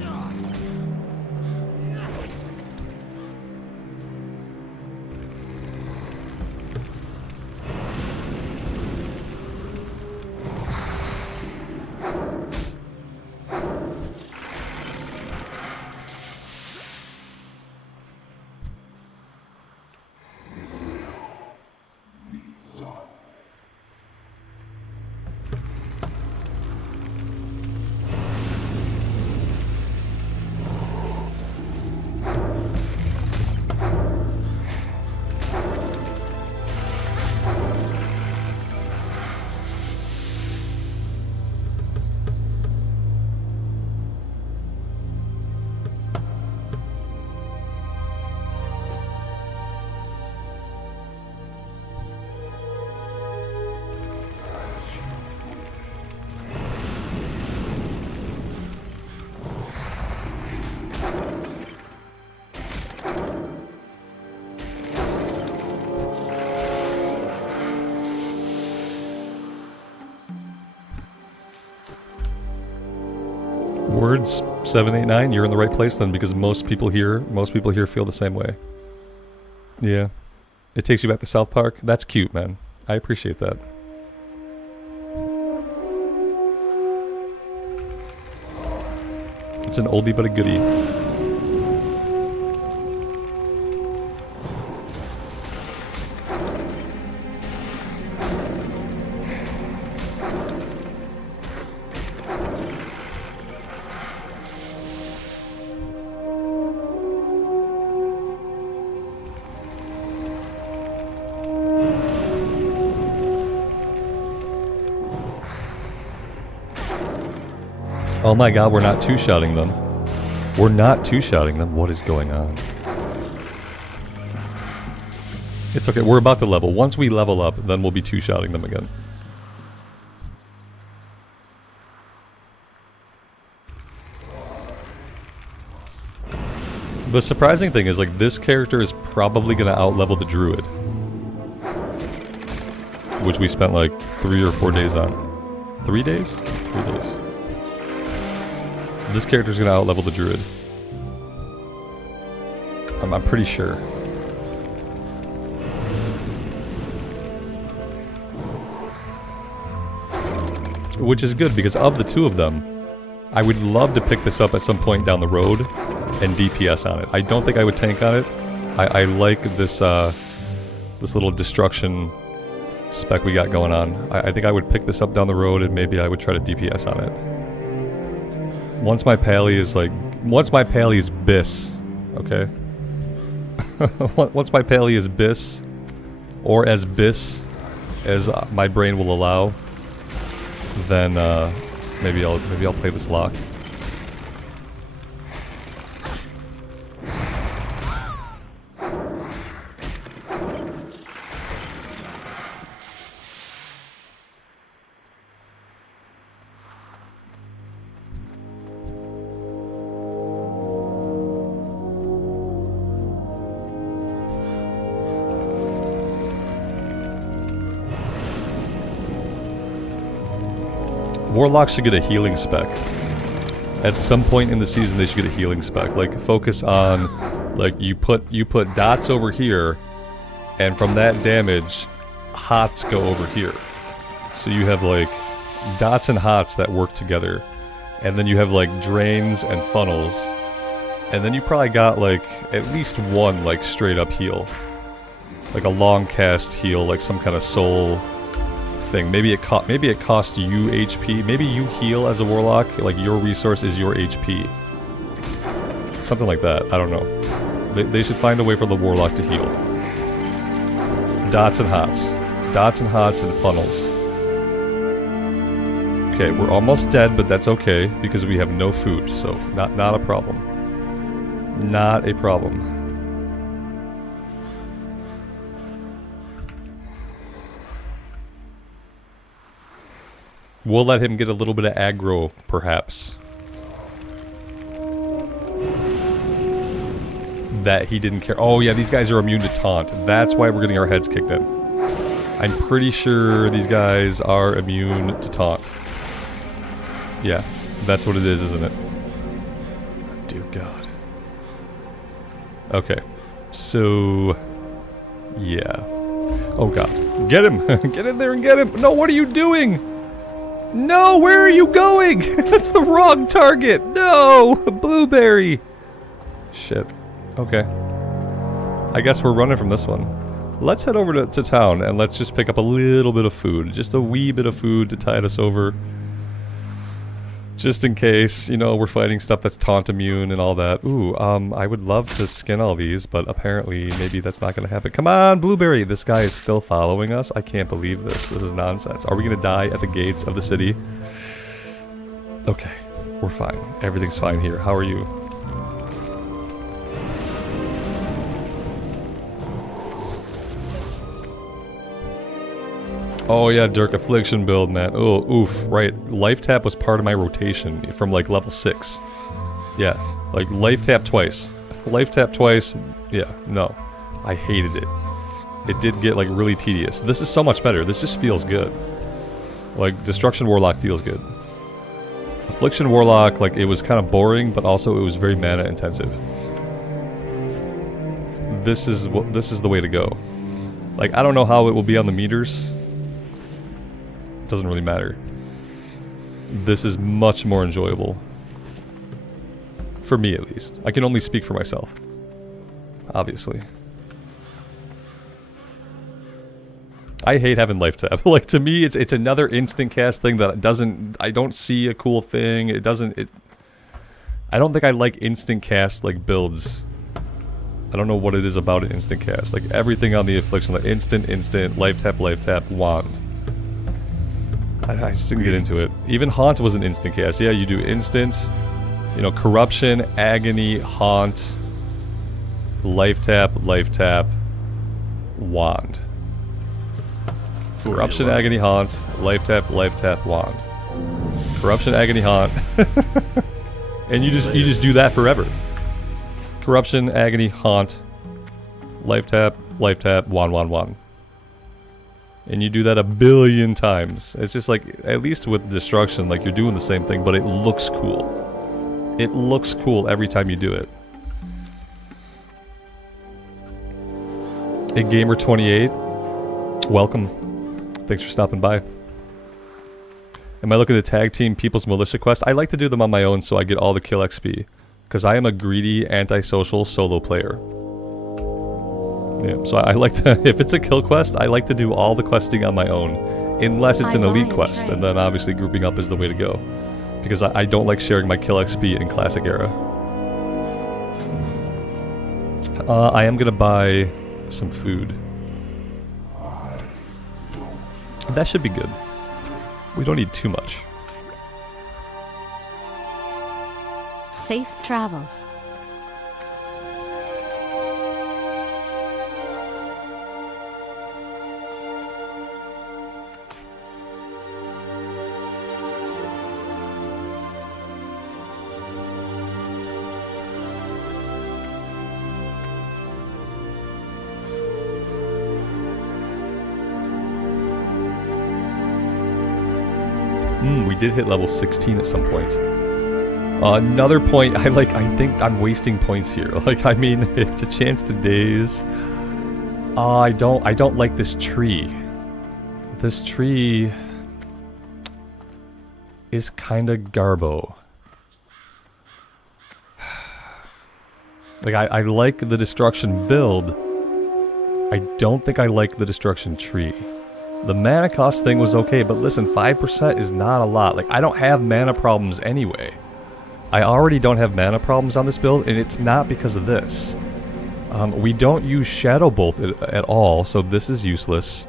Words 789, you're in the right place then, because most people here feel the same way. Yeah. It takes you back to South Park. That's cute, man. I appreciate that. It's an oldie but a goodie. Oh my god, we're not two-shotting them. We're not two-shotting them. What is going on? It's okay, we're about to level. Once we level up, then we'll be two-shotting them again. The surprising thing is, like, this character is probably gonna out-level the druid. Which we spent, like, 3 or 4 days on. 3 days? 3 days. This character's gonna out-level the druid. I'm pretty sure. Which is good, because of the two of them, I would love to pick this up at some point down the road and DPS on it. I don't think I would tank on it. I like this this little destruction spec we got going on. I think I would pick this up down the road and maybe I would try to DPS on it. Once my pally is like... Once my pally is bis, okay? Once my pally is bis, or as bis as my brain will allow, then maybe I'll play this lock. Warlock should get a healing spec. At some point in the season, they should get a healing spec. Like, focus on, like, you put dots over here, and from that damage, hots go over here. So you have, like, dots and hots that work together. And then you have, like, drains and funnels. And then you probably got, like, at least one, like, straight up heal. Like a long cast heal, like some kind of soul thing. Maybe it costs you HP. Maybe you heal as a warlock, like your resource is your HP. Something like that. I don't know. They should find a way for the warlock to heal. Dots and hots. Dots and hots and funnels. Okay, we're almost dead, but that's okay because we have no food, so not a problem. Not a problem. We'll let him get a little bit of aggro, perhaps. That he didn't care. Oh yeah, these guys are immune to taunt. That's why we're getting our heads kicked in. I'm pretty sure these guys are immune to taunt. Yeah, that's what it is, isn't it? Dear God. Okay, so... yeah. Oh God. Get him! Get in there and get him! No, what are you doing? No, where are you going? That's the wrong target! No! Blueberry! Shit. Okay. I guess we're running from this one. Let's head over to town and let's just pick up a little bit of food. Just a wee bit of food to tide us over. Just in case, you know, we're fighting stuff that's taunt immune and all that. Ooh, I would love to skin all these, but apparently maybe that's not gonna happen. Come on, Blueberry! This guy is still following us? I can't believe this. This is nonsense. Are we gonna die at the gates of the city? Okay, we're fine. Everything's fine here. How are you? Oh yeah, Dirk Affliction build, man. Oh, oof, right. Life tap was part of my rotation from like level 6. Yeah, like life tap twice. Life tap twice, yeah, no. I hated it. It did get like really tedious. This is so much better. This just feels good. Like, Destruction Warlock feels good. Affliction Warlock, like, it was kind of boring, but also it was very mana intensive. This is the way to go. Like, I don't know how it will be on the meters. Doesn't really matter. This is much more enjoyable. For me, at least. I can only speak for myself. Obviously. I hate having life tap. Like, to me, it's another instant cast thing that doesn't... I don't see a cool thing. It doesn't... I don't think I like instant cast, like, builds. I don't know what it is about an instant cast. Like, everything on the Affliction, like, instant, life tap, wand. I just didn't get into it. Even Haunt was an instant cast. Yeah, you do instant, you know, Corruption, Agony, Haunt, life tap, Wand. Corruption, Agony, Haunt, life tap, Wand. Corruption, Agony, Haunt. And you just do that forever. Corruption, Agony, Haunt, life tap, Wand. And you do that a billion times. It's just like, at least with Destruction, like you're doing the same thing, but it looks cool. It looks cool every time you do it. Hey Gamer28, welcome. Thanks for stopping by. Am I looking to tag team People's Militia quest? I like to do them on my own so I get all the kill XP. Because I am a greedy, antisocial solo player. Yeah, so I like to, if it's a kill quest, I like to do all the questing on my own. Unless it's an elite quest, and then obviously grouping up is the way to go. Because I don't like sharing my kill XP in Classic Era. I am gonna buy some food. That should be good. We don't need too much. Safe travels. We did hit level 16 at some point. Another point, I think I'm wasting points here. Like, I mean, it's a chance to daze. I don't like this tree. This tree is kinda garbo. Like, I like the Destruction build. I don't think I like the Destruction tree. The mana cost thing was okay, but listen, 5% is not a lot. Like, I don't have mana problems anyway. I already don't have mana problems on this build, and it's not because of this. We don't use Shadow Bolt at all, so this is useless.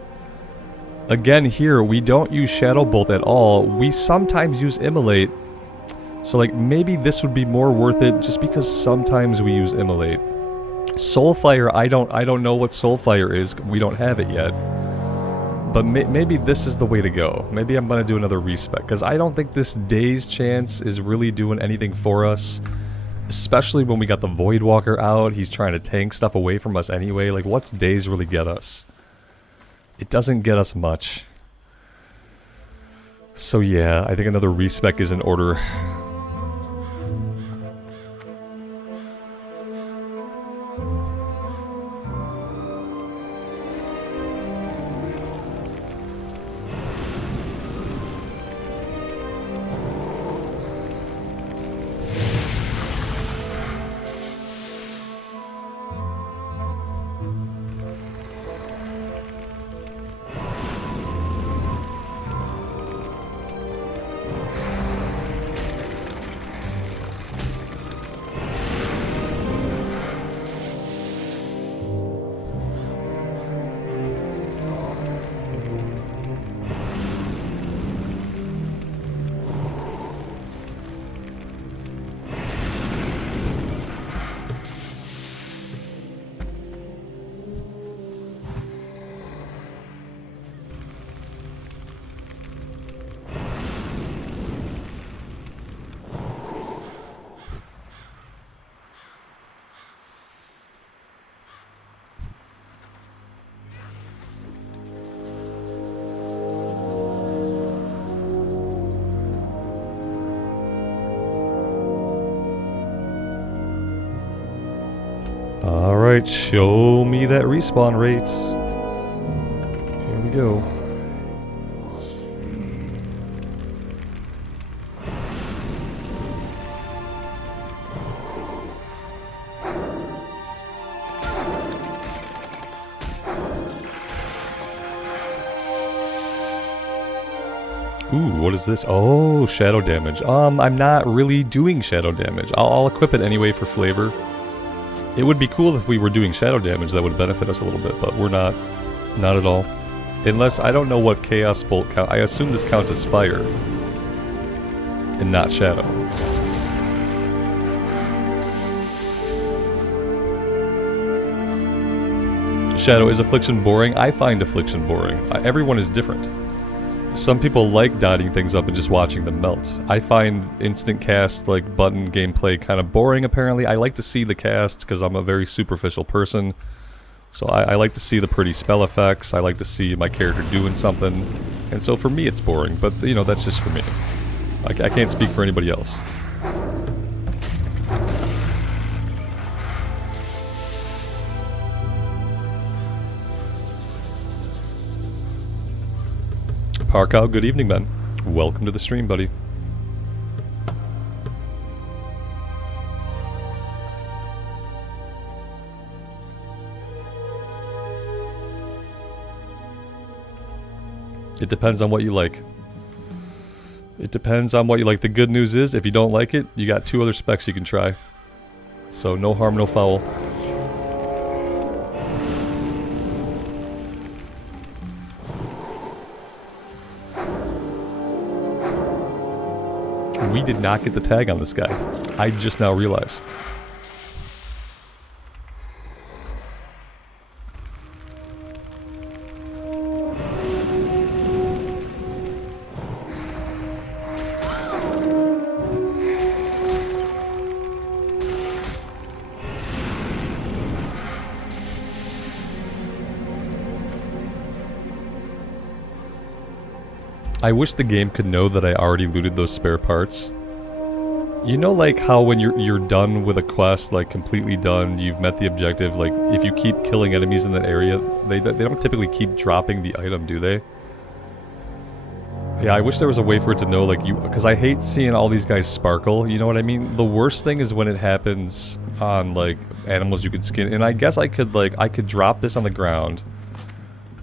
Again, here, we don't use Shadow Bolt at all. We sometimes use Immolate. So, like, maybe this would be more worth it just because sometimes we use Immolate. Soulfire, I don't know what Soulfire is. We don't have it yet. But maybe this is the way to go. Maybe I'm going to do another respec, because I don't think this Daze chance is really doing anything for us. Especially when we got the Voidwalker out, he's trying to tank stuff away from us anyway. Like, what's Daze really get us? It doesn't get us much. So yeah, I think another respec is in order. Alright, show me that respawn rate. Here we go. Ooh, what is this? Oh, shadow damage. I'm not really doing shadow damage. I'll equip it anyway for flavor. It would be cool if we were doing shadow damage. That would benefit us a little bit, but we're not. Not at all. Unless, I don't know what Chaos Bolt count. I assume this counts as fire. And not Shadow. Shadow, is Affliction boring? I find Affliction boring. Everyone is different. Some people like dotting things up and just watching them melt. I find instant cast, like, button gameplay kind of boring, apparently. I like to see the cast, because I'm a very superficial person. So I like to see the pretty spell effects, I like to see my character doing something. And so for me it's boring, but, you know, that's just for me. I can't speak for anybody else. Parkow, good evening, man. Welcome to the stream, buddy. It depends on what you like. It depends on what you like. The good news is, if you don't like it, you got 2 other specs you can try. So no harm, no foul. We did not get the tag on this guy. I just now realized. I wish the game could know that I already looted those spare parts. You know, like how when you're done with a quest, like completely done, you've met the objective, like if you keep killing enemies in that area, they don't typically keep dropping the item, do they? Yeah, I wish there was a way for it to know, like, because I hate seeing all these guys sparkle, you know what I mean? The worst thing is when it happens on, like, animals you could skin, and I guess I could drop this on the ground,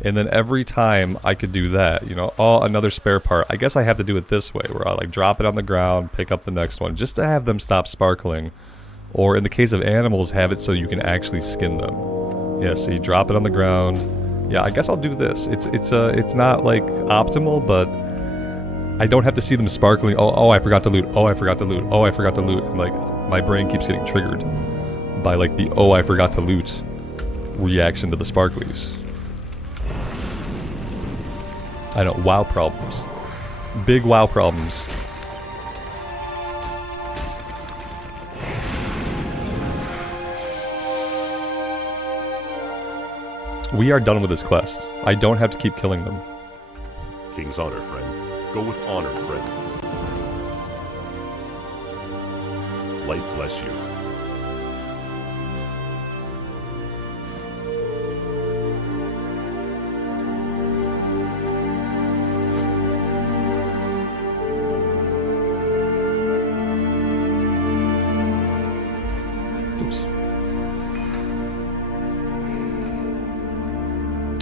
and then every time I could do that, you know, oh, another spare part. I guess I have to do it this way, where I, like, drop it on the ground, pick up the next one, just to have them stop sparkling. Or in the case of animals, have it so you can actually skin them. Yeah, so you drop it on the ground. Yeah, I guess I'll do this. It's not, like, optimal, but I don't have to see them sparkling. Oh, I forgot to loot. Oh, I forgot to loot. Oh, I forgot to loot. And, like, my brain keeps getting triggered by, like, the oh, I forgot to loot reaction to the sparklies. I know, WoW problems. Big WoW problems. We are done with this quest. I don't have to keep killing them. King's honor, friend. Go with honor, friend. Light bless you.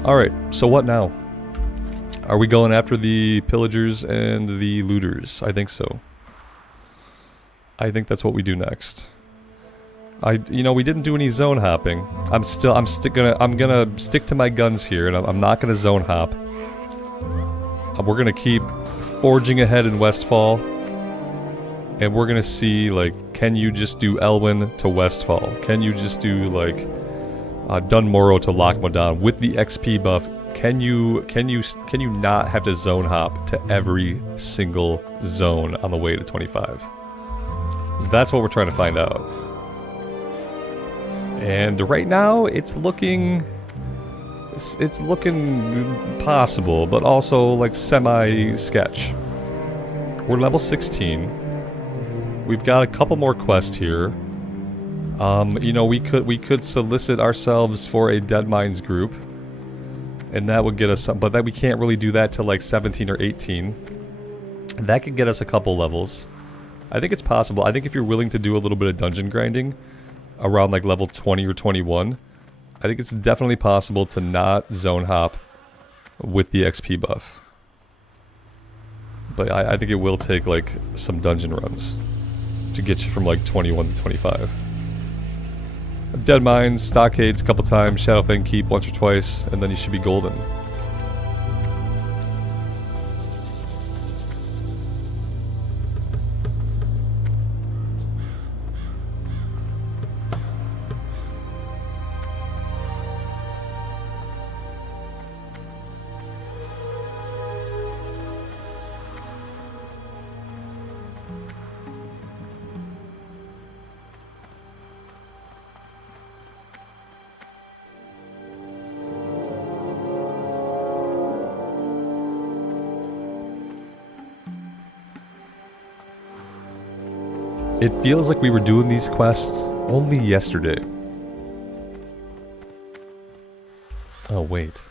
Alright, so what now? Are we going after the pillagers and the looters? I think so. I think that's what we do next. You know, we didn't do any zone hopping. I'm gonna stick to my guns here, and I'm not gonna zone hop. We're gonna keep forging ahead in Westfall, and we're gonna see, like, can you just do Elwyn to Westfall? Can you just do, like, Dunmorrow to Lochmodan with the XP buff? Can you not have to zone hop to every single zone on the way to 25? That's what we're trying to find out. And right now, it's looking possible, but also like semi-sketch. We're level 16. We've got a couple more quests here. You know, we could solicit ourselves for a Dead Minds group, and that would get us some, but that we can't really do that till like 17 or 18. That could get us a couple levels. I think it's possible. I think if you're willing to do a little bit of dungeon grinding around like level 20 or 21, I think it's definitely possible to not zone hop with the XP buff. But I think it will take like some dungeon runs to get you from like 21 to 25. Dead Mines, Stockades a couple times, Shadowfang Keep once or twice, and then you should be golden. It feels like we were doing these quests only yesterday. Oh, wait.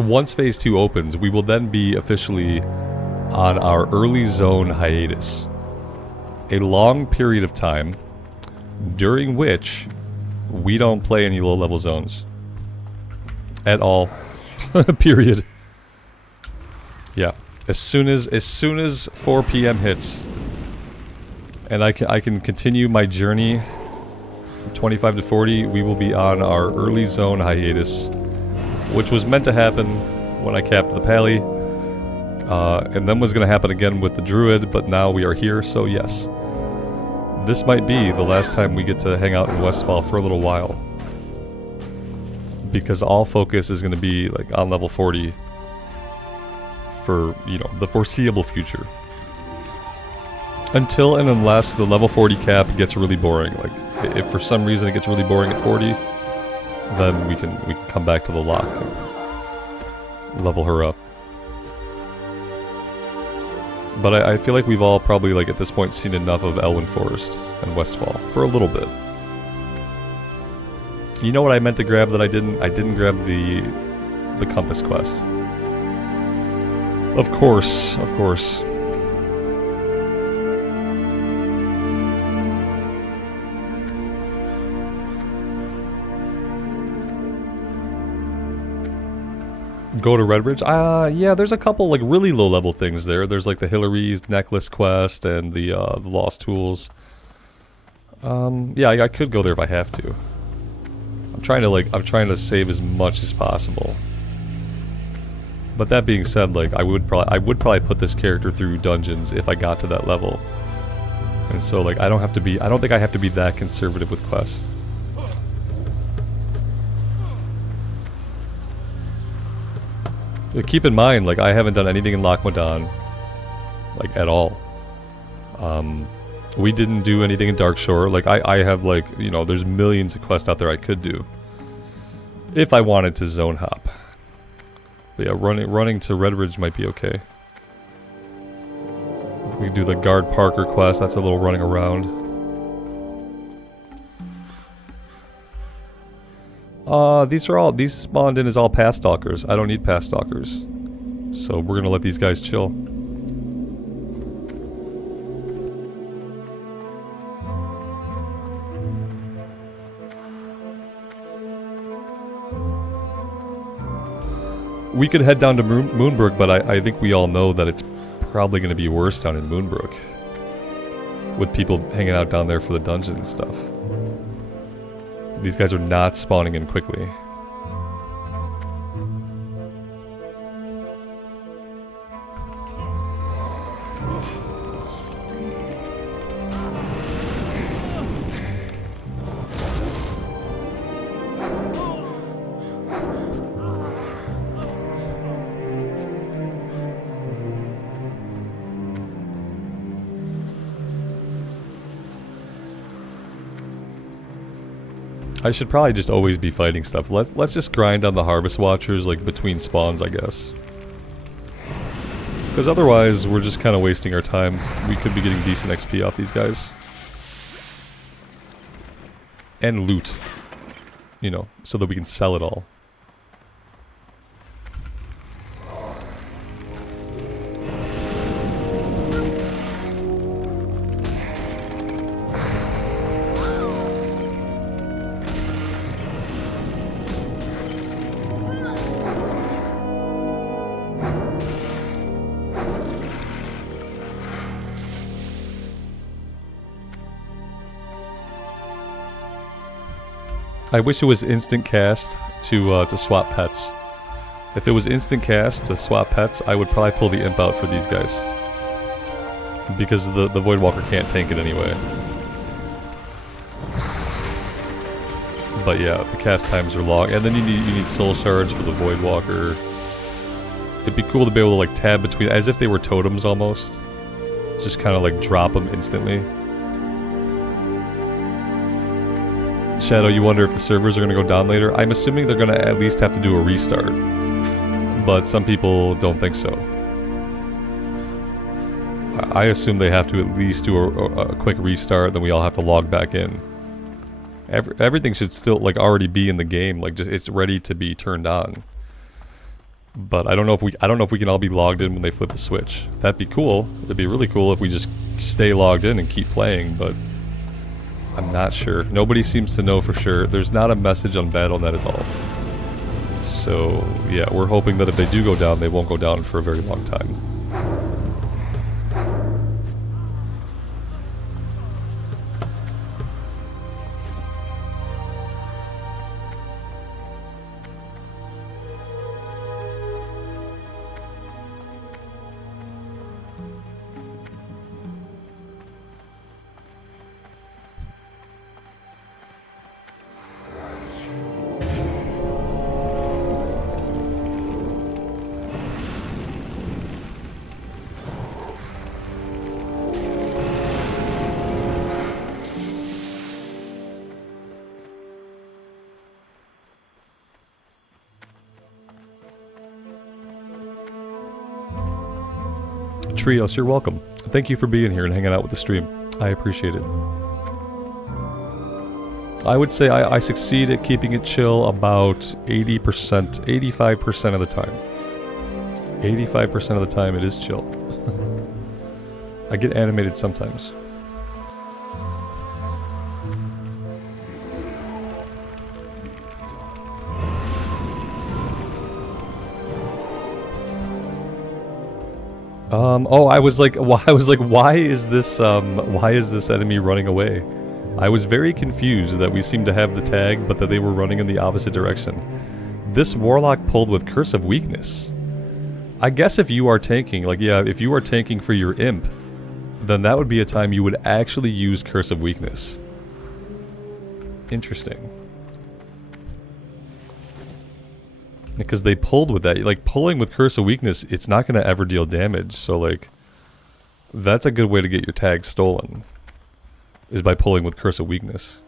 Once Phase 2 opens, we will then be officially on our early zone hiatus. A long period of time during which we don't play any low-level zones. At all. Period. Yeah. As soon as 4 p.m. hits, and I can continue my journey from 25 to 40, we will be on our early zone hiatus, which was meant to happen when I capped the Pally, and then was going to happen again with the Druid, but now we are here, so yes. This might be the last time we get to hang out in Westfall for a little while. Because all focus is going to be like on level 40 for, you know, the foreseeable future. Until and unless the level 40 cap gets really boring. Like, if for some reason it gets really boring at 40, then we can come back to the lock and level her up. But I feel like we've all probably, like, at this point seen enough of Elwyn Forest and Westfall for a little bit. You know what I meant to grab that I didn't? I didn't grab the compass quest. Of course, of course. Go to Redbridge? Yeah, there's a couple like really low level things there. There's like the Hillary's necklace quest and the Lost Tools. Yeah, I could go there if I have to. I'm trying to save as much as possible. But that being said, like I would probably put this character through dungeons if I got to that level. And so like I don't think I have to be that conservative with quests. Keep in mind, like, I haven't done anything in Lochmadon, like, at all. We didn't do anything in Darkshore. Like, I have, like, you know, there's millions of quests out there I could do. If I wanted to zone hop. But yeah, running to Redbridge might be okay. We can do the Guard Parker quest, that's a little running around. These spawned in as all Path Stalkers. I don't need Path Stalkers. So we're gonna let these guys chill. We could head down to Moonbrook, but I think we all know that it's probably gonna be worse down in Moonbrook. With people hanging out down there for the dungeon and stuff. These guys are not spawning in quickly. I should probably just always be fighting stuff. Let's just grind on the Harvest Watchers, like, between spawns, I guess. Because otherwise, we're just kind of wasting our time. We could be getting decent XP off these guys. And loot. You know, so that we can sell it all. I wish it was instant cast to swap pets. If it was instant cast to swap pets, I would probably pull the imp out for these guys. Because the Voidwalker can't tank it anyway. But yeah, the cast times are long. And then you need soul shards for the Voidwalker. It'd be cool to be able to like tab between, as if they were totems almost. Just kind of like drop them instantly. Shadow, you wonder if the servers are going to go down later? I'm assuming they're going to at least have to do a restart. But some people don't think so. I assume they have to at least do a quick restart, then we all have to log back in. Everything should still like already be in the game, like just it's ready to be turned on. But I don't know if we can all be logged in when they flip the switch. That'd be cool. It'd be really cool if we just stay logged in and keep playing, but I'm not sure. Nobody seems to know for sure. There's not a message on Battle.net at all. So yeah, we're hoping that if they do go down, they won't go down for a very long time. Trios, you're welcome. Thank you for being here and hanging out with the stream. I appreciate it. I would say I succeed at keeping it chill about 80%, 85% of the time. 85% of the time it is chill. I get animated sometimes. I was like, why is this enemy running away? I was very confused that we seemed to have the tag, but that they were running in the opposite direction. This Warlock pulled with Curse of Weakness. I guess if you are tanking, like, yeah, if you are tanking for your imp, then that would be a time you would actually use Curse of Weakness. Interesting. Because they pulled with that. Like, pulling with Curse of Weakness, it's not going to ever deal damage. So, like, that's a good way to get your tag stolen. Is by pulling with Curse of Weakness.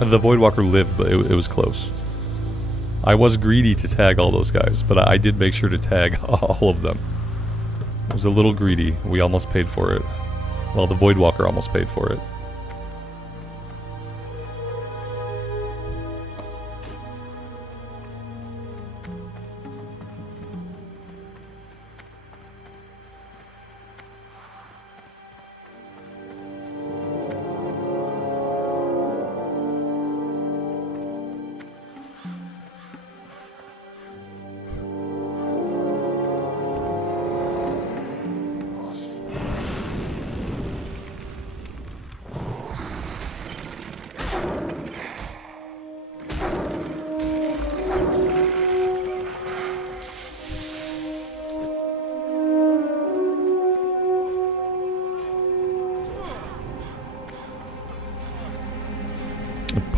The Voidwalker lived, but it was close. I was greedy to tag all those guys, but I did make sure to tag all of them. It was a little greedy. We almost paid for it. Well, the Voidwalker almost paid for it.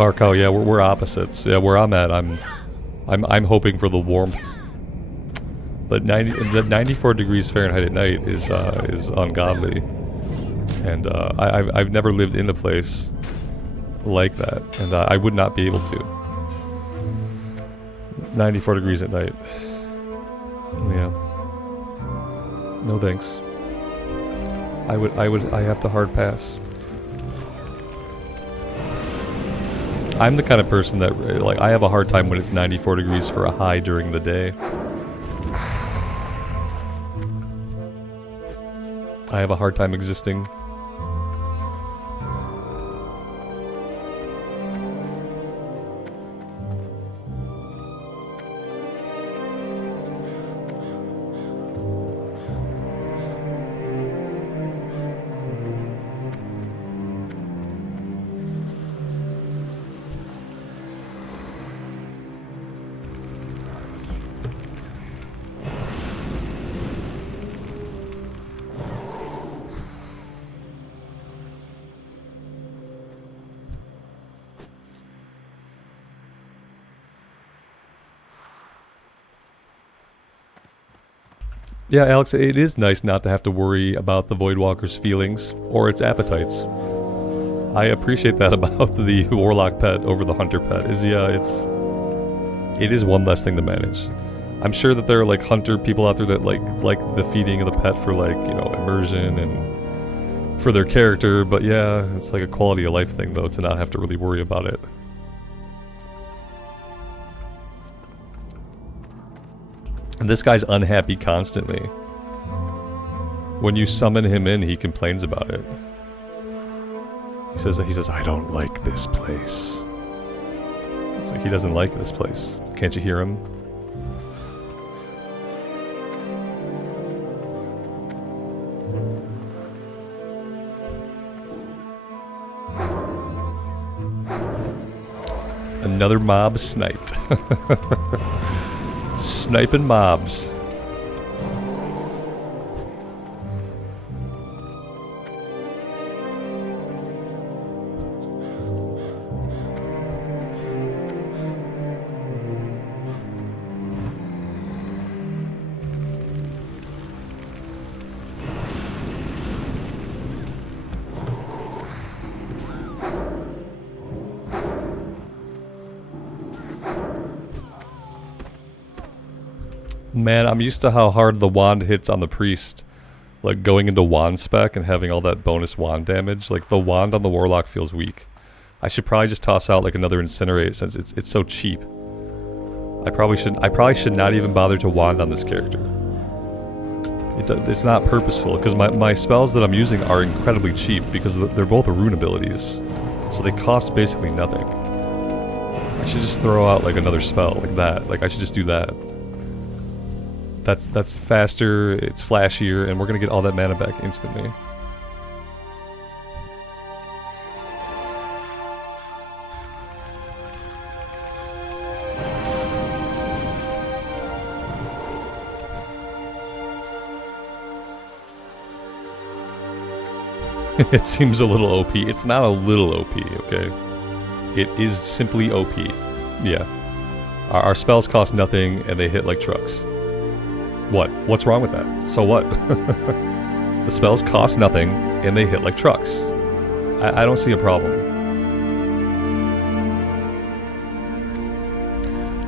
Parkow, yeah, we're opposites. Yeah, where I'm at, I'm hoping for the warmth. But the 94 degrees Fahrenheit at night is ungodly, and I've never lived in a place like that, and I would not be able to. 94 degrees at night. Yeah. No thanks. I have to hard pass. I'm the kind of person that, like, I have a hard time when it's 94 degrees for a high during the day. I have a hard time existing. Yeah, Alex, it is nice not to have to worry about the Voidwalker's feelings or its appetites. I appreciate that about the Warlock pet over the Hunter pet. It is one less thing to manage. I'm sure that there are like Hunter people out there that like the feeding of the pet for, like, you know, immersion and for their character, but yeah, it's like a quality of life thing though to not have to really worry about it. And this guy's unhappy constantly. When you summon him in, he complains about it. He says, I don't like this place. It's like he doesn't like this place. Can't you hear him? Another mob sniped. Sniping mobs. Man, I'm used to how hard the wand hits on the priest. Like, going into wand spec and having all that bonus wand damage. Like, the wand on the Warlock feels weak. I should probably just toss out, like, another Incinerate since it's so cheap. I probably should not even bother to wand on this character. It's not purposeful, because my spells that I'm using are incredibly cheap, because they're both rune abilities. So they cost basically nothing. I should just throw out, like, another spell, like that. Like, I should just do that. That's faster, it's flashier, and we're gonna get all that mana back instantly. It seems a little OP. It's not a little OP, okay? It is simply OP. Yeah. Our spells cost nothing, and they hit like trucks. What? What's wrong with that? So what? The spells cost nothing, and they hit like trucks. I don't see a problem.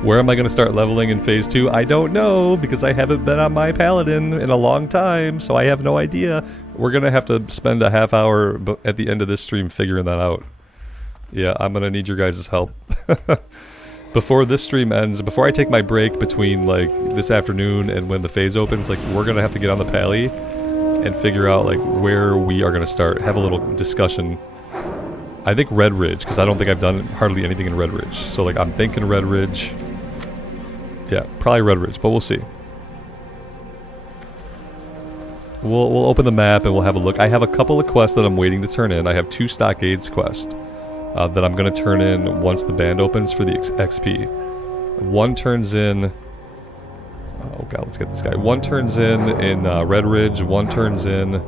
Where am I going to start leveling in Phase 2? I don't know, because I haven't been on my Paladin in a long time, so I have no idea. We're going to have to spend a half hour at the end of this stream figuring that out. Yeah, I'm going to need your guys' help. Before this stream ends, before I take my break between, like, this afternoon and when the phase opens, like, we're gonna have to get on the Pally and figure out, like, where we are gonna start. Have a little discussion. I think Red Ridge, because I don't think I've done hardly anything in Red Ridge. So, like, I'm thinking Red Ridge. Yeah, probably Red Ridge, but we'll see. We'll open the map and we'll have a look. I have a couple of quests that I'm waiting to turn in. I have 2 Stockades quests. That I'm going to turn in once the band opens for the XP. One turns in... Oh god, let's get this guy. One turns in Red Ridge, one turns in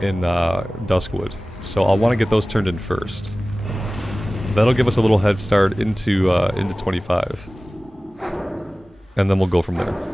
Duskwood. So I'll want to get those turned in first. That'll give us a little head start into 25. And then we'll go from there.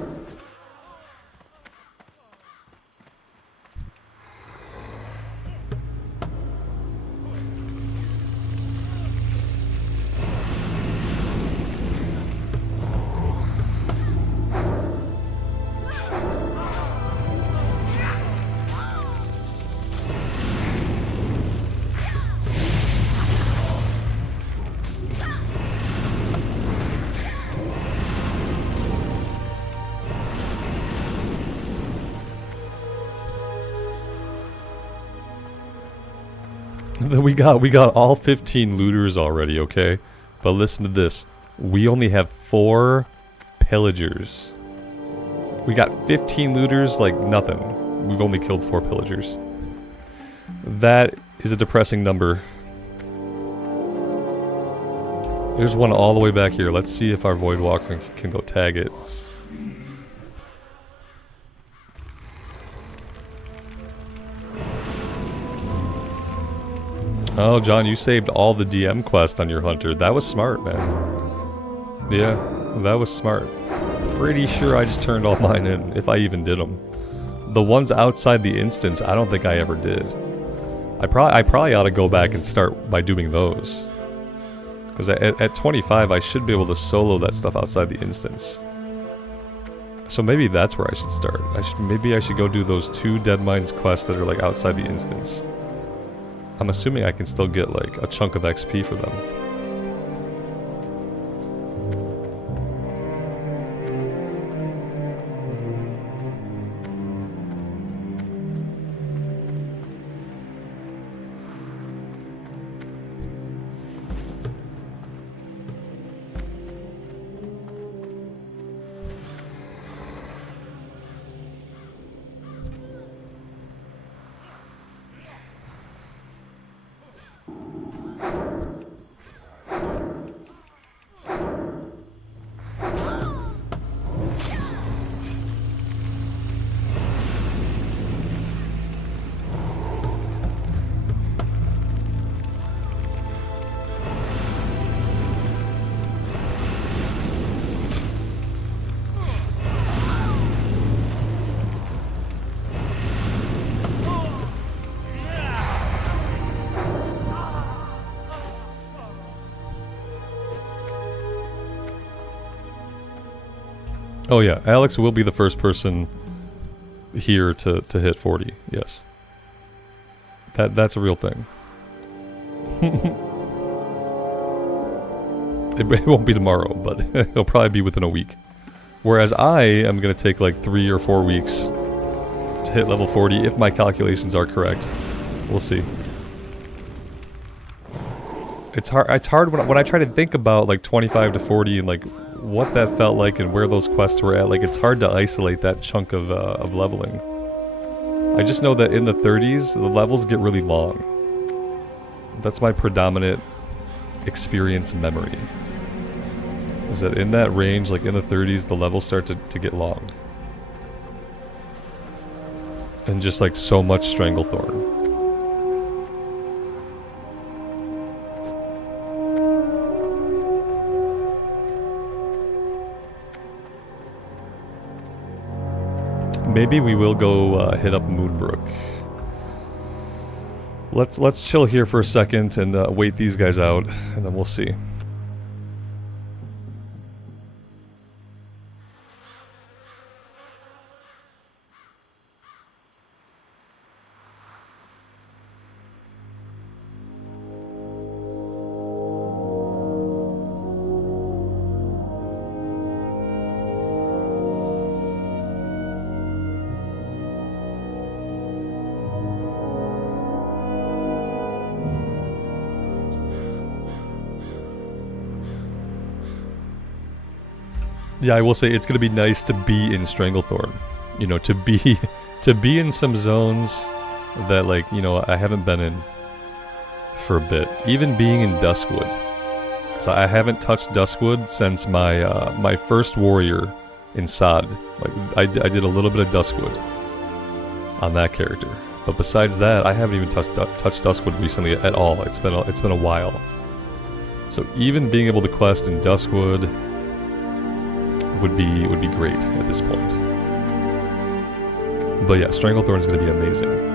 We got all 15 looters already, okay? But listen to this. We only have 4 pillagers. We got 15 looters like nothing. We've only killed 4 pillagers. That is a depressing number. There's one all the way back here. Let's see if our Voidwalker can go tag it. Oh, John, you saved all the DM quest on your hunter. That was smart, man. Yeah, that was smart. Pretty sure I just turned all mine in, if I even did them. The ones outside the instance, I don't think I ever did. I probably ought to go back and start by doing those. Because at 25, I should be able to solo that stuff outside the instance. So maybe that's where I should start. Maybe I should go do those 2 Dead Mines quests that are like outside the instance. I'm assuming I can still get like a chunk of XP for them. Oh yeah, Alex will be the first person here to hit 40, yes. That's a real thing. It won't be tomorrow, but it'll probably be within a week. Whereas I am going to take like 3 or 4 weeks to hit level 40, if my calculations are correct. We'll see. It's hard when I try to think about like 25 to 40 and like what that felt like and where those quests were at. Like, it's hard to isolate that chunk of leveling. I just know that in the 30s, the levels get really long. That's my predominant experience memory. Is that in that range, like in the 30s, the levels start to get long. And just like so much Stranglethorn. Maybe we will go hit up Moonbrook. Let's chill here for a second and wait these guys out, and then we'll see. Yeah, I will say it's gonna be nice to be in Stranglethorn. You know, to be in some zones that, like, you know, I haven't been in for a bit. Even being in Duskwood. So I haven't touched Duskwood since my my first warrior in Sod. Like, I did a little bit of Duskwood on that character. But besides that, I haven't even touched Duskwood recently at all. It's been a while. So even being able to quest in Duskwood would be great at this point. But yeah, Stranglethorn is going to be amazing.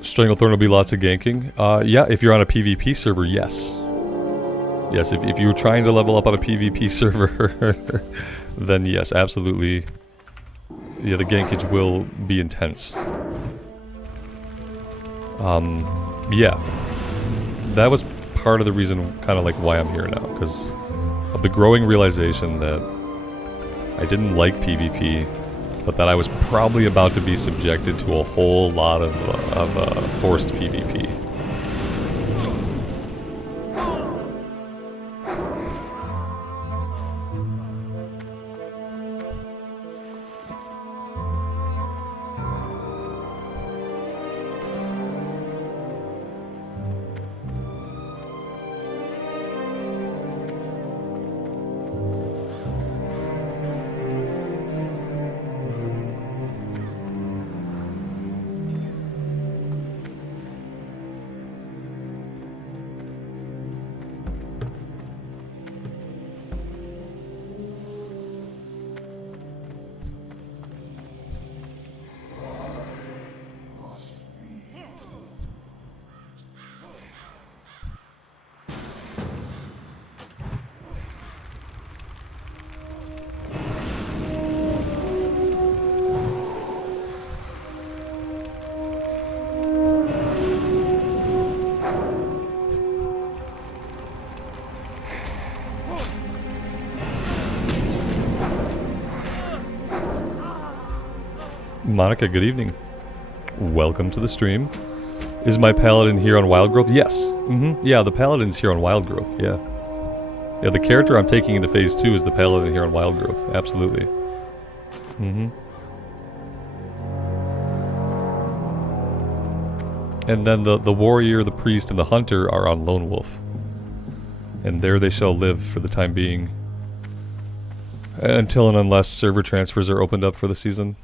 Stranglethorn will be lots of ganking. Yeah, if you're on a PvP server, yes. Yes, if you're trying to level up on a PvP server, then yes, absolutely. Yeah, the gankage will be intense. Yeah. That was part of the reason, kind of like why I'm here now, because of the growing realization that I didn't like PvP, but that I was probably about to be subjected to a whole lot of forced PvP. Monica, good evening. Welcome to the stream. Is my Paladin here on Wildgrowth? Yes. Yeah, the Paladin's here on Wildgrowth, yeah. Yeah, the character I'm taking into Phase 2 is the Paladin here on Wildgrowth, absolutely. And then the Warrior, the Priest, and the Hunter are on Lone Wolf. And there they shall live for the time being. Until and unless server transfers are opened up for the season.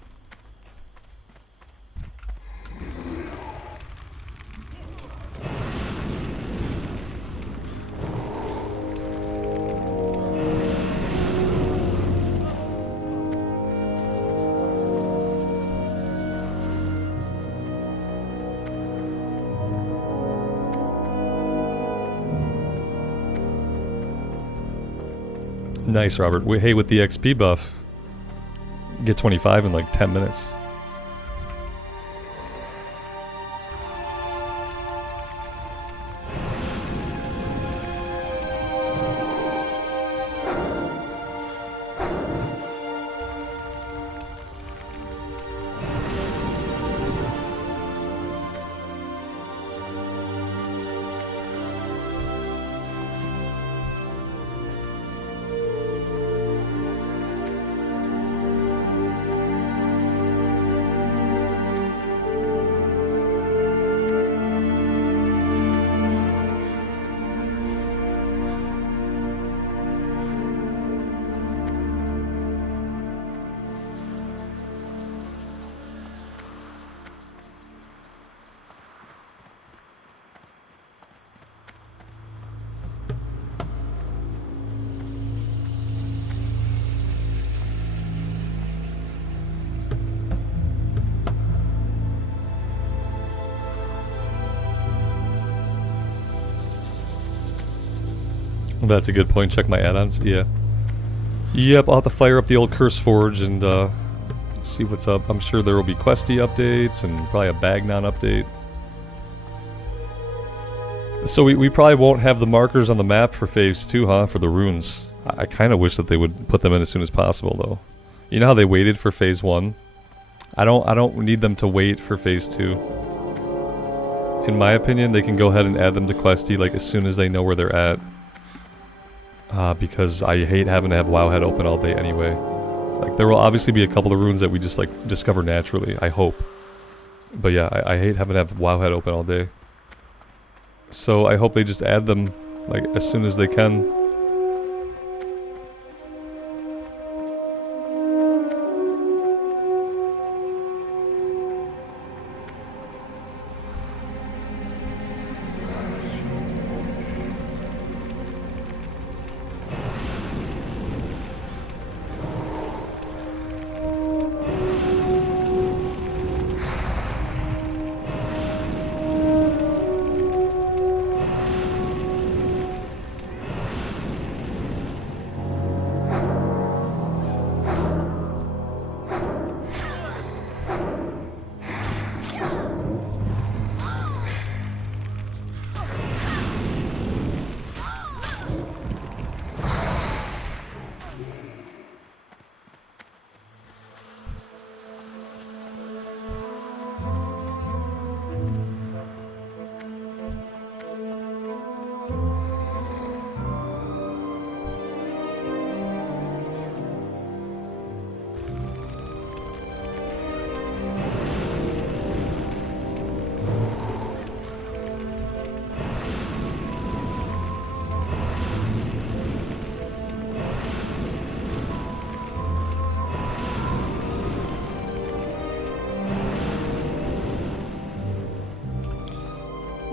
Nice, Robert. Hey, with the XP buff, get 25 in like 10 minutes. That's a good point. Check my add-ons. Yeah. Yep, I'll have to fire up the old Curse Forge and see what's up. I'm sure there will be questy updates and probably a Bagnon update. So we probably won't have the markers on the map for Phase 2, huh? For the runes. I kind of wish that they would put them in as soon as possible, though. You know how they waited for Phase 1? I don't need them to wait for Phase 2. In my opinion, they can go ahead and add them to questy like as soon as they know where they're at. Because I hate having to have Wowhead open all day anyway. Like, there will obviously be a couple of runes that we just, like, discover naturally, I hope. But yeah, I hate having to have Wowhead open all day. So I hope they just add them, like, as soon as they can.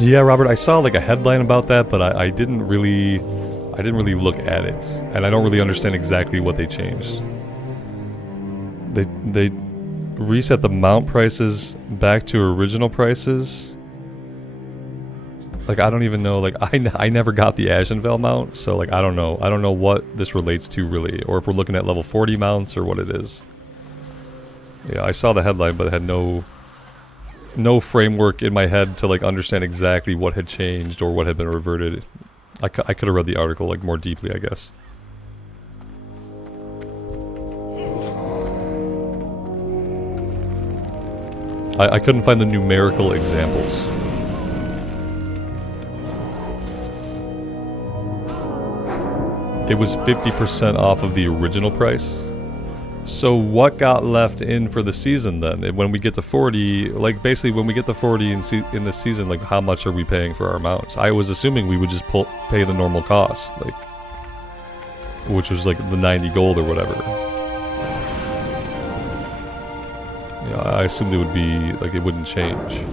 Yeah, Robert, I saw like a headline about that, but I didn't really look at it, and I don't really understand exactly what they changed. They reset the mount prices back to original prices. Like, I don't even know, like, I never got the Ashenvale mount, so like I don't know what this relates to really, or if we're looking at level 40 mounts or what it is. Yeah, I saw the headline, but it had no framework in my head to like understand exactly what had changed or what had been reverted. I could have read the article like more deeply, I guess. I couldn't find the numerical examples. It was 50% off of the original price. So what got left in for the season then? When we get to 40, like basically when we get to 40 in the season, like how much are we paying for our mounts? I was assuming we would just pay the normal cost, like, which was like the 90 gold or whatever. Yeah, I assumed it would be like it wouldn't change,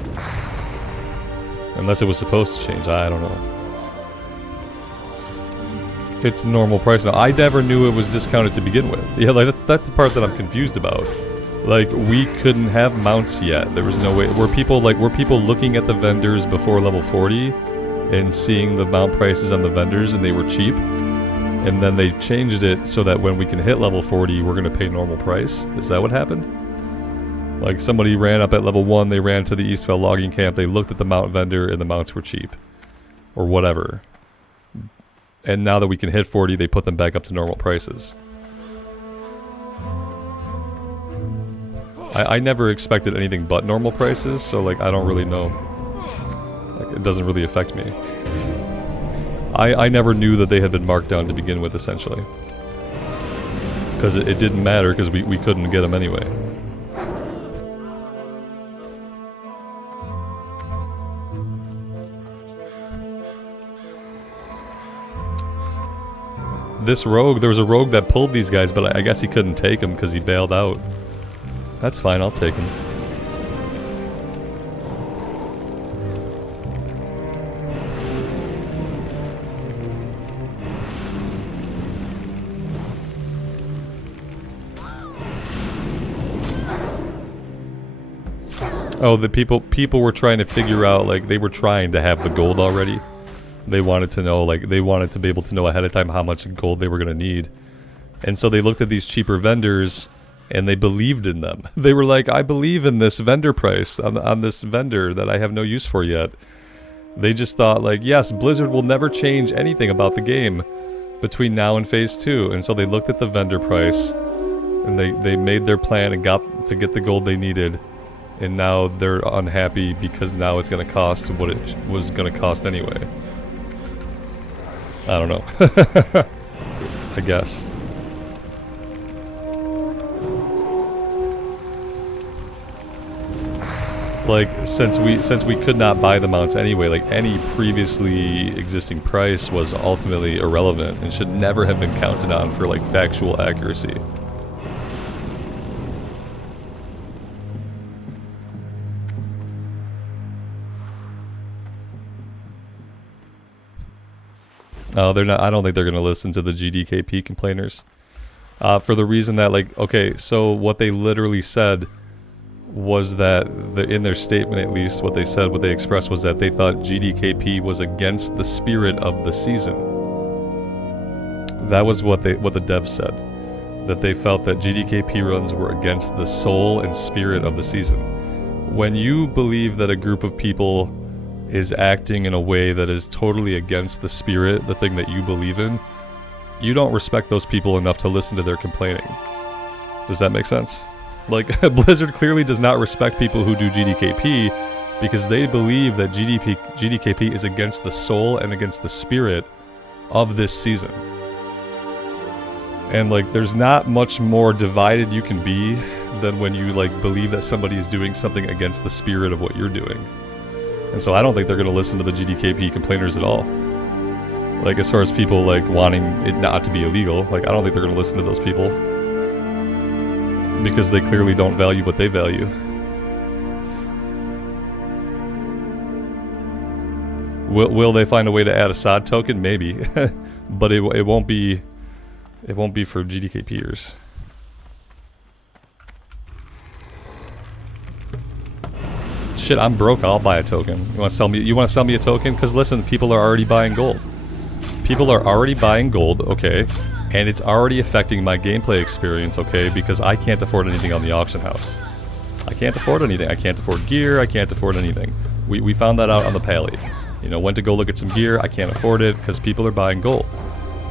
unless it was supposed to change. I don't know. It's normal price now. I never knew it was discounted to begin with. Yeah, like that's the part that I'm confused about. Like, we couldn't have mounts yet. There was no way. Were people looking at the vendors before level 40 and seeing the mount prices on the vendors and they were cheap? And then they changed it so that when we can hit level 40, we're going to pay normal price? Is that what happened? Like, somebody ran up at level 1, they ran to the Eastvale logging camp, they looked at the mount vendor and the mounts were cheap. Or whatever. And now that we can hit 40, they put them back up to normal prices. I never expected anything but normal prices, so like I don't really know. Like, it doesn't really affect me. I never knew that they had been marked down to begin with, essentially. Because it didn't matter, because we couldn't get them anyway. This rogue, there was a rogue that pulled these guys, but I guess he couldn't take them because he bailed out. That's fine, I'll take him. Oh, the people were trying to figure out, like, they were trying to have the gold already. They wanted to know, like, they wanted to be able to know ahead of time how much gold they were going to need. And so they looked at these cheaper vendors, and they believed in them. They were like, I believe in this vendor price, on this vendor that I have no use for yet. They just thought, like, yes, Blizzard will never change anything about the game between now and Phase 2. And so they looked at the vendor price, and they made their plan and got to get the gold they needed. And now they're unhappy because now it's going to cost what it was going to cost anyway. I don't know. I guess. Like, since we could not buy the mounts anyway, like, any previously existing price was ultimately irrelevant and should never have been counted on for, like, factual accuracy. No, they're not. I don't think they're going to listen to the GDKP complainers. For the reason that, like, okay, so what they literally said was that, in their statement at least, what they expressed was that they thought GDKP was against the spirit of the season. That was what the devs said. That they felt that GDKP runs were against the soul and spirit of the season. When you believe that a group of people is acting in a way that is totally against the spirit, the thing that you believe in, you don't respect those people enough to listen to their complaining. Does that make sense? Like, Blizzard clearly does not respect people who do GDKP because they believe that GDKP is against the soul and against the spirit of this season. And, like, there's not much more divided you can be than when you, like, believe that somebody is doing something against the spirit of what you're doing. And so I don't think they're going to listen to the GDKP complainers at all. Like, as far as people, like, wanting it not to be illegal, like, I don't think they're going to listen to those people. Because they clearly don't value what they value. Will they find a way to add a SOD token? Maybe. But it won't be for GDKPers. Shit, I'm broke. I'll buy a token. You want to sell me? You want to sell me a token? Because listen, people are already buying gold. People are already buying gold, okay, and it's already affecting my gameplay experience, okay, because I can't afford anything on the auction house. I can't afford anything. I can't afford gear. I can't afford anything. We found that out on the Pally. You know, went to go look at some gear. I can't afford it because people are buying gold.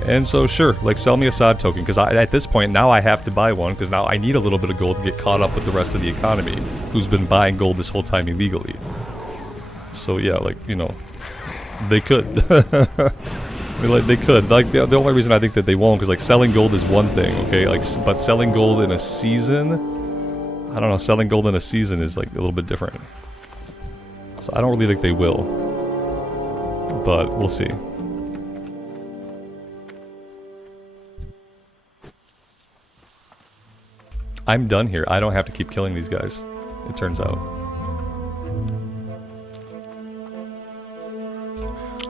And so, sure, like, sell me a SOD token, because at this point, now I have to buy one, because now I need a little bit of gold to get caught up with the rest of the economy, who's been buying gold this whole time illegally. So, yeah, like, you know, they could. I mean, like, they could. Like, the only reason I think that they won't, because, like, selling gold is one thing, okay? Like, but selling gold in a season, I don't know, selling gold in a season is, like, a little bit different. So I don't really think they will. But we'll see. I'm done here. I don't have to keep killing these guys, it turns out.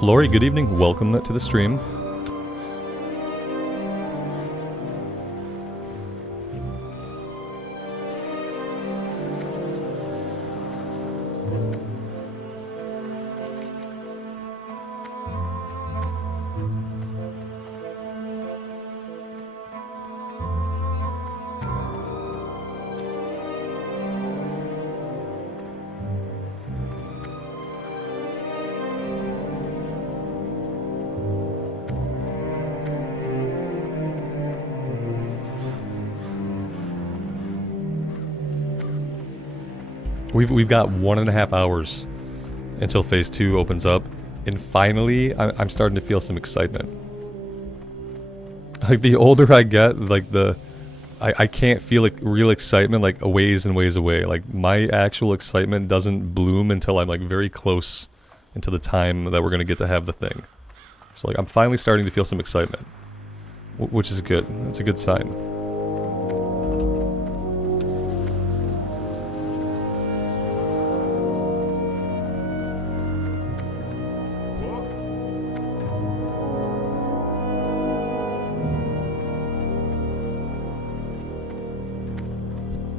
Lori, good evening. Welcome to the stream. We've got 1.5 hours until Phase 2 opens up, and finally, I'm starting to feel some excitement. Like, the older I get, like, I can't feel, like, real excitement, like, a ways and ways away. Like, my actual excitement doesn't bloom until I'm, like, very close into the time that we're gonna get to have the thing. So, like, I'm finally starting to feel some excitement, which is good. It's a good sign.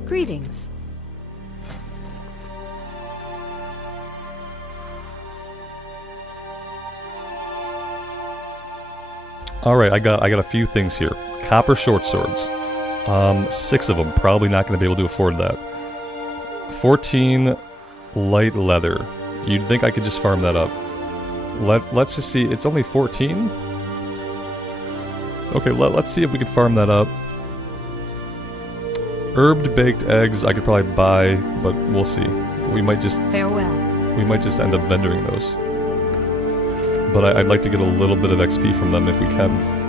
Greetings. Alright, I got a few things here. Copper short swords. 6 of them. Probably not going to be able to afford that. 14 light leather. You'd think I could just farm that up. Let's just see. It's only 14? Okay, let's see if we can farm that up. Herbed baked eggs I could probably buy, but we'll see. We might just... Farewell. We might just end up vendoring those. But I'd like to get a little bit of XP from them if we can.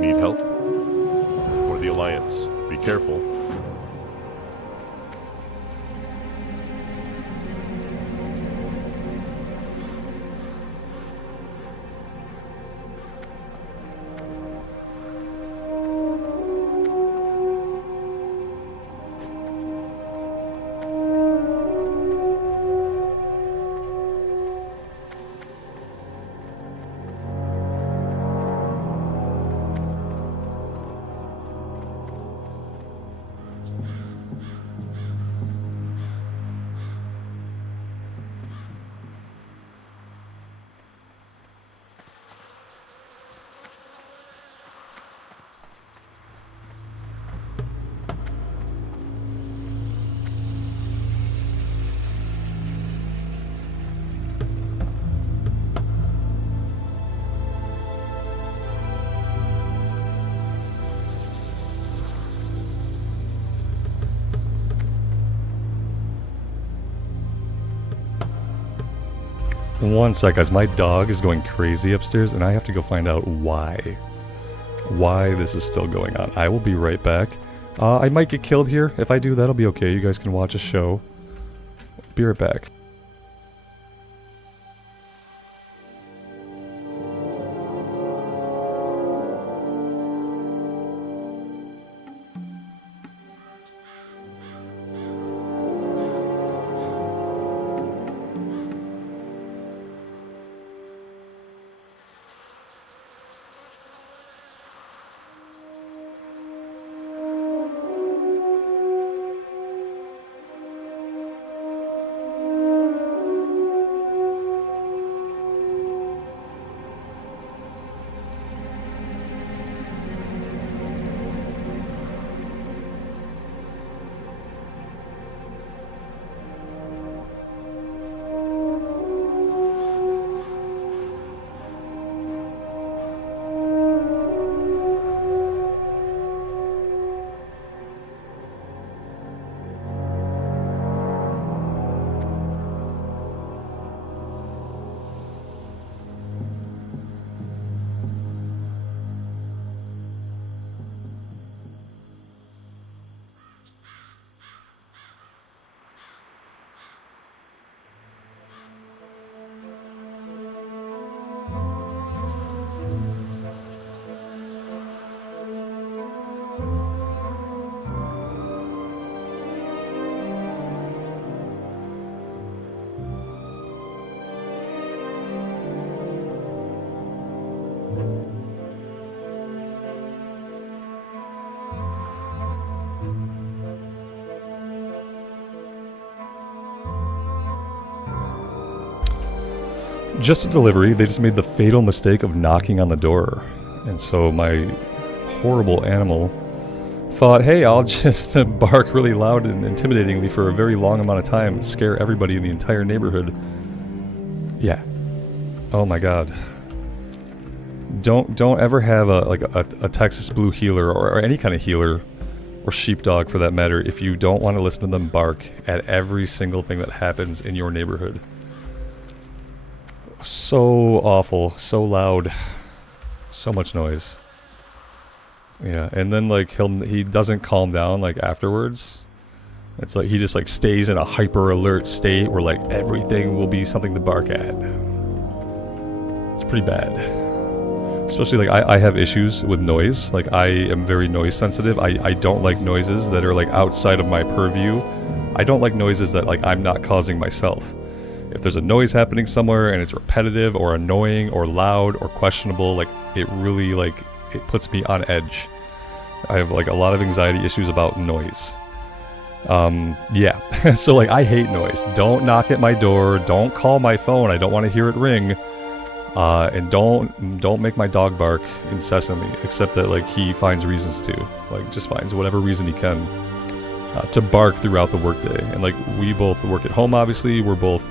Need help? For the Alliance. Be careful. One sec, guys. My dog is going crazy upstairs, and I have to go find out why. Why this is still going on. I will be right back. I might get killed here. If I do, that'll be okay. You guys can watch a show. Be right back. Just a delivery, they just made the fatal mistake of knocking on the door. And so my horrible animal thought, hey, I'll just bark really loud and intimidatingly for a very long amount of time and scare everybody in the entire neighborhood. Yeah. Oh my god. Don't ever have a Texas Blue healer or any kind of healer or sheepdog for that matter if you don't want to listen to them bark at every single thing that happens in your neighborhood. So awful, so loud, so much noise. Yeah, and then like he doesn't calm down like afterwards. It's like he just like stays in a hyper alert state where like everything will be something to bark at. It's pretty bad. Especially like I have issues with noise. Like I am very noise sensitive. I don't like noises that are like outside of my purview I don't like noises that like I'm not causing myself. If there's a noise happening somewhere and it's repetitive or annoying or loud or questionable, like it really like it puts me on edge. I have like a lot of anxiety issues about noise. Yeah. So like I hate noise. Don't knock at my door, don't call my phone, I don't want to hear it ring. And don't make my dog bark incessantly, except that like he finds reasons to, like just finds whatever reason he can to bark throughout the workday. And like we both work at home, obviously, we're both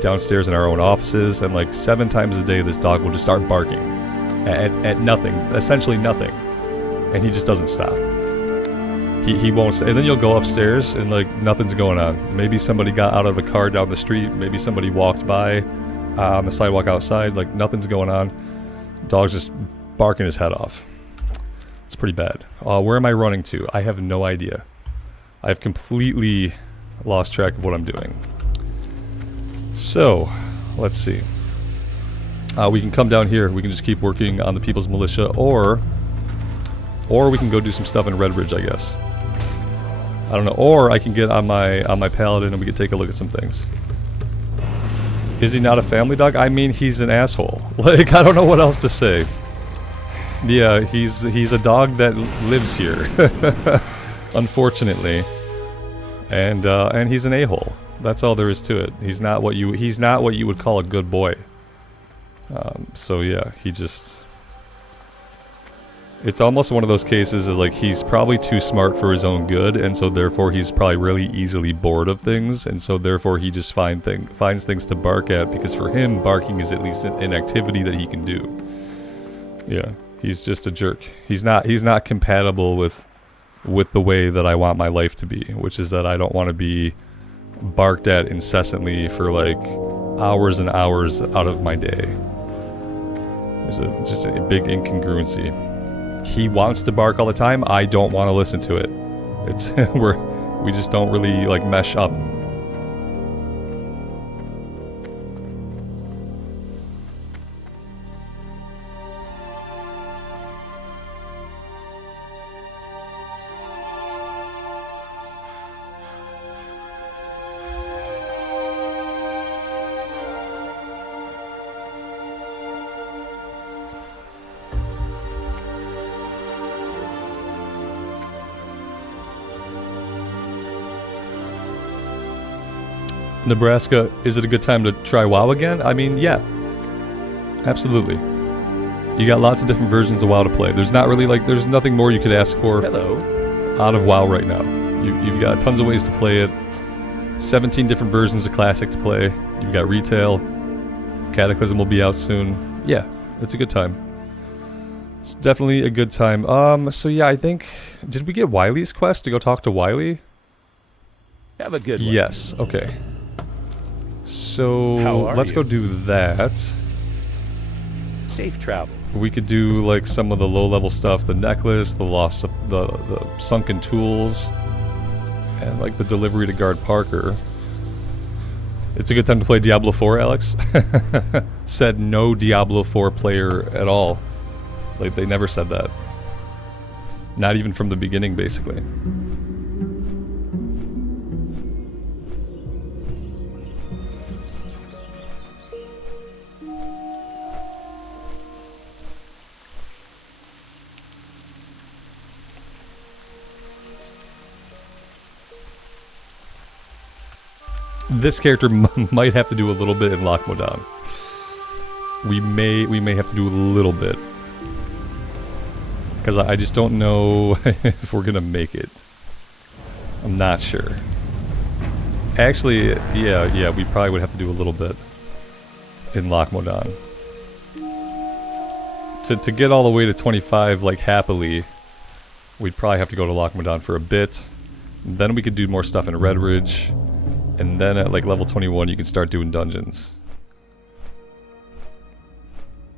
downstairs in our own offices, and like 7 times a day this dog will just start barking at nothing, essentially nothing, and he just doesn't stop. He won't stay. And then you'll go upstairs and like nothing's going on. Maybe somebody got out of the car down the street, maybe somebody walked by on the sidewalk outside, like nothing's going on. Dog's just barking his head off. It's pretty bad. Where am I running to? I have no idea. I've completely lost track of what I'm doing. So, let's see. We can come down here. We can just keep working on the People's Militia, or we can go do some stuff in Redbridge, I guess. I don't know. Or I can get on my Paladin and we can take a look at some things. Is he not a family dog? I mean, he's an asshole. Like, I don't know what else to say. Yeah, he's a dog that lives here, unfortunately, and he's an a-hole. That's all there is to it. He's not what you would call a good boy. So yeah, he just. It's almost one of those cases of like he's probably too smart for his own good, and so therefore he's probably really easily bored of things, and so therefore he just finds things to bark at, because for him barking is at least an activity that he can do. Yeah, he's just a jerk. He's not compatible with the way that I want my life to be, which is that I don't want to be barked at incessantly for like hours and hours out of my day. There's just a big incongruency. He wants to bark all the time. I don't want to listen to it. It's we just don't really like mesh up. Nebraska, is it a good time to try WoW again? I mean, yeah. Absolutely. You got lots of different versions of WoW to play. There's not really like, there's nothing more you could ask for out of WoW right now. You've got tons of ways to play it. 17 different versions of Classic to play. You've got Retail. Cataclysm will be out soon. Yeah, it's a good time. It's definitely a good time. So yeah, I think, did we get Wiley's quest to go talk to Wiley? Have a good one. Yes, okay. So, let's go do that. Safe travel. We could do like some of the low-level stuff, the necklace, the sunken tools, and like the delivery to guard Parker. It's a good time to play Diablo 4, Alex. Said no Diablo 4 player at all. Like they never said that. Not even from the beginning, basically. This character might have to do a little bit in Lockmodan. We may have to do a little bit, because I just don't know if we're gonna make it. I'm not sure. Actually, yeah, we probably would have to do a little bit in Lockmodan. To get all the way to 25 like happily, we'd probably have to go to Lockmodan for a bit. Then we could do more stuff in Redbridge. And then at like level 21 you can start doing dungeons.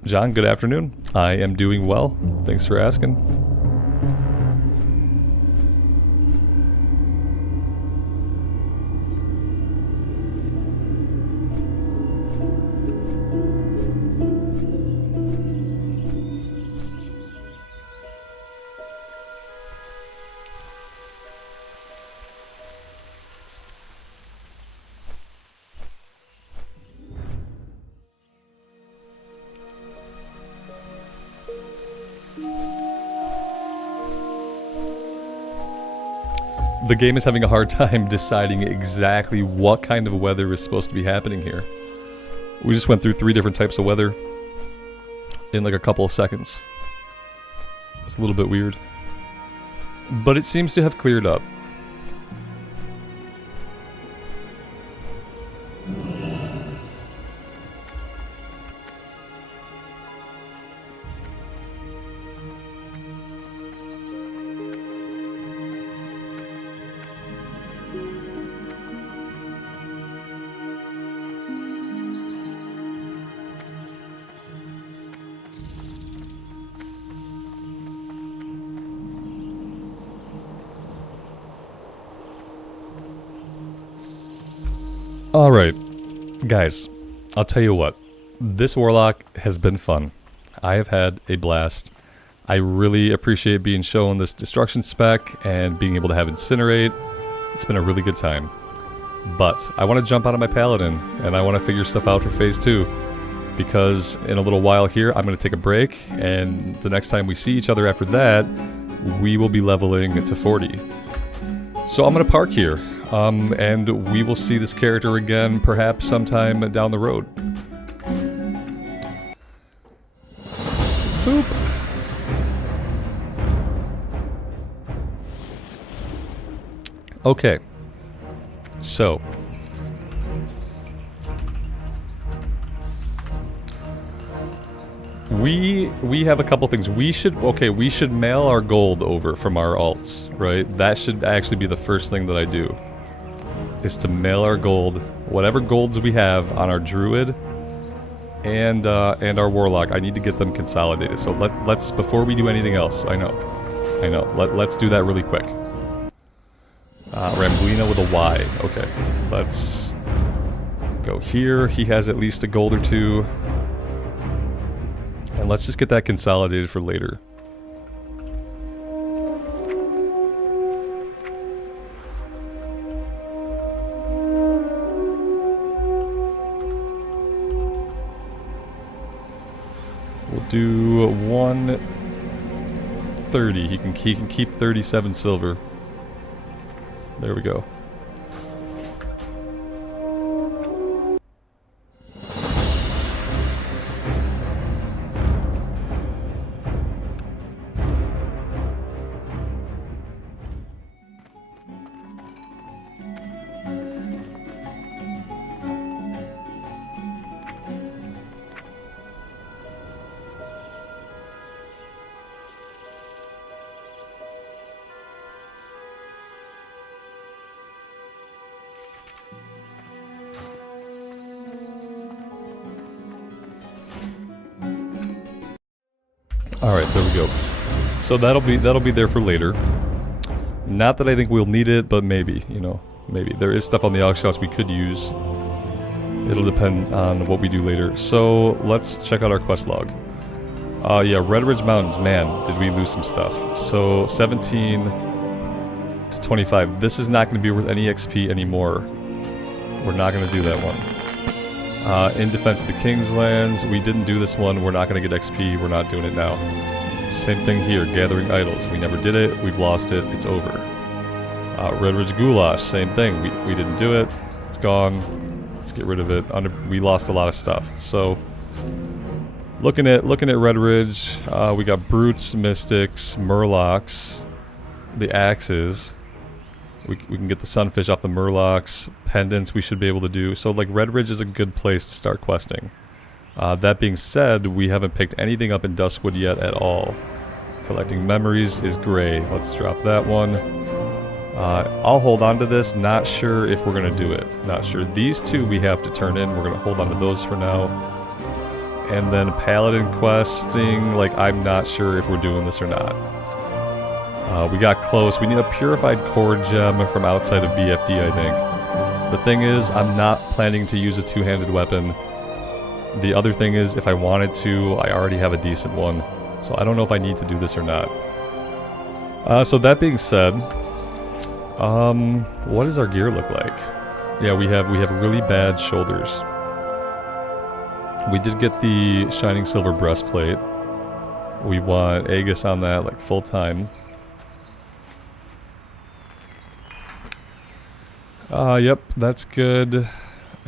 John, good afternoon. I am doing well. Thanks for asking. The game is having a hard time deciding exactly what kind of weather is supposed to be happening here. We just went through 3 different types of weather in like a couple of seconds. It's a little bit weird. But it seems to have cleared up. Alright, guys, I'll tell you what, this Warlock has been fun. I have had a blast. I really appreciate being shown this destruction spec and being able to have Incinerate. It's been a really good time. But I want to jump out of my Paladin and I want to figure stuff out for Phase 2. Because in a little while here, I'm going to take a break, and the next time we see each other after that, we will be leveling to 40. So I'm going to park here. And we will see this character again perhaps sometime down the road. Boop. Okay. So. We have a couple things. We should mail our gold over from our alts, right? That should actually be the first thing that I do. Is to mail our gold, whatever golds we have on our druid and our warlock. I need to get them consolidated. So let's before we do anything else. I know. Let's do that really quick. Ramblina with a Y. Okay, let's go here. He has at least a gold or 2, and let's just get that consolidated for later. Do 130. He can keep 37 silver. There we go. Alright, there we go. So that'll be there for later. Not that I think we'll need it, but maybe, you know, maybe. There is stuff on the auction house we could use. It'll depend on what we do later. So let's check out our quest log. Yeah, Red Ridge Mountains, man, did we lose some stuff. So 17 to 25. This is not going to be worth any XP anymore. We're not going to do that one. In Defense of the King's Lands, we didn't do this one. We're not going to get XP. We're not doing it now. Same thing here, Gathering Idols. We never did it. We've lost it. It's over. Red Ridge Goulash, same thing. We didn't do it. It's gone. Let's get rid of it. We lost a lot of stuff. So, looking at Red Ridge, we got Brutes, Mystics, Murlocs, the Axes. We can get the Sunfish off the Murlocs. Pendants we should be able to do. So like Red Ridge is a good place to start questing. That being said, we haven't picked anything up in Duskwood yet at all. Collecting Memories is gray. Let's drop that one. I'll hold on to this. Not sure if we're going to do it. Not sure. These two we have to turn in. We're going to hold on to those for now. And then Paladin questing, like I'm not sure if we're doing this or not. We got close. We need a Purified Core Gem from outside of BFD, I think. The thing is, I'm not planning to use a two-handed weapon. The other thing is, if I wanted to, I already have a decent one. So I don't know if I need to do this or not. So that being said, what does our gear look like? Yeah, we have really bad shoulders. We did get the Shining Silver Breastplate. We want Aegis on that, like full time. Yep, that's good.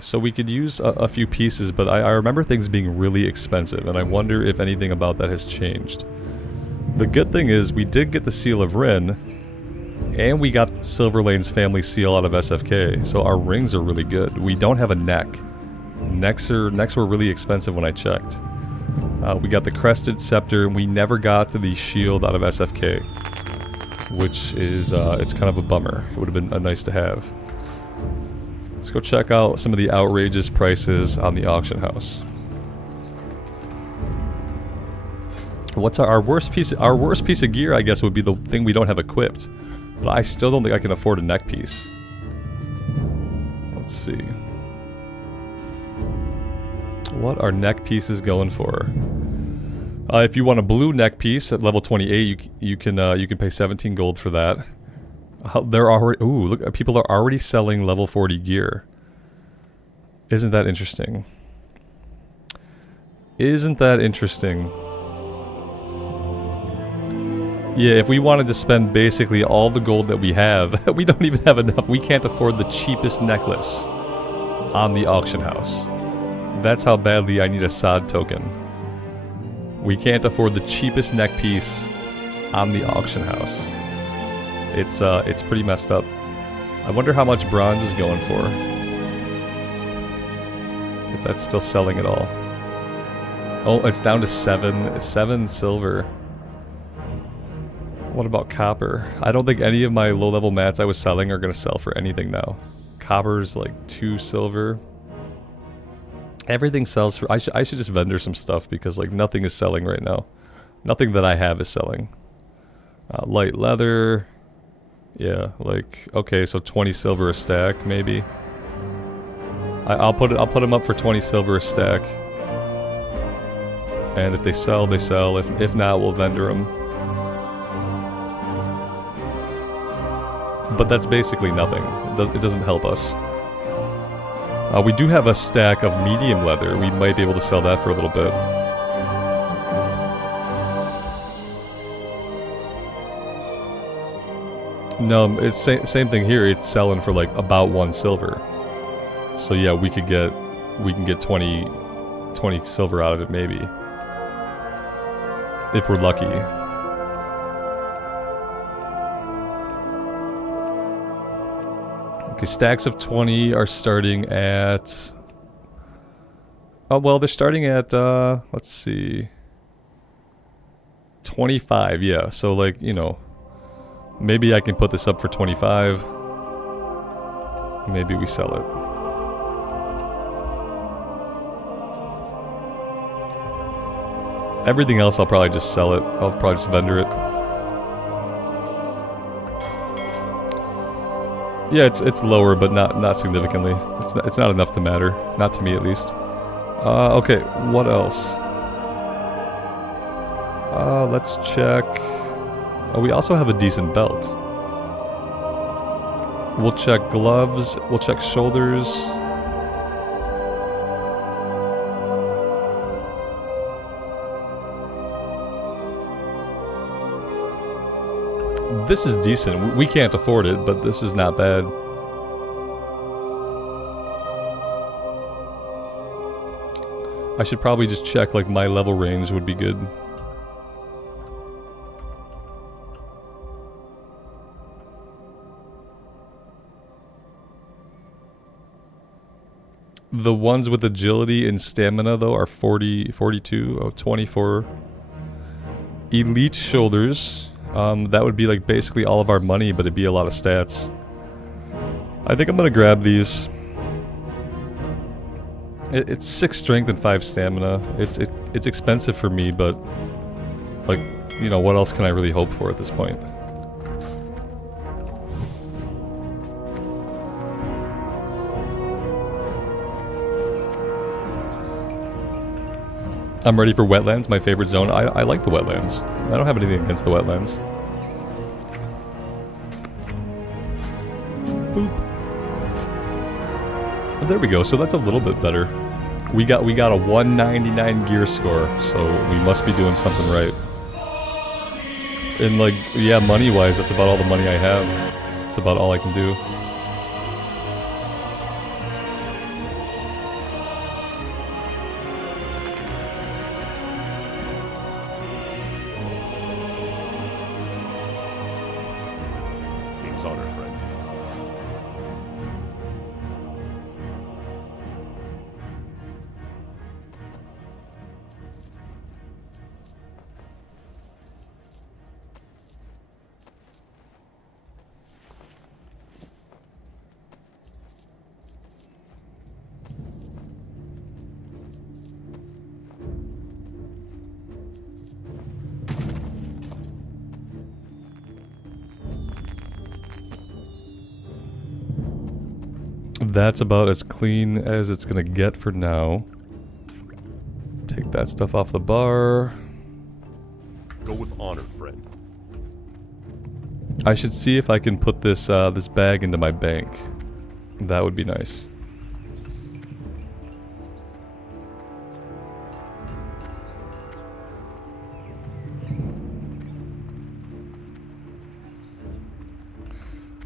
So we could use a few pieces, but I remember things being really expensive, and I wonder if anything about that has changed. The good thing is we did get the Seal of Rune, and we got Silverlane's family seal out of SFK, so our rings are really good. We don't have a neck. Necks were really expensive when I checked. We got the Crested Scepter, and we never got the shield out of SFK, which is, it's kind of a bummer. It would have been nice to have. Let's go check out some of the outrageous prices on the auction house. What's our worst piece? Our worst piece of gear, I guess, would be the thing we don't have equipped. But I still don't think I can afford a neck piece. Let's see. What are neck pieces going for? If you want a blue neck piece at level 28, you can pay 17 gold for that. They're already look, people are already selling level 40 gear. Isn't that interesting? Isn't that interesting? Yeah, if we wanted to spend basically all the gold that we have, we don't even have enough. We can't afford the cheapest necklace on the auction house. That's how badly I need a sod token. We can't afford the cheapest neck piece on the auction house. It's pretty messed up. I wonder how much bronze is going for. If that's still selling at all. Oh, it's down to 7 silver. What about copper? I don't think any of my low-level mats I was selling are going to sell for anything now. Copper's like 2 silver. Everything sells for... I should just vendor some stuff because like nothing is selling right now. Nothing that I have is selling. Light leather... Yeah, like, okay, so 20 silver a stack, maybe. I'll put them up for 20 silver a stack. And if they sell, they sell. If not, we'll vendor them. But that's basically nothing. It doesn't help us. We do have a stack of medium leather. We might be able to sell that for a little bit. No, it's same thing here. It's selling for like about 1 silver. So yeah, we can get 20 silver out of it maybe. If we're lucky. Okay, stacks of 20 are starting at... Oh, well, they're starting at, let's see... 25, yeah. So like, you know... Maybe I can put this up for 25. Maybe we sell it. Everything else I'll probably just sell it. I'll probably just vendor it. Yeah, it's lower, but not significantly. It's not enough to matter. Not to me, at least. Okay, what else? Let's check... Oh, we also have a decent belt. We'll check gloves. We'll check shoulders. This is decent. We can't afford it, but this is not bad. I should probably just check, like, my level range would be good. The ones with agility and stamina, though, are 40, 42, oh, 24. Elite shoulders. That would be like basically all of our money, but it'd be a lot of stats. I think I'm gonna grab these. It's 6 strength and 5 stamina. It's expensive for me, but like, you know, what else can I really hope for at this point? I'm ready for wetlands, my favorite zone. I like the wetlands. I don't have anything against the wetlands. Boop. And there we go, so that's a little bit better. We got a 199 gear score, so we must be doing something right. And like, yeah, money-wise, that's about all the money I have. It's about all I can do. King's honor, friend. That's about as clean as it's gonna get for now. Take that stuff off the bar. Go with honor, friend. I should see if I can put this this bag into my bank. That would be nice.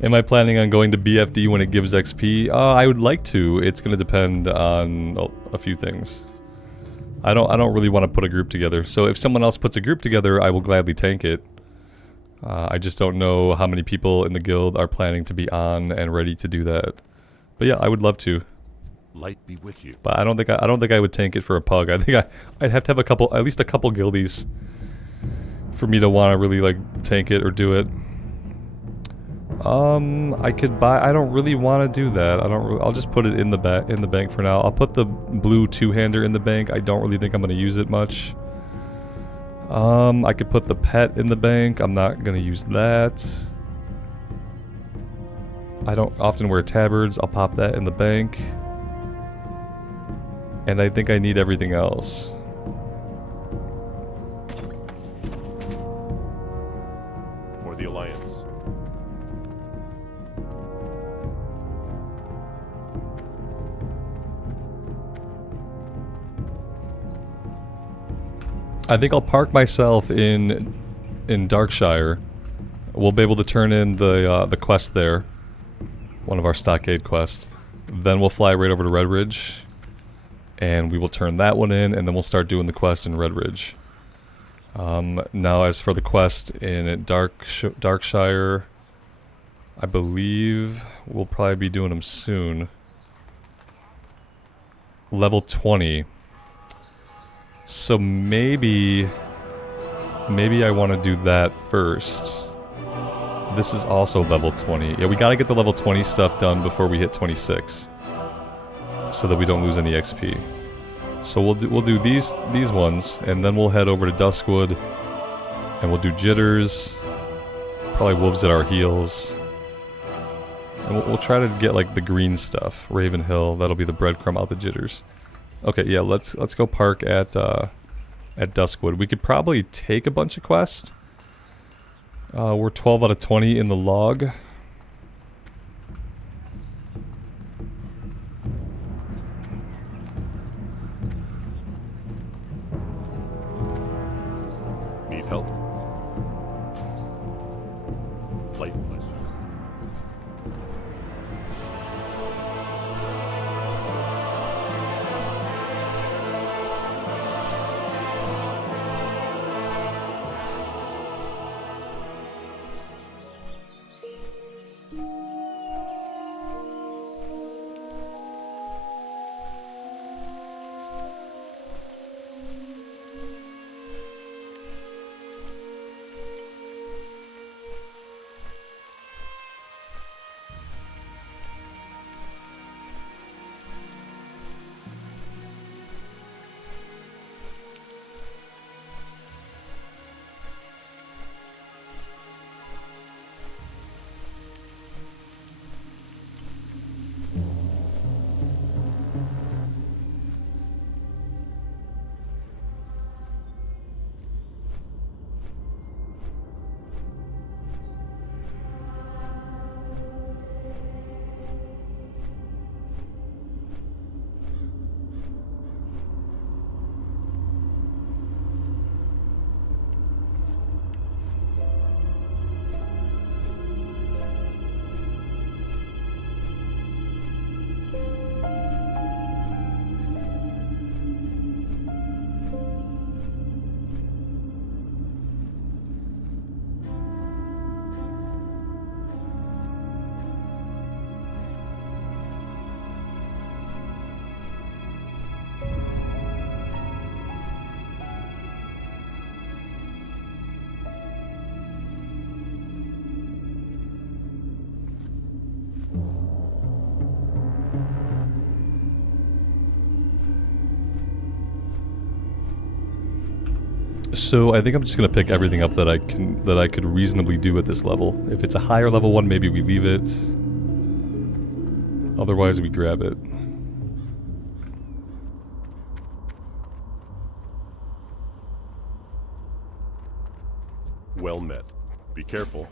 Am I planning on going to BFD when it gives XP? I would like to. It's going to depend on a few things. I don't really want to put a group together. So if someone else puts a group together, I will gladly tank it. I just don't know how many people in the guild are planning to be on and ready to do that. But yeah, I would love to. Light be with you. But I don't think I would tank it for a pug. I think I'd have to have at least a couple guildies for me to want to really like tank it or do it. I could buy. I don't really want to do that. I'll just put it in the bank for now. I'll put the blue two-hander in the bank. I don't really think I'm gonna use it much. I could put the pet in the bank. I'm not gonna use that. I don't often wear tabards. I'll pop that in the bank. And I think I need everything else. For the Alliance. I think I'll park myself in Darkshire. We'll be able to turn in the quest there, one of our stockade quests. Then we'll fly right over to Redridge, and we will turn that one in, and then we'll start doing the quest in Redridge. Now, as for the quest in Darkshire, I believe we'll probably be doing them soon. Level 20. So maybe I want to do that first. This is also level 20. Yeah, we gotta get the level 20 stuff done before we hit 26, so that we don't lose any XP. So we'll do these ones, and then we'll head over to Duskwood, and we'll do Jitters. Probably Wolves at our heels, and we'll try to get like the green stuff. Raven Hill. That'll be the breadcrumb out the Jitters. Okay, yeah, let's go park at Duskwood. We could probably take a bunch of quests. We're 12 out of 20 in the log. Need help? Light bless you. So I think I'm just gonna pick everything up that I could reasonably do at this level. If it's a higher level one, maybe we leave it. Otherwise, we grab it. Well met. Be careful.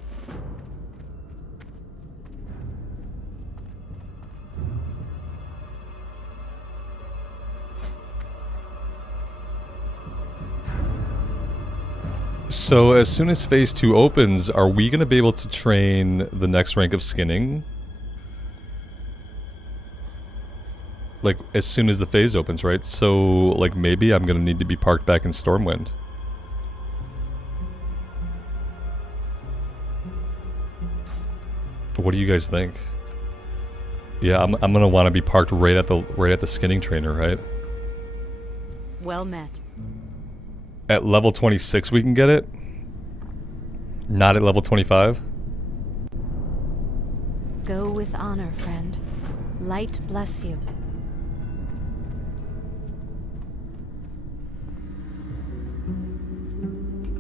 So as soon as phase 2 opens, are we gonna be able to train the next rank of skinning? Like, as soon as the phase opens, right? So, like, maybe I'm gonna need to be parked back in Stormwind. What do you guys think? Yeah, I'm gonna want to be parked right at the skinning trainer, right? Well met. At level 26 we can get it? Not at level 25? Go with honor, friend. Light bless you.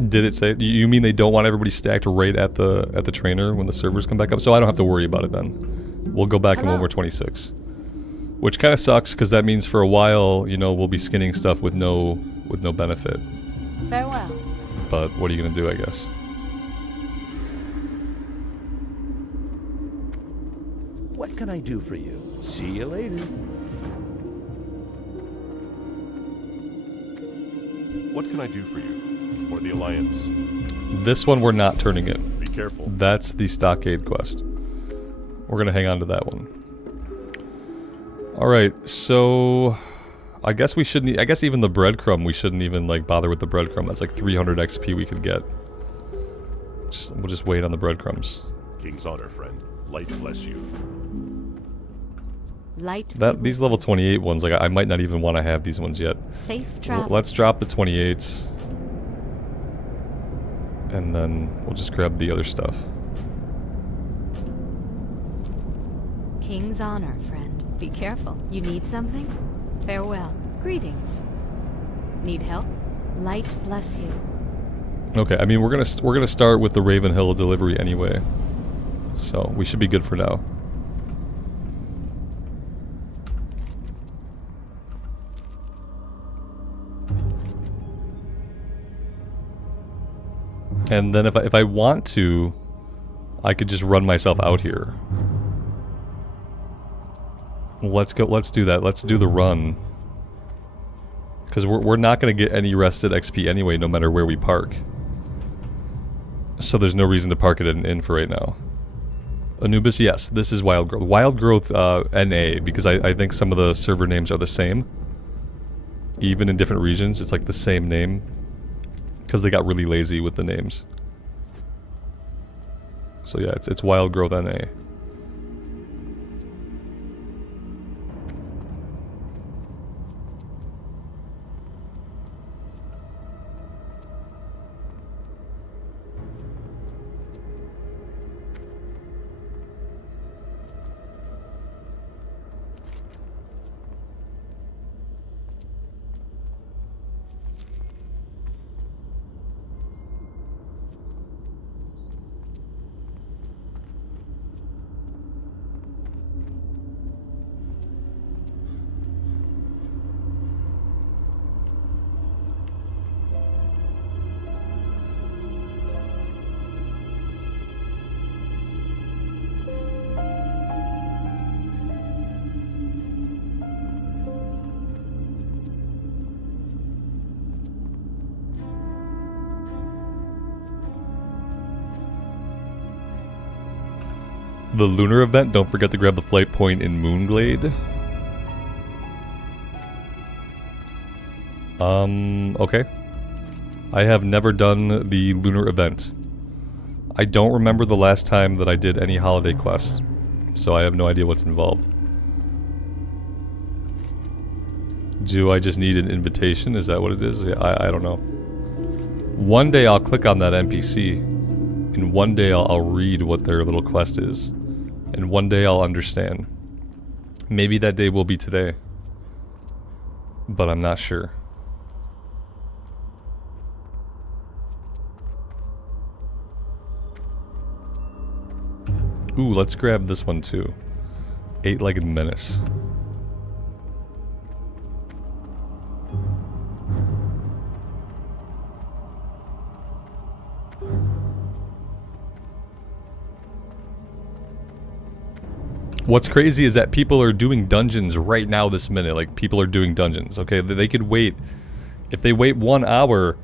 Did it say? You mean they don't want everybody stacked right at the trainer when the servers come back up? So I don't have to worry about it then. We'll go back in when we're 26. Which kind of sucks, because that means for a while, you know, we'll be skinning stuff with no benefit. Farewell. But what are you gonna do, I guess? What can I do for you? See you later. What can I do for you? For the Alliance? This one we're not turning in. Be careful. That's the Stockade quest. We're gonna hang on to that one. Alright, so... I guess we shouldn't... I guess even the breadcrumb, we shouldn't even, like, bother with the breadcrumb. That's like 300 XP we could get. We'll just wait on the breadcrumbs. King's honor, friend. Light bless you. Light. These level 28 ones, like, I might not even want to have these ones yet. Safe travel. Let's drop the 28s. And then we'll just grab the other stuff. King's honor, friend. Be careful. You need something? Farewell. Greetings. Need help? Light bless you. Okay, I mean we're gonna start with the Ravenhill delivery anyway, so we should be good for now. And then if I want to, I could just run myself out here. Let's go. Let's do that. Let's do the run. Because we're not going to get any rested XP anyway, no matter where we park. So there's no reason to park it at an inn for right now. Anubis, yes, this is Wildgrowth. Wildgrowth NA, because I think some of the server names are the same. Even in different regions, it's like the same name. Because they got really lazy with the names. So yeah, it's Wildgrowth NA. The lunar event, don't forget to grab the flight point in Moonglade. Okay. I have never done the lunar event. I don't remember the last time that I did any holiday quests, so I have no idea what's involved. Do I just need an invitation? Is that what it is? I don't know. One day I'll click on that NPC, and one day I'll read what their little quest is. And one day I'll understand. Maybe that day will be today. But I'm not sure. Ooh, let's grab this one too. Eight-legged menace. What's crazy is that people are doing dungeons right now this minute. Like, people are doing dungeons, okay? They could wait. If they wait 1 hour,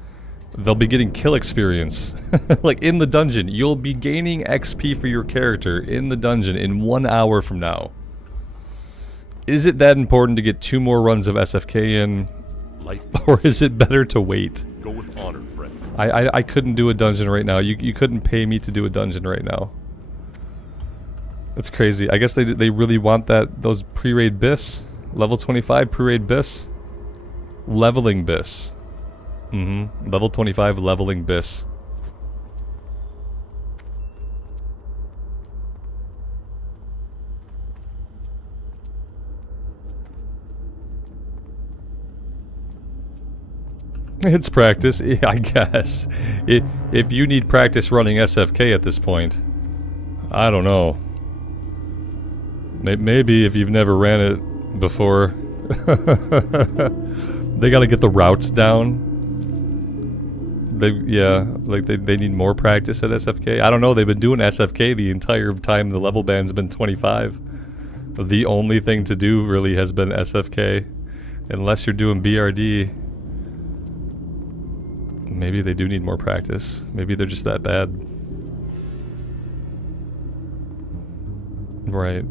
they'll be getting kill experience. Like, in the dungeon. You'll be gaining XP for your character in the dungeon in 1 hour from now. Is it that important to get 2 more runs of SFK in? Light. Or is it better to wait? Go with honor, friend. I couldn't do a dungeon right now. You couldn't pay me to do a dungeon right now. That's crazy. I guess they really want those pre-raid bis. Level 25 pre-raid bis. Leveling bis. Level 25 leveling bis. It's practice, yeah, I guess. If you need practice running SFK at this point, I don't know. Maybe if you've never ran it before. They gotta get the routes down. They need more practice at SFK. I don't know, they've been doing SFK the entire time the level band's been 25. The only thing to do really has been SFK. Unless you're doing BRD. Maybe they do need more practice. Maybe they're just that bad. Right.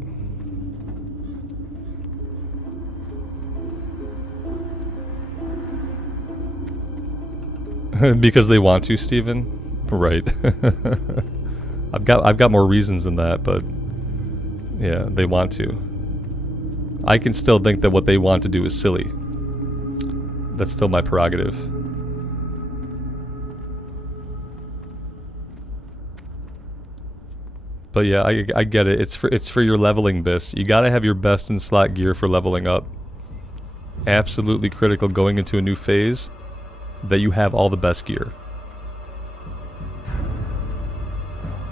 Because they want to, Steven? Right. I've got more reasons than that, but yeah, they want to. I can still think that what they want to do is silly. That's still my prerogative. But yeah, I get it. It's for your leveling bis. You gotta have your best in slot gear for leveling up. Absolutely critical going into a new phase that you have all the best gear.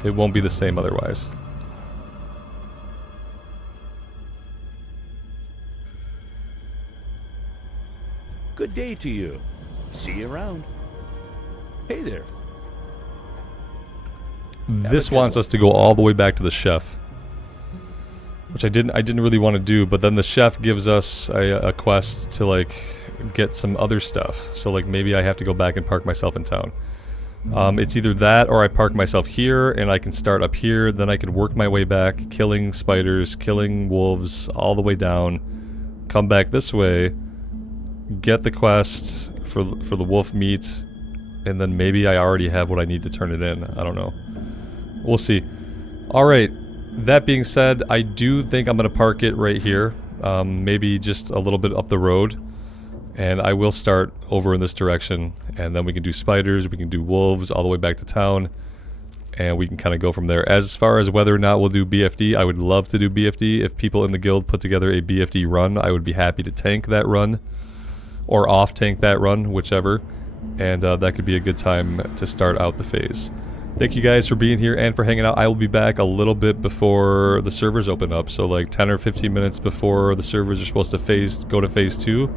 It won't be the same otherwise. Good day to you. See you around. Hey there. This wants us to go all the way back to the chef, which I didn't really want to do, but then the chef gives us a quest to like get some other stuff. So like maybe I have to go back and park myself in town. It's either that or I park myself here and I can start up here, then I can work my way back, killing spiders, killing wolves, all the way down, come back this way, get the quest for the wolf meat, and then maybe I already have what I need to turn it in. I don't know. We'll see. Alright, that being said, I do think I'm going to park it right here. Maybe just a little bit up the road. And I will start over in this direction. And then we can do spiders, we can do wolves, all the way back to town. And we can kind of go from there. As far as whether or not we'll do BFD, I would love to do BFD. If people in the guild put together a BFD run, I would be happy to tank that run. Or off-tank that run, whichever. And that could be a good time to start out the phase. Thank you guys for being here and for hanging out. I will be back a little bit before the servers open up. So like 10 or 15 minutes before the servers are supposed to go to phase 2.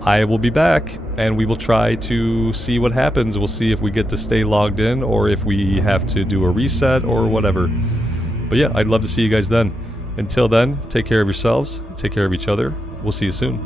I will be back and we will try to see what happens. We'll see if we get to stay logged in or if we have to do a reset or whatever. But yeah, I'd love to see you guys then. Until then, take care of yourselves, take care of each other. We'll see you soon.